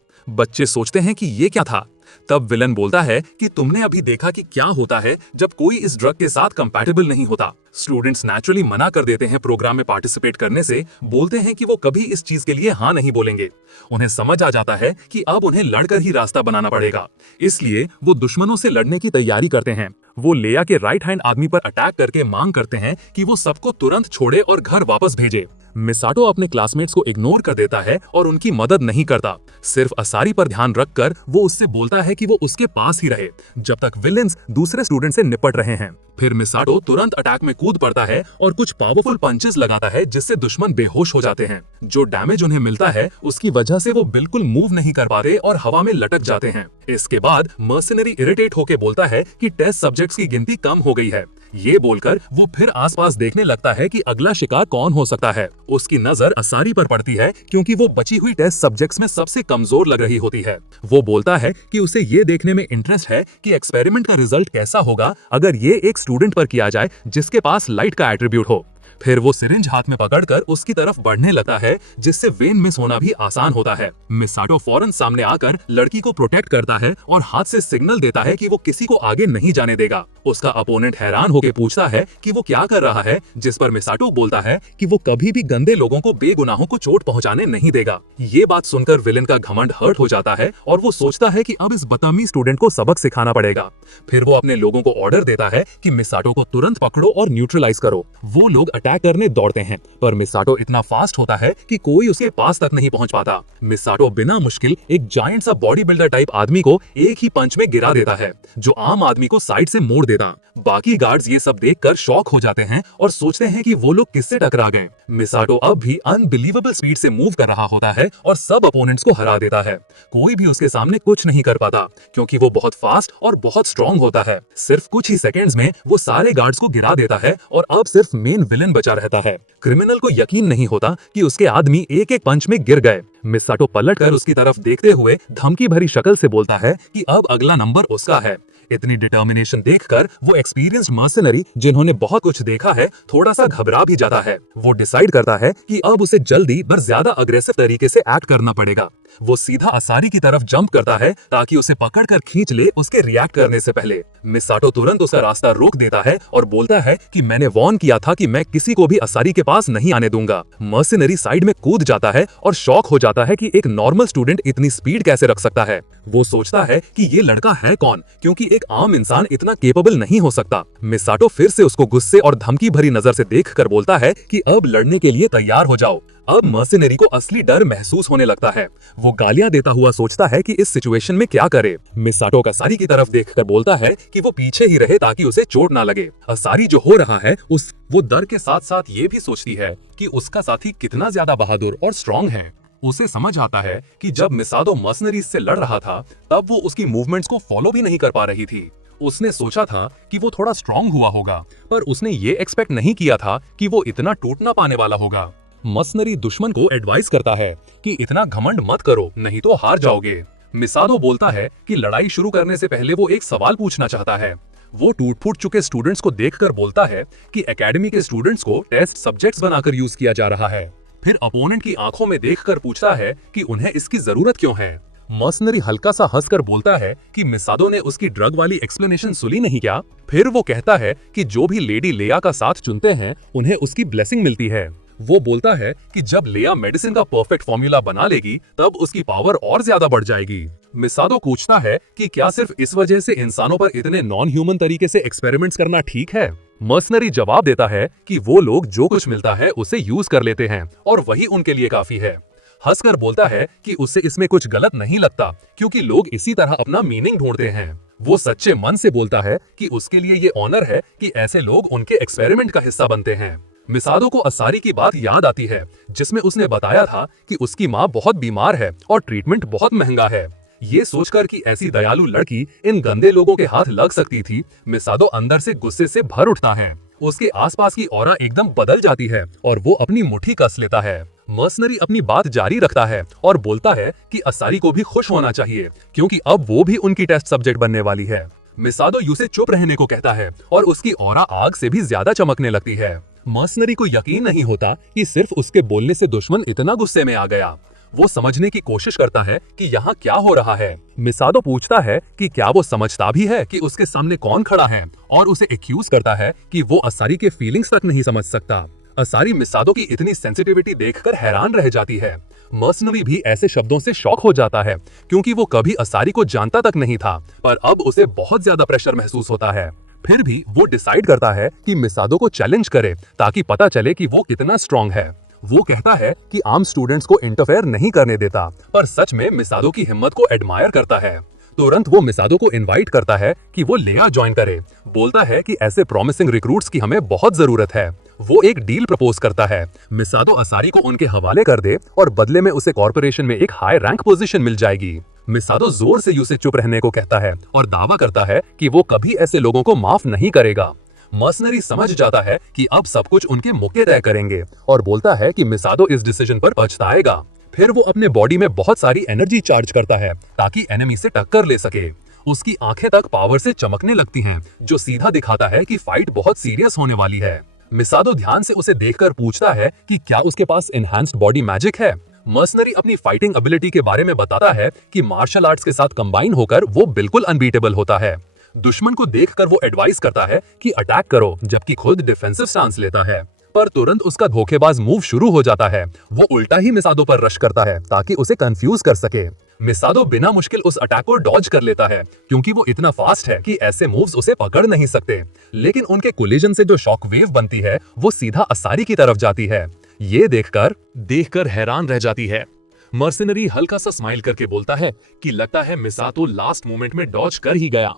बच्चे सोचते हैं कि ये क्या था। तब विलन बोलता है कि तुमने अभी देखा कि क्या होता है जब कोई इस ड्रग के साथ कंपैटिबल नहीं होता। स्टूडेंट्स नेचुरली मना कर देते हैं प्रोग्राम में पार्टिसिपेट करने से, बोलते हैं कि वो कभी इस चीज के लिए हाँ नहीं बोलेंगे। उन्हें समझ आ जाता है कि अब उन्हें लड़कर ही रास्ता बनाना पड़ेगा, इसलिए वो दुश्मनों से लड़ने की तैयारी करते हैं। वो लेया के राइट हैंड आदमी पर अटैक करके मांग करते हैं कि वो सबको तुरंत छोड़े और घर वापस भेजे। मिसाटो अपने क्लासमेट्स को इग्नोर कर देता है और उनकी मदद नहीं करता। सिर्फ असारी पर ध्यान रखकर वो उससे बोलता है कि वो उसके पास ही रहे जब तक विलेन्स दूसरे स्टूडेंट से निपट रहे हैं। फिर मिसाटो तुरंत अटैक में कूद पड़ता है और कुछ पावरफुल पंचेस लगाता है जिससे दुश्मन बेहोश हो जाते हैं। जो डैमेज उन्हें मिलता है उसकी वजह से वो बिल्कुल मूव नहीं कर पाते और हवा में लटक जाते हैं। इसके बाद मर्सिनरी इरिटेट होकर बोलता है कि टेस्ट सब्जेक्ट्स की गिनती कम हो गई है। ये बोलकर वो फिर आसपास देखने लगता है कि अगला शिकार कौन हो सकता है। उसकी नजर असारी पर पड़ती है क्योंकि वो बची हुई टेस्ट सब्जेक्ट्स में सबसे कमजोर लग रही होती है। वो बोलता है कि उसे ये देखने में इंटरेस्ट है कि एक्सपेरिमेंट का रिजल्ट कैसा होगा अगर ये एक स्टूडेंट पर किया जाए जिसके पास लाइट का एट्रीब्यूट हो। फिर वो सिरिंज हाथ में पकड़कर उसकी तरफ बढ़ने लगता है जिससे वेन मिस होना भी आसान होता है। मिसाटो फौरन सामने आकर लड़की को प्रोटेक्ट करता है और हाथ से सिग्नल देता है कि वो किसी को आगे नहीं जाने देगा। उसका अपोनेंट हैरान होकर पूछता है कि वो क्या कर रहा है, जिस पर मिसाटो बोलता है कि वो कभी भी गंदे लोगों को बेगुनाहों को चोट पहुंचाने नहीं देगा। ये बात सुनकर विलेन का घमंड हर्ट हो जाता है और वो सोचता है कि अब इस बदतमीज स्टूडेंट को सबक सिखाना पड़ेगा। फिर वो अपने लोगों को ऑर्डर देता है कि मिसाटो को तुरंत पकड़ो और न्यूट्रलाइज करो। वो लोग अटैक करने दौड़ते हैं पर मिसाटो इतना फास्ट होता है कि कोई उसके पास तक नहीं पहुंच पाता। मिसाटो बिना मुश्किल एक जायंट सा बॉडी बिल्डर टाइप आदमी को एक ही पंच में गिरा देता है जो आम आदमी को साइड से मोड़ देता। बाकी गार्ड्स ये सब देखकर शॉक हो जाते हैं और सोचते हैं कि वो लोग किससे टकरा गए। मिसाटो अब भी अनबिलीवेबल स्पीड से मूव कर रहा होता है और सब अपोनेंट्स को हरा देता है। कोई भी उसके सामने कुछ नहीं कर पाता क्योंकि वो बहुत फास्ट और बहुत स्ट्रॉन्ग होता है। सिर्फ कुछ ही सेकेंड्स में वो सारे गार्ड्स को गिरा देता है और अब सिर्फ मेन विलेन बचा रहता है। क्रिमिनल को यकीन नहीं होता कि उसके आदमी एक एक पंच में गिर गए। मिसाटो पलटकर उसकी तरफ देखते हुए धमकी भरी शक्ल से बोलता है कि अब अगला नंबर उसका है। इतनी डिटर्मिनेशन देखकर वो एक्सपीरियंस्ड मर्सनरी जिन्होंने बहुत कुछ देखा है थोड़ा सा घबरा भी जाता है। वो डिसाइड करता है कि अब उसे जल्दी पर ज्यादा अग्रेसिव तरीके से एक्ट करना पड़ेगा। वो सीधा असारी की तरफ जंप करता है ताकि उसे पकड़कर खींच ले उसके रिएक्ट करने से पहले। मिसाटो तुरंत उसका रास्ता रोक देता है और बोलता है कि मैंने वार्न किया था कि मैं किसी को भी असारी के पास नहीं आने दूंगा। मर्सिनरी साइड में कूद जाता है और शॉक हो जाता है कि एक नॉर्मल स्टूडेंट इतनी स्पीड कैसे रख सकता है। वो सोचता है कि ये लड़का है कौन, क्योंकि एक आम इंसान इतना केपेबल नहीं हो सकता। मिसाटो फिर से उसको गुस्से और धमकी भरी नजर से देखकर बोलता है कि अब लड़ने के लिए तैयार हो जाओ। अब मर्सिनरी को असली डर महसूस होने लगता है। वो गालियां देता हुआ सोचता है कि इस सिचुएशन में क्या करे। मिसाटो का असारी की तरफ देखकर बोलता है कि वो पीछे ही रहे ताकि उसे चोट ना लगे। असारी जो हो रहा है वो डर के साथ साथ ये भी सोचती है कि उसका साथी कितना ज्यादा बहादुर और स्ट्रॉन्ग है। उसे समझ आता है कि जब मिसाटो मर्सिनरी से लड़ रहा था तब वो उसकी मूवमेंट्स को फॉलो भी नहीं कर पा रही थी। उसने सोचा था कि वो थोड़ा स्ट्रॉन्ग हुआ होगा पर उसने ये एक्सपेक्ट नहीं किया था कि वो इतना टूट ना पाने वाला होगा। मर्सिनरी दुश्मन को एडवाइस करता है कि इतना घमंड मत करो नहीं तो हार जाओगे। मिसाटो बोलता है कि लड़ाई शुरू करने से पहले वो एक सवाल पूछना चाहता है। वो टूट फूट चुके स्टूडेंट्स को देखकर बोलता है कि एकेडमी के स्टूडेंट्स को टेस्ट सब्जेक्ट्स बनाकर यूज किया जा रहा है। फिर अपोनेंट की आंखों में देखकर पूछता है कि उन्हें इसकी जरूरत क्यों है। मर्सिनरी हल्का सा हंसकर बोलता है कि मिसाटो ने उसकी ड्रग वाली एक्सप्लेनेशन सुनी नहीं क्या। फिर वो कहता है कि जो भी लेडी लेया का साथ चुनते हैं उन्हें उसकी ब्लेसिंग मिलती है। वो बोलता है कि जब लेया मेडिसिन का परफेक्ट फॉर्मूला बना लेगी तब उसकी पावर और ज्यादा बढ़ जाएगी। मिसाटो पूछता है कि क्या सिर्फ इस वजह से इंसानों पर इतने नॉन ह्यूमन तरीके से एक्सपेरिमेंट्स करना ठीक है। मर्सिनरी जवाब देता है कि वो लोग जो कुछ मिलता है उसे यूज कर लेते हैं और वही उनके लिए काफी है। हंसकर बोलता है कि उसे इसमें कुछ गलत नहीं लगता क्योंकि लोग इसी तरह अपना मीनिंग ढूंढते हैं। वो सच्चे मन से बोलता है कि उसके लिए ये ऑनर है कि ऐसे लोग उनके एक्सपेरिमेंट का हिस्सा बनते हैं। मिसाटो को असारी की बात याद आती है जिसमें उसने बताया था कि उसकी माँ बहुत बीमार है और ट्रीटमेंट बहुत महंगा है। ये सोचकर कि ऐसी दयालु लड़की इन गंदे लोगों के हाथ लग सकती थी, मिसाटो अंदर से गुस्से से भर उठता है। उसके आसपास की ऑरा एकदम बदल जाती है और वो अपनी मुट्ठी कस लेता है। मर्सिनरी अपनी बात जारी रखता है और बोलता है कि असारी को भी खुश होना चाहिए क्योंकि अब वो भी उनकी टेस्ट सब्जेक्ट बनने वाली है। मिसाटो यू से चुप रहने को कहता है और उसकी ऑरा आग से भी ज्यादा चमकने लगती है। मर्सिनरी को यकीन नहीं होता कि सिर्फ उसके बोलने से दुश्मन इतना गुस्से में आ गया। वो समझने की कोशिश करता है कि यहाँ क्या हो रहा है। मिसादो पूछता है कि क्या वो समझता भी है कि उसके सामने कौन खड़ा है और उसे एक्यूज करता है कि वो असारी के फीलिंग्स तक नहीं समझ सकता। असारी मिसादो की इतनी सेंसिटिविटी देखकर हैरान रह जाती है। मर्सनरी भी ऐसे शब्दों से शॉक हो जाता है क्योंकि वो कभी असारी को जानता तक नहीं था, पर अब उसे बहुत ज्यादा प्रेशर महसूस होता है। फिर भी वो डिसाइड करता है कि मिसादो को चैलेंज करे ताकि पता चले कि वो कितना स्ट्रांग है। वो कहता है कि आम स्टूडेंट्स को इंटरफेयर नहीं करने देता, पर सच में मिसादो की हिम्मत को एडमायर करता है। तुरंत वो मिसादो को इनवाइट करता है कि वो लेया ज्वाइन करे। बोलता है कि ऐसे प्रॉमिसिंग रिक्रूट्स की हमें बहुत जरूरत है। वो एक डील प्रपोज करता है, मिसादो असारी को उनके हवाले कर दे और बदले में उसे कॉर्पोरेशन में एक हाई रैंक पोजीशन मिल जाएगी। मिसादो जोर से यूसे चुप रहने को कहता है और दावा करता है कि वो कभी ऐसे लोगों को माफ नहीं करेगा। मर्सनरी समझ जाता है कि अब सब कुछ उनके मुक्के तय करेंगे और बोलता है कि मिसादो इस डिसीजन पर पछताएगा। फिर वो अपने बॉडी में बहुत सारी एनर्जी चार्ज करता है ताकि एनिमी से टक्कर ले सके। उसकी आंखें तक पावर से चमकने लगती हैं, जो सीधा दिखाता है कि फाइट बहुत सीरियस होने वाली है। मिसादो ध्यान से उसे देखकर पूछता है कि क्या उसके पास एनहांस्ड बॉडी मैजिक है। मर्सनरी अपनी फाइटिंग एबिलिटी के बारे में बताता है कि मार्शल आर्ट्स के साथ कंबाइन होकर वो बिल्कुल अनबीटेबल होता है। दुश्मन को देखकर वो एडवाइस करता है कि अटैक करो, जबकि खुद डिफेंसिव स्टांस लेता है। पर तुरंत उसका धोखेबाज मूव शुरू हो जाता है। वो उल्टा ही मिसादो पर रश करता है ताकि उसे कंफ्यूज कर सके। मिसादो बिना मुश्किल उस अटैक को डॉज कर लेता है क्योंकि वो इतना फास्ट है कि ऐसे मूव्स उसे पकड़ नहीं सकते। लेकिन उनके कोलिजन से जो शॉक वेव बनती है वो सीधा असारी की तरफ जाती है। ये देखकर हैरान रह जाती है। मर्सिनरी हल्का सा स्माइल करके बोलता है कि लगता है मिसातो लास्ट मोमेंट में डॉज कर ही गया।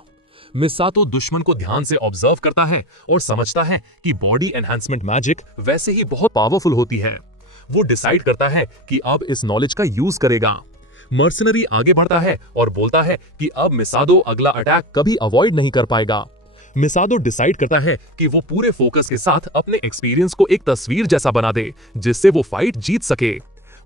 मिसातो दुश्मन को ध्यान से ऑब्जर्व करता है और समझता है कि बॉडी एनहांसमेंट मैजिक वैसे ही बहुत पावरफुल होती है। वो डिसाइड करता है कि अब इस नॉलेज का यूज करेगा। मर्सिनरी आगे बढ़ता है और बोलता है कि अब मिसादो अगला अटैक कभी अवॉइड नहीं कर पाएगा। मिसादो डिसाइड करता है कि वो पूरे फोकस के साथ अपने एक्सपीरियंस को एक तस्वीर जैसा बना दे जिससे वो फाइट जीत सके।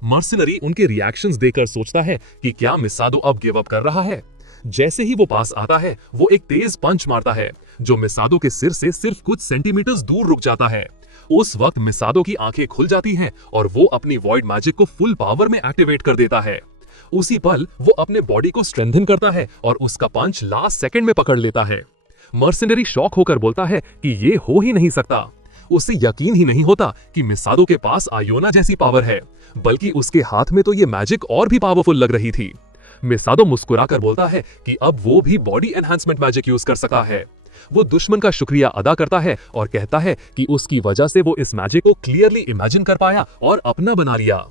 मर्सिनरी उनके रिएक्शंस देखकर सोचता है कि क्या मिसादो अब गिव अप कर रहा है। जैसे ही वो पास आता है वो एक तेज पंच मारता है जो मिसादो के सिर से सिर्फ कुछ सेंटीमीटर्स दूर रुक जाता है। उस वक्त मिसादो की आंखें खुल जाती हैं और वो अपनी वॉइड मैजिक को फुल पावर में एक्टिवेट कर देता है। उसी पल वो अपने बॉडी को स्ट्रेंथन करता है और उसका पंच लास्ट सेकंड में पकड़ लेता है। मर्सिनरी शॉक होकर बोलता है कि ये हो ही नहीं सकता। उसे यकीन ही नहीं होता कि मिसादो के पास आयोना जैसी पावर है, बल्कि उसके हाथ में तो ये मैजिक और भी पावरफुल लग रही थी। मिसादो मुस्कुराकर बोलता है कि अब वो भी बॉडी एनहांसमेंट मैजिक यूज कर सका है। वो दुश्मन का शुक्रिया अदा करता है और कहता है कि उसकी वजह से वो इस मैजिक को क्लियरली इमेजिन कर पाया और अपना बना लिया।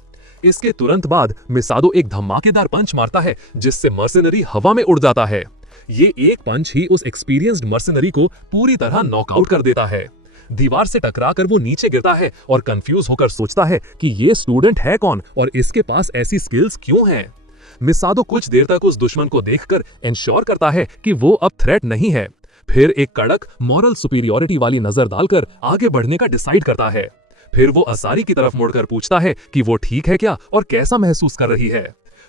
इसके तुरंत बाद मिसादो एक धमाकेदार पंच मारता है जिससे मर्सिनरी हवा में उड़ जाता है। ये एक पंच ही उस एक्सपीरियंस्ड मर्सिनरी को पूरी तरह नॉकआउट कर देता है। दीवार से टकराकर वो नीचे गिरता है और कंफ्यूज होकर सोचता है कि ये स्टूडेंट है कौन और इसके पास ऐसी स्किल्स क्यों हैं। मिसादो कुछ देर तक उस दुश्मन को देखकर इंश्योर करता है कि वो अब थ्रेट नहीं है। फिर एक कड़क मॉरल सुपीरियरिटी वाली नजर डालकर आगे बढ़ने का डिसाइड करता है। फिर वो असारी की तरफ मुड़कर पूछता है कि वो ठीक है क्या और कैसा महसूस कर रही है।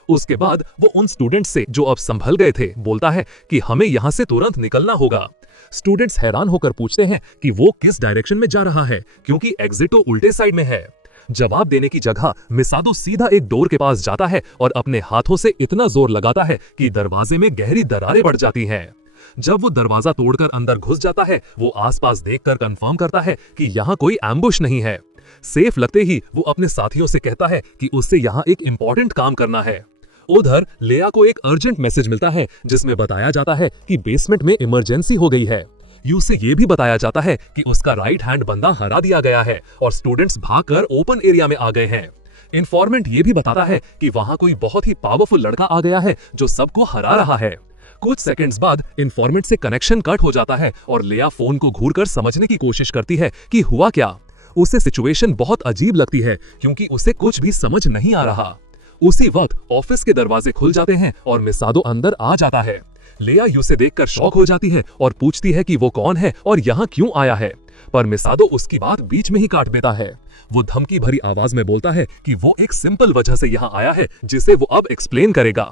उसके बाद वो उन स्टूडेंट्स से जो अब संभल गए थे बोलता है कि हमें यहाँ से तुरंत निकलना होगा। स्टूडेंट्स हैरान होकर पूछते हैं कि वो किस डायरेक्शन में जा रहा है क्योंकि एग्जिट तो उल्टे साइड में है। जवाब देने की जगह मिसादो सीधा एक डोर के पास जाता है और अपने हाथों से इतना जोर लगाता है कि दरवाजे में गहरी दरारें पड़ जाती हैं। जब वो दरवाजा तोड़कर अंदर घुस जाता है वो आसपास देखकर कंफर्म करता है कि यहाँ कोई एम्बुश नहीं है। सेफ लगते ही वो अपने साथियों से कहता है कि उससे यहाँ एक इंपॉर्टेंट काम करना है। उधर लेया को एक अर्जेंट मैसेज मिलता है जिसमें बताया जाता है कि बेसमेंट में इमरजेंसी हो गई है। उसे ये भी बताया जाता है कि उसका राइट हैंड बंदा हरा दिया गया है और स्टूडेंट्स भागकर ओपन एरिया में आ गए हैं। इन्फॉर्मेंट ये भी बताता है कि वहां कोई बहुत ही पावरफुल लड़का आ गया है जो सबको हरा रहा है। कुछ सेकंड्स बाद इन्फॉर्मेंट से कनेक्शन कट हो जाता है और लेया फोन को घूरकर समझने की कोशिश करती है कि हुआ क्या। उसे सिचुएशन बहुत अजीब लगती है क्योंकि उसे कुछ भी समझ नहीं आ रहा। उसी वक्त ऑफिस के दरवाजे खुल जाते हैं और मिसादो अंदर आ जाता है। लेया उसे देखकर शॉक हो जाती है और पूछती है कि वो कौन है और यहाँ क्यों आया है, पर मिसादो उसकी बात बीच में ही काट देता है। वो धमकी भरी आवाज में बोलता है कि वो एक सिंपल वजह से यहाँ आया है जिसे वो अब एक्सप्लेन करेगा।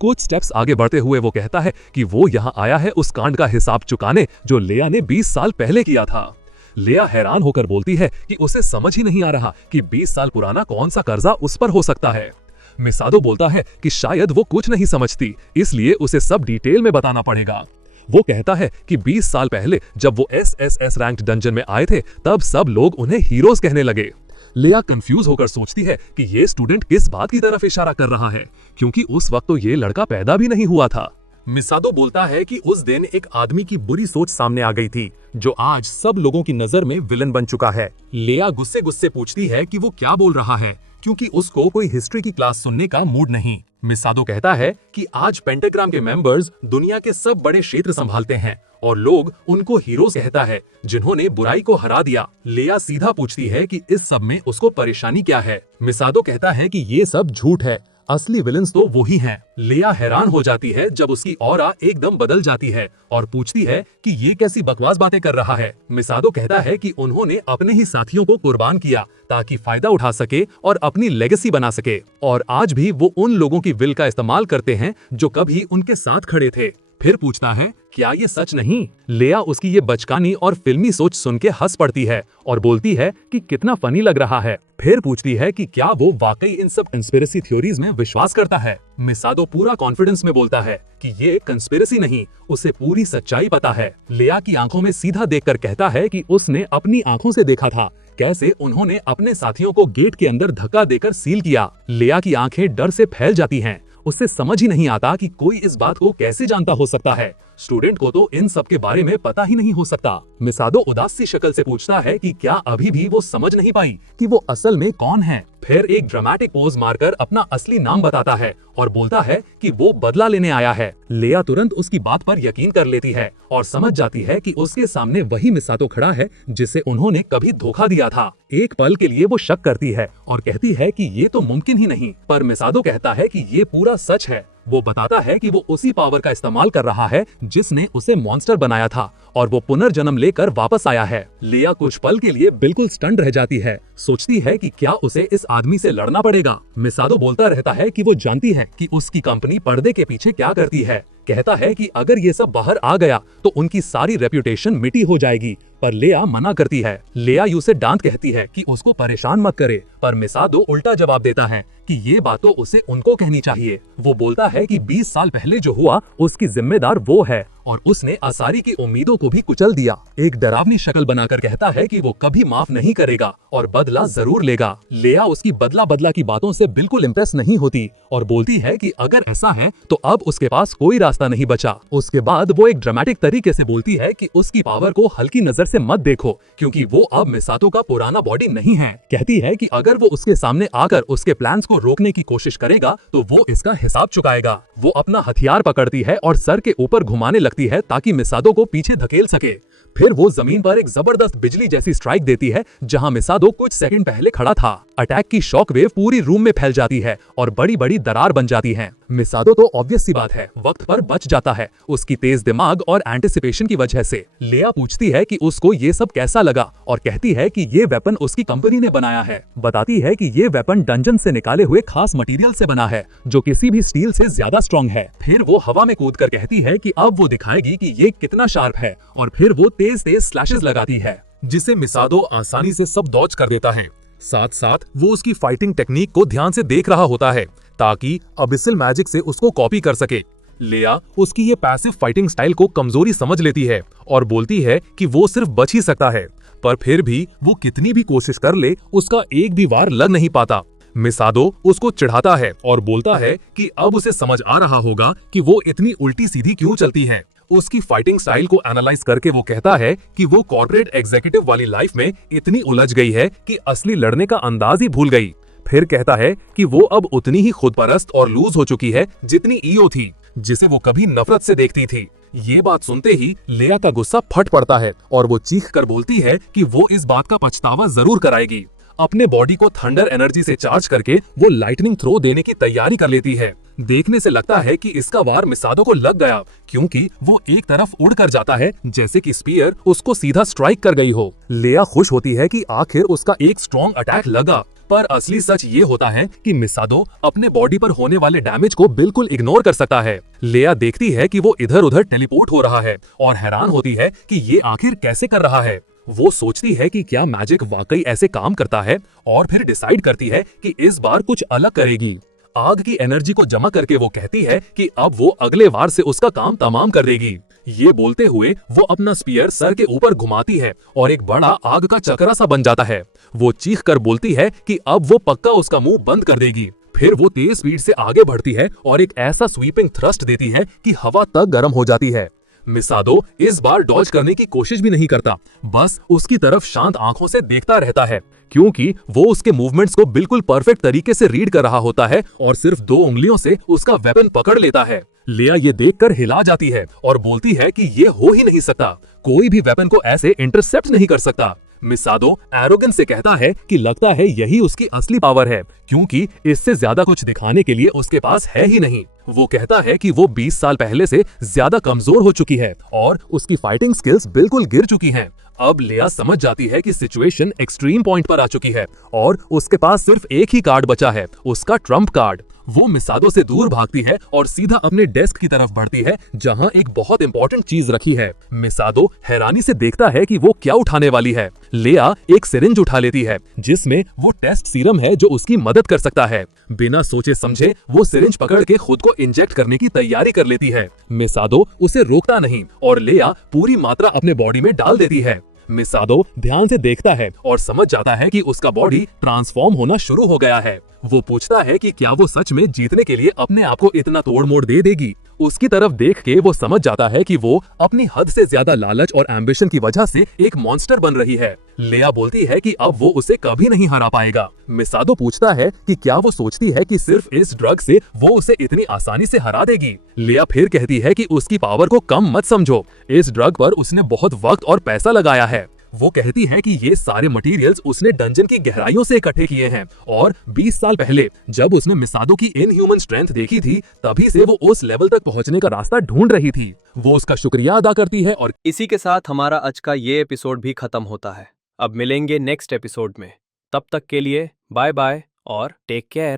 कुछ स्टेप्स आगे बढ़ते हुए वो कहता है कि वो यहाँ आया है उस कांड का हिसाब चुकाने जो लेया ने 20 साल पहले किया था। लेया हैरान होकर बोलती है कि उसे समझ ही नहीं आ रहा कि 20 साल पुराना कौन सा कर्जा उस पर हो सकता है। मिसादो बोलता है कि शायद वो कुछ नहीं समझती, इसलिए उसे सब डिटेल में बताना पड़ेगा। वो कहता है कि 20 साल पहले जब वो SSS रैंक्ड डंजन में आए थे तब सब लोग उन्हें हीरोज कहने लगे। लेया कंफ्यूज होकर सोचती है कि ये स्टूडेंट किस बात की तरफ इशारा कर रहा है, क्योंकि उस वक्त तो ये लड़का पैदा भी नहीं हुआ था। मिसादो बोलता है कि उस दिन एक आदमी की बुरी सोच सामने आ गई थी जो आज सब लोगों की नजर में विलन बन चुका है। लेया गुस्से गुस्से पूछती है कि वो क्या बोल रहा है, क्योंकि उसको कोई हिस्ट्री की क्लास सुनने का मूड नहीं। मिसादो कहता है कि आज पेंटाग्राम के मेंबर्स दुनिया के सब बड़े क्षेत्र संभालते हैं और लोग उनको हीरोज कहता है जिन्होंने बुराई को हरा दिया। लेया सीधा पूछती है कि इस सब में उसको परेशानी क्या है। मिसादो कहता है कि ये सब झूठ है, असली विलन्स तो वो ही हैं। लेया हैरान हो जाती है जब उसकी ऑरा एकदम बदल जाती है और पूछती है कि ये कैसी बकवास बातें कर रहा है। मिसादो कहता है कि उन्होंने अपने ही साथियों को कुर्बान किया ताकि फायदा उठा सके और अपनी लेगेसी बना सके, और आज भी वो उन लोगों की विल का इस्तेमाल करते हैं जो कभी उनके साथ खड़े थे। फिर पूछता है क्या ये सच नहीं। लेया उसकी ये बचकानी और फिल्मी सोच सुन के हंस पड़ती है और बोलती है कि कितना फनी लग रहा है। फिर पूछती है कि क्या वो वाकई इन सब कंस्पिरेसी थ्योरीज में विश्वास करता है। मिसादो पूरा कॉन्फिडेंस में बोलता है कि ये कंस्पिरेसी नहीं, उसे पूरी सच्चाई पता है। लेया की आंखों में सीधा देखकर कहता है कि उसने अपनी आंखों से देखा था कैसे उन्होंने अपने साथियों को गेट के अंदर धक्का देकर सील किया। लेया की आंखें डर से फैल जाती हैं। उसे समझ ही नहीं आता कि कोई इस बात को कैसे जानता हो सकता है। स्टूडेंट को तो इन सब के बारे में पता ही नहीं हो सकता। मिसादो उदास सी शक्ल से पूछता है कि क्या अभी भी वो समझ नहीं पाई कि वो असल में कौन है। फिर एक ड्रामेटिक पोज मारकर अपना असली नाम बताता है और बोलता है कि वो बदला लेने आया है। लेया तुरंत उसकी बात पर यकीन कर लेती है और समझ जाती है कि उसके सामने वही मिसादो खड़ा है जिसे उन्होंने कभी धोखा दिया था। एक पल के लिए वो शक करती है और कहती है कि ये तो मुमकिन ही नहीं, पर मिसादो कहता है कि ये पूरा सच है। वो बताता है कि वो उसी पावर का इस्तेमाल कर रहा है जिसने उसे मॉन्स्टर बनाया था और वो पुनर्जन्म लेकर वापस आया है। लेया कुछ पल के लिए बिल्कुल स्टंड रह जाती है, सोचती है कि क्या उसे इस आदमी से लड़ना पड़ेगा। मिसादो बोलता रहता है कि वो जानती है कि उसकी कंपनी पर्दे के पीछे क्या करती है। कहता है कि अगर ये सब बाहर आ गया तो उनकी सारी रेप्यूटेशन मिटी हो जाएगी, पर लेया मना करती है। लेया उसे डांट कहती है कि उसको परेशान मत करे, पर मिसादो उल्टा जवाब देता है कि ये बात तो उसे उनको कहनी चाहिए। वो बोलता है कि 20 साल पहले जो हुआ उसकी जिम्मेदार वो है और उसने असारी की उम्मीदों को भी कुचल दिया। एक डरावनी शक्ल बनाकर कहता है कि वो कभी माफ नहीं करेगा और बदला जरूर लेगा। लेया उसकी बदला की बातों से बिल्कुल इम्प्रेस नहीं होती और बोलती है कि अगर ऐसा है तो अब उसके पास कोई रास्ता नहीं बचा। उसके बाद वो एक ड्रामेटिक तरीके से बोलती है कि उसकी पावर को हल्की नजर से मत देखो, क्योंकि वो अब मिसातो का पुराना बॉडी नहीं है। कहती है कि अगर वो उसके सामने आकर उसके प्लान्स को रोकने की कोशिश करेगा तो वो इसका हिसाब चुकाएगा। वो अपना हथियार पकड़ती है और सर के ऊपर घुमाने लगती है ताकि मिसादो को पीछे धकेल सके। फिर वो जमीन पर एक जबरदस्त बिजली जैसी स्ट्राइक देती है जहां मिसादो कुछ सेकंड पहले खड़ा था। अटैक की शॉक वेव पूरी रूम में फैल जाती है और बड़ी बड़ी दरार बन जाती है। मिसादो तो ऑब्वियस सी बात है वक्त पर बच जाता है, उसकी तेज दिमाग और एंटिसिपेशन की वजह से। लेया पूछती है कि उसको ये सब कैसा लगा और कहती है कि ये वेपन उसकी कंपनी ने बनाया है। बताती है कि ये वेपन डंजन से निकाले हुए खास मटेरियल से बना है जो किसी भी स्टील से ज्यादा स्ट्रॉन्ग है। फिर वो हवा में कूद कर कहती है कि अब वो दिखाएगी कि ये कितना शार्प है और फिर वो तेज तेज स्लैशेस लगाती है जिसे मिसादो आसानी से सब डॉज कर देता है। साथ साथ वो उसकी फाइटिंग टेक्निक को ध्यान से देख रहा होता है ताकि अबिसल मैजिक से उसको कॉपी कर सके। लेया उसकी ये पैसिव फाइटिंग स्टाइल को कमजोरी समझ लेती है और बोलती है कि वो सिर्फ बच ही सकता है, पर फिर भी वो कितनी भी कोशिश कर ले उसका एक भी वार लग नहीं पाता। मिसादो उसको चिढ़ाता है और बोलता है कि अब उसे समझ आ रहा होगा कि वो इतनी उल्टी सीधी क्यों चलती है। उसकी फाइटिंग स्टाइल को एनालाइज करके वो कहता है कि वो कॉर्पोरेट एग्जीक्यूटिव वाली लाइफ में इतनी उलझ गई है कि असली लड़ने का अंदाज ही भूल गई। फिर कहता है कि वो अब उतनी ही खुदपरस्त और लूज हो चुकी है जितनी ईओ थी, जिसे वो कभी नफरत से देखती थी। ये बात सुनते ही लेया का गुस्सा फट पड़ता है और वो चीख कर बोलती है कि वो इस बात का पछतावा जरूर कराएगी। अपने बॉडी को थंडर एनर्जी से चार्ज करके वो लाइटनिंग थ्रो देने की तैयारी कर लेती है। देखने से लगता है कि इसका वार मिसादो को लग गया, क्योंकि वो एक तरफ उड़ कर जाता है जैसे कि स्पीयर उसको सीधा स्ट्राइक कर गई हो। लेया खुश होती है कि आखिर उसका एक स्ट्रॉन्ग अटैक लगा, पर असली सच ये होता है कि मिसादो अपने बॉडी पर होने वाले डैमेज को बिल्कुल इग्नोर कर सकता है। लेया देखती है कि वो इधर उधर टेलीपोर्ट हो रहा है और हैरान होती है कि ये आखिर कैसे कर रहा है। वो सोचती है कि क्या मैजिक वाकई ऐसे काम करता है और फिर डिसाइड करती है कि इस बार कुछ अलग करेगी। आग की एनर्जी को जमा करके वो कहती है कि अब वो अगले वार से उसका काम तमाम कर देगी। ये बोलते हुए वो अपना स्पीयर सर के ऊपर घुमाती है और एक बड़ा आग का चक्रा सा बन जाता है। वो चीख कर बोलती है कि अब वो पक्का उसका मुंह बंद कर देगी। फिर वो तेज स्पीड से आगे बढ़ती है और एक ऐसा स्वीपिंग थ्रस्ट देती है कि हवा तक गर्म हो जाती है। मिसादो इस बार डॉज करने की कोशिश भी नहीं करता, बस उसकी तरफ शांत आंखों से देखता रहता है, क्योंकि वो उसके मूवमेंट्स को बिल्कुल परफेक्ट तरीके से रीड कर रहा होता है और सिर्फ 2 उंगलियों से उसका वेपन पकड़ लेता है। लेया ये देखकर हिला जाती है और बोलती है कि ये हो ही नहीं सकता, कोई भी वेपन को ऐसे इंटरसेप्ट नहीं कर सकता। मिसादो एरोगेंस से कहता है कि लगता है यही उसकी असली पावर है, क्योंकि इससे ज्यादा कुछ दिखाने के लिए उसके पास है ही नहीं। वो कहता है कि वो 20 साल पहले से ज्यादा कमजोर हो चुकी है और उसकी फाइटिंग स्किल्स बिल्कुल गिर चुकी हैं। अब लेया समझ जाती है कि सिचुएशन एक्सट्रीम पॉइंट पर आ चुकी है और उसके पास सिर्फ एक ही कार्ड बचा है, उसका ट्रम्प कार्ड। वो मिसादो से दूर भागती है और सीधा अपने डेस्क की तरफ बढ़ती है, जहां एक बहुत इंपॉर्टेंट चीज रखी है। मिसादो हैरानी से देखता है कि वो क्या उठाने वाली है। लेया एक सिरिंज उठा लेती है, जिसमें वो टेस्ट सीरम है जो उसकी मदद कर सकता है। बिना सोचे समझे वो सिरिंज पकड़ के खुद को इंजेक्ट करने की तैयारी कर लेती है। मिसादो उसे रोकता नहीं और लेया पूरी मात्रा अपने बॉडी में डाल देती है। मिसादो ध्यान से देखता है और समझ जाता है कि उसका बॉडी ट्रांसफॉर्म होना शुरू हो गया है। वो पूछता है कि क्या वो सच में जीतने के लिए अपने आप को इतना तोड़ मोड़ दे देगी। उसकी तरफ देख के वो समझ जाता है कि वो अपनी हद से ज्यादा लालच और एम्बिशन की वजह से एक मॉन्स्टर बन रही है। लेया बोलती है कि अब वो उसे कभी नहीं हरा पाएगा। मिसादो पूछता है कि क्या वो सोचती है कि सिर्फ इस ड्रग से वो उसे इतनी आसानी से हरा देगी। लेया फिर कहती है कि उसकी पावर को कम मत समझो, इस ड्रग पर उसने बहुत वक्त और पैसा लगाया है। वो कहती है कि ये सारे मटेरियल्स उसने डंजन की गहराइयों से इकट्ठे किए हैं और 20 साल पहले जब उसने मिसादो की इनह्यूमन स्ट्रेंथ देखी थी, तभी से वो उस लेवल तक पहुंचने का रास्ता ढूंढ रही थी। वो उसका शुक्रिया अदा करती है और इसी के साथ हमारा आज का ये एपिसोड भी खत्म होता है। अब मिलेंगे नेक्स्ट एपिसोड में। तब तक के लिए बाय बाय और टेक केयर।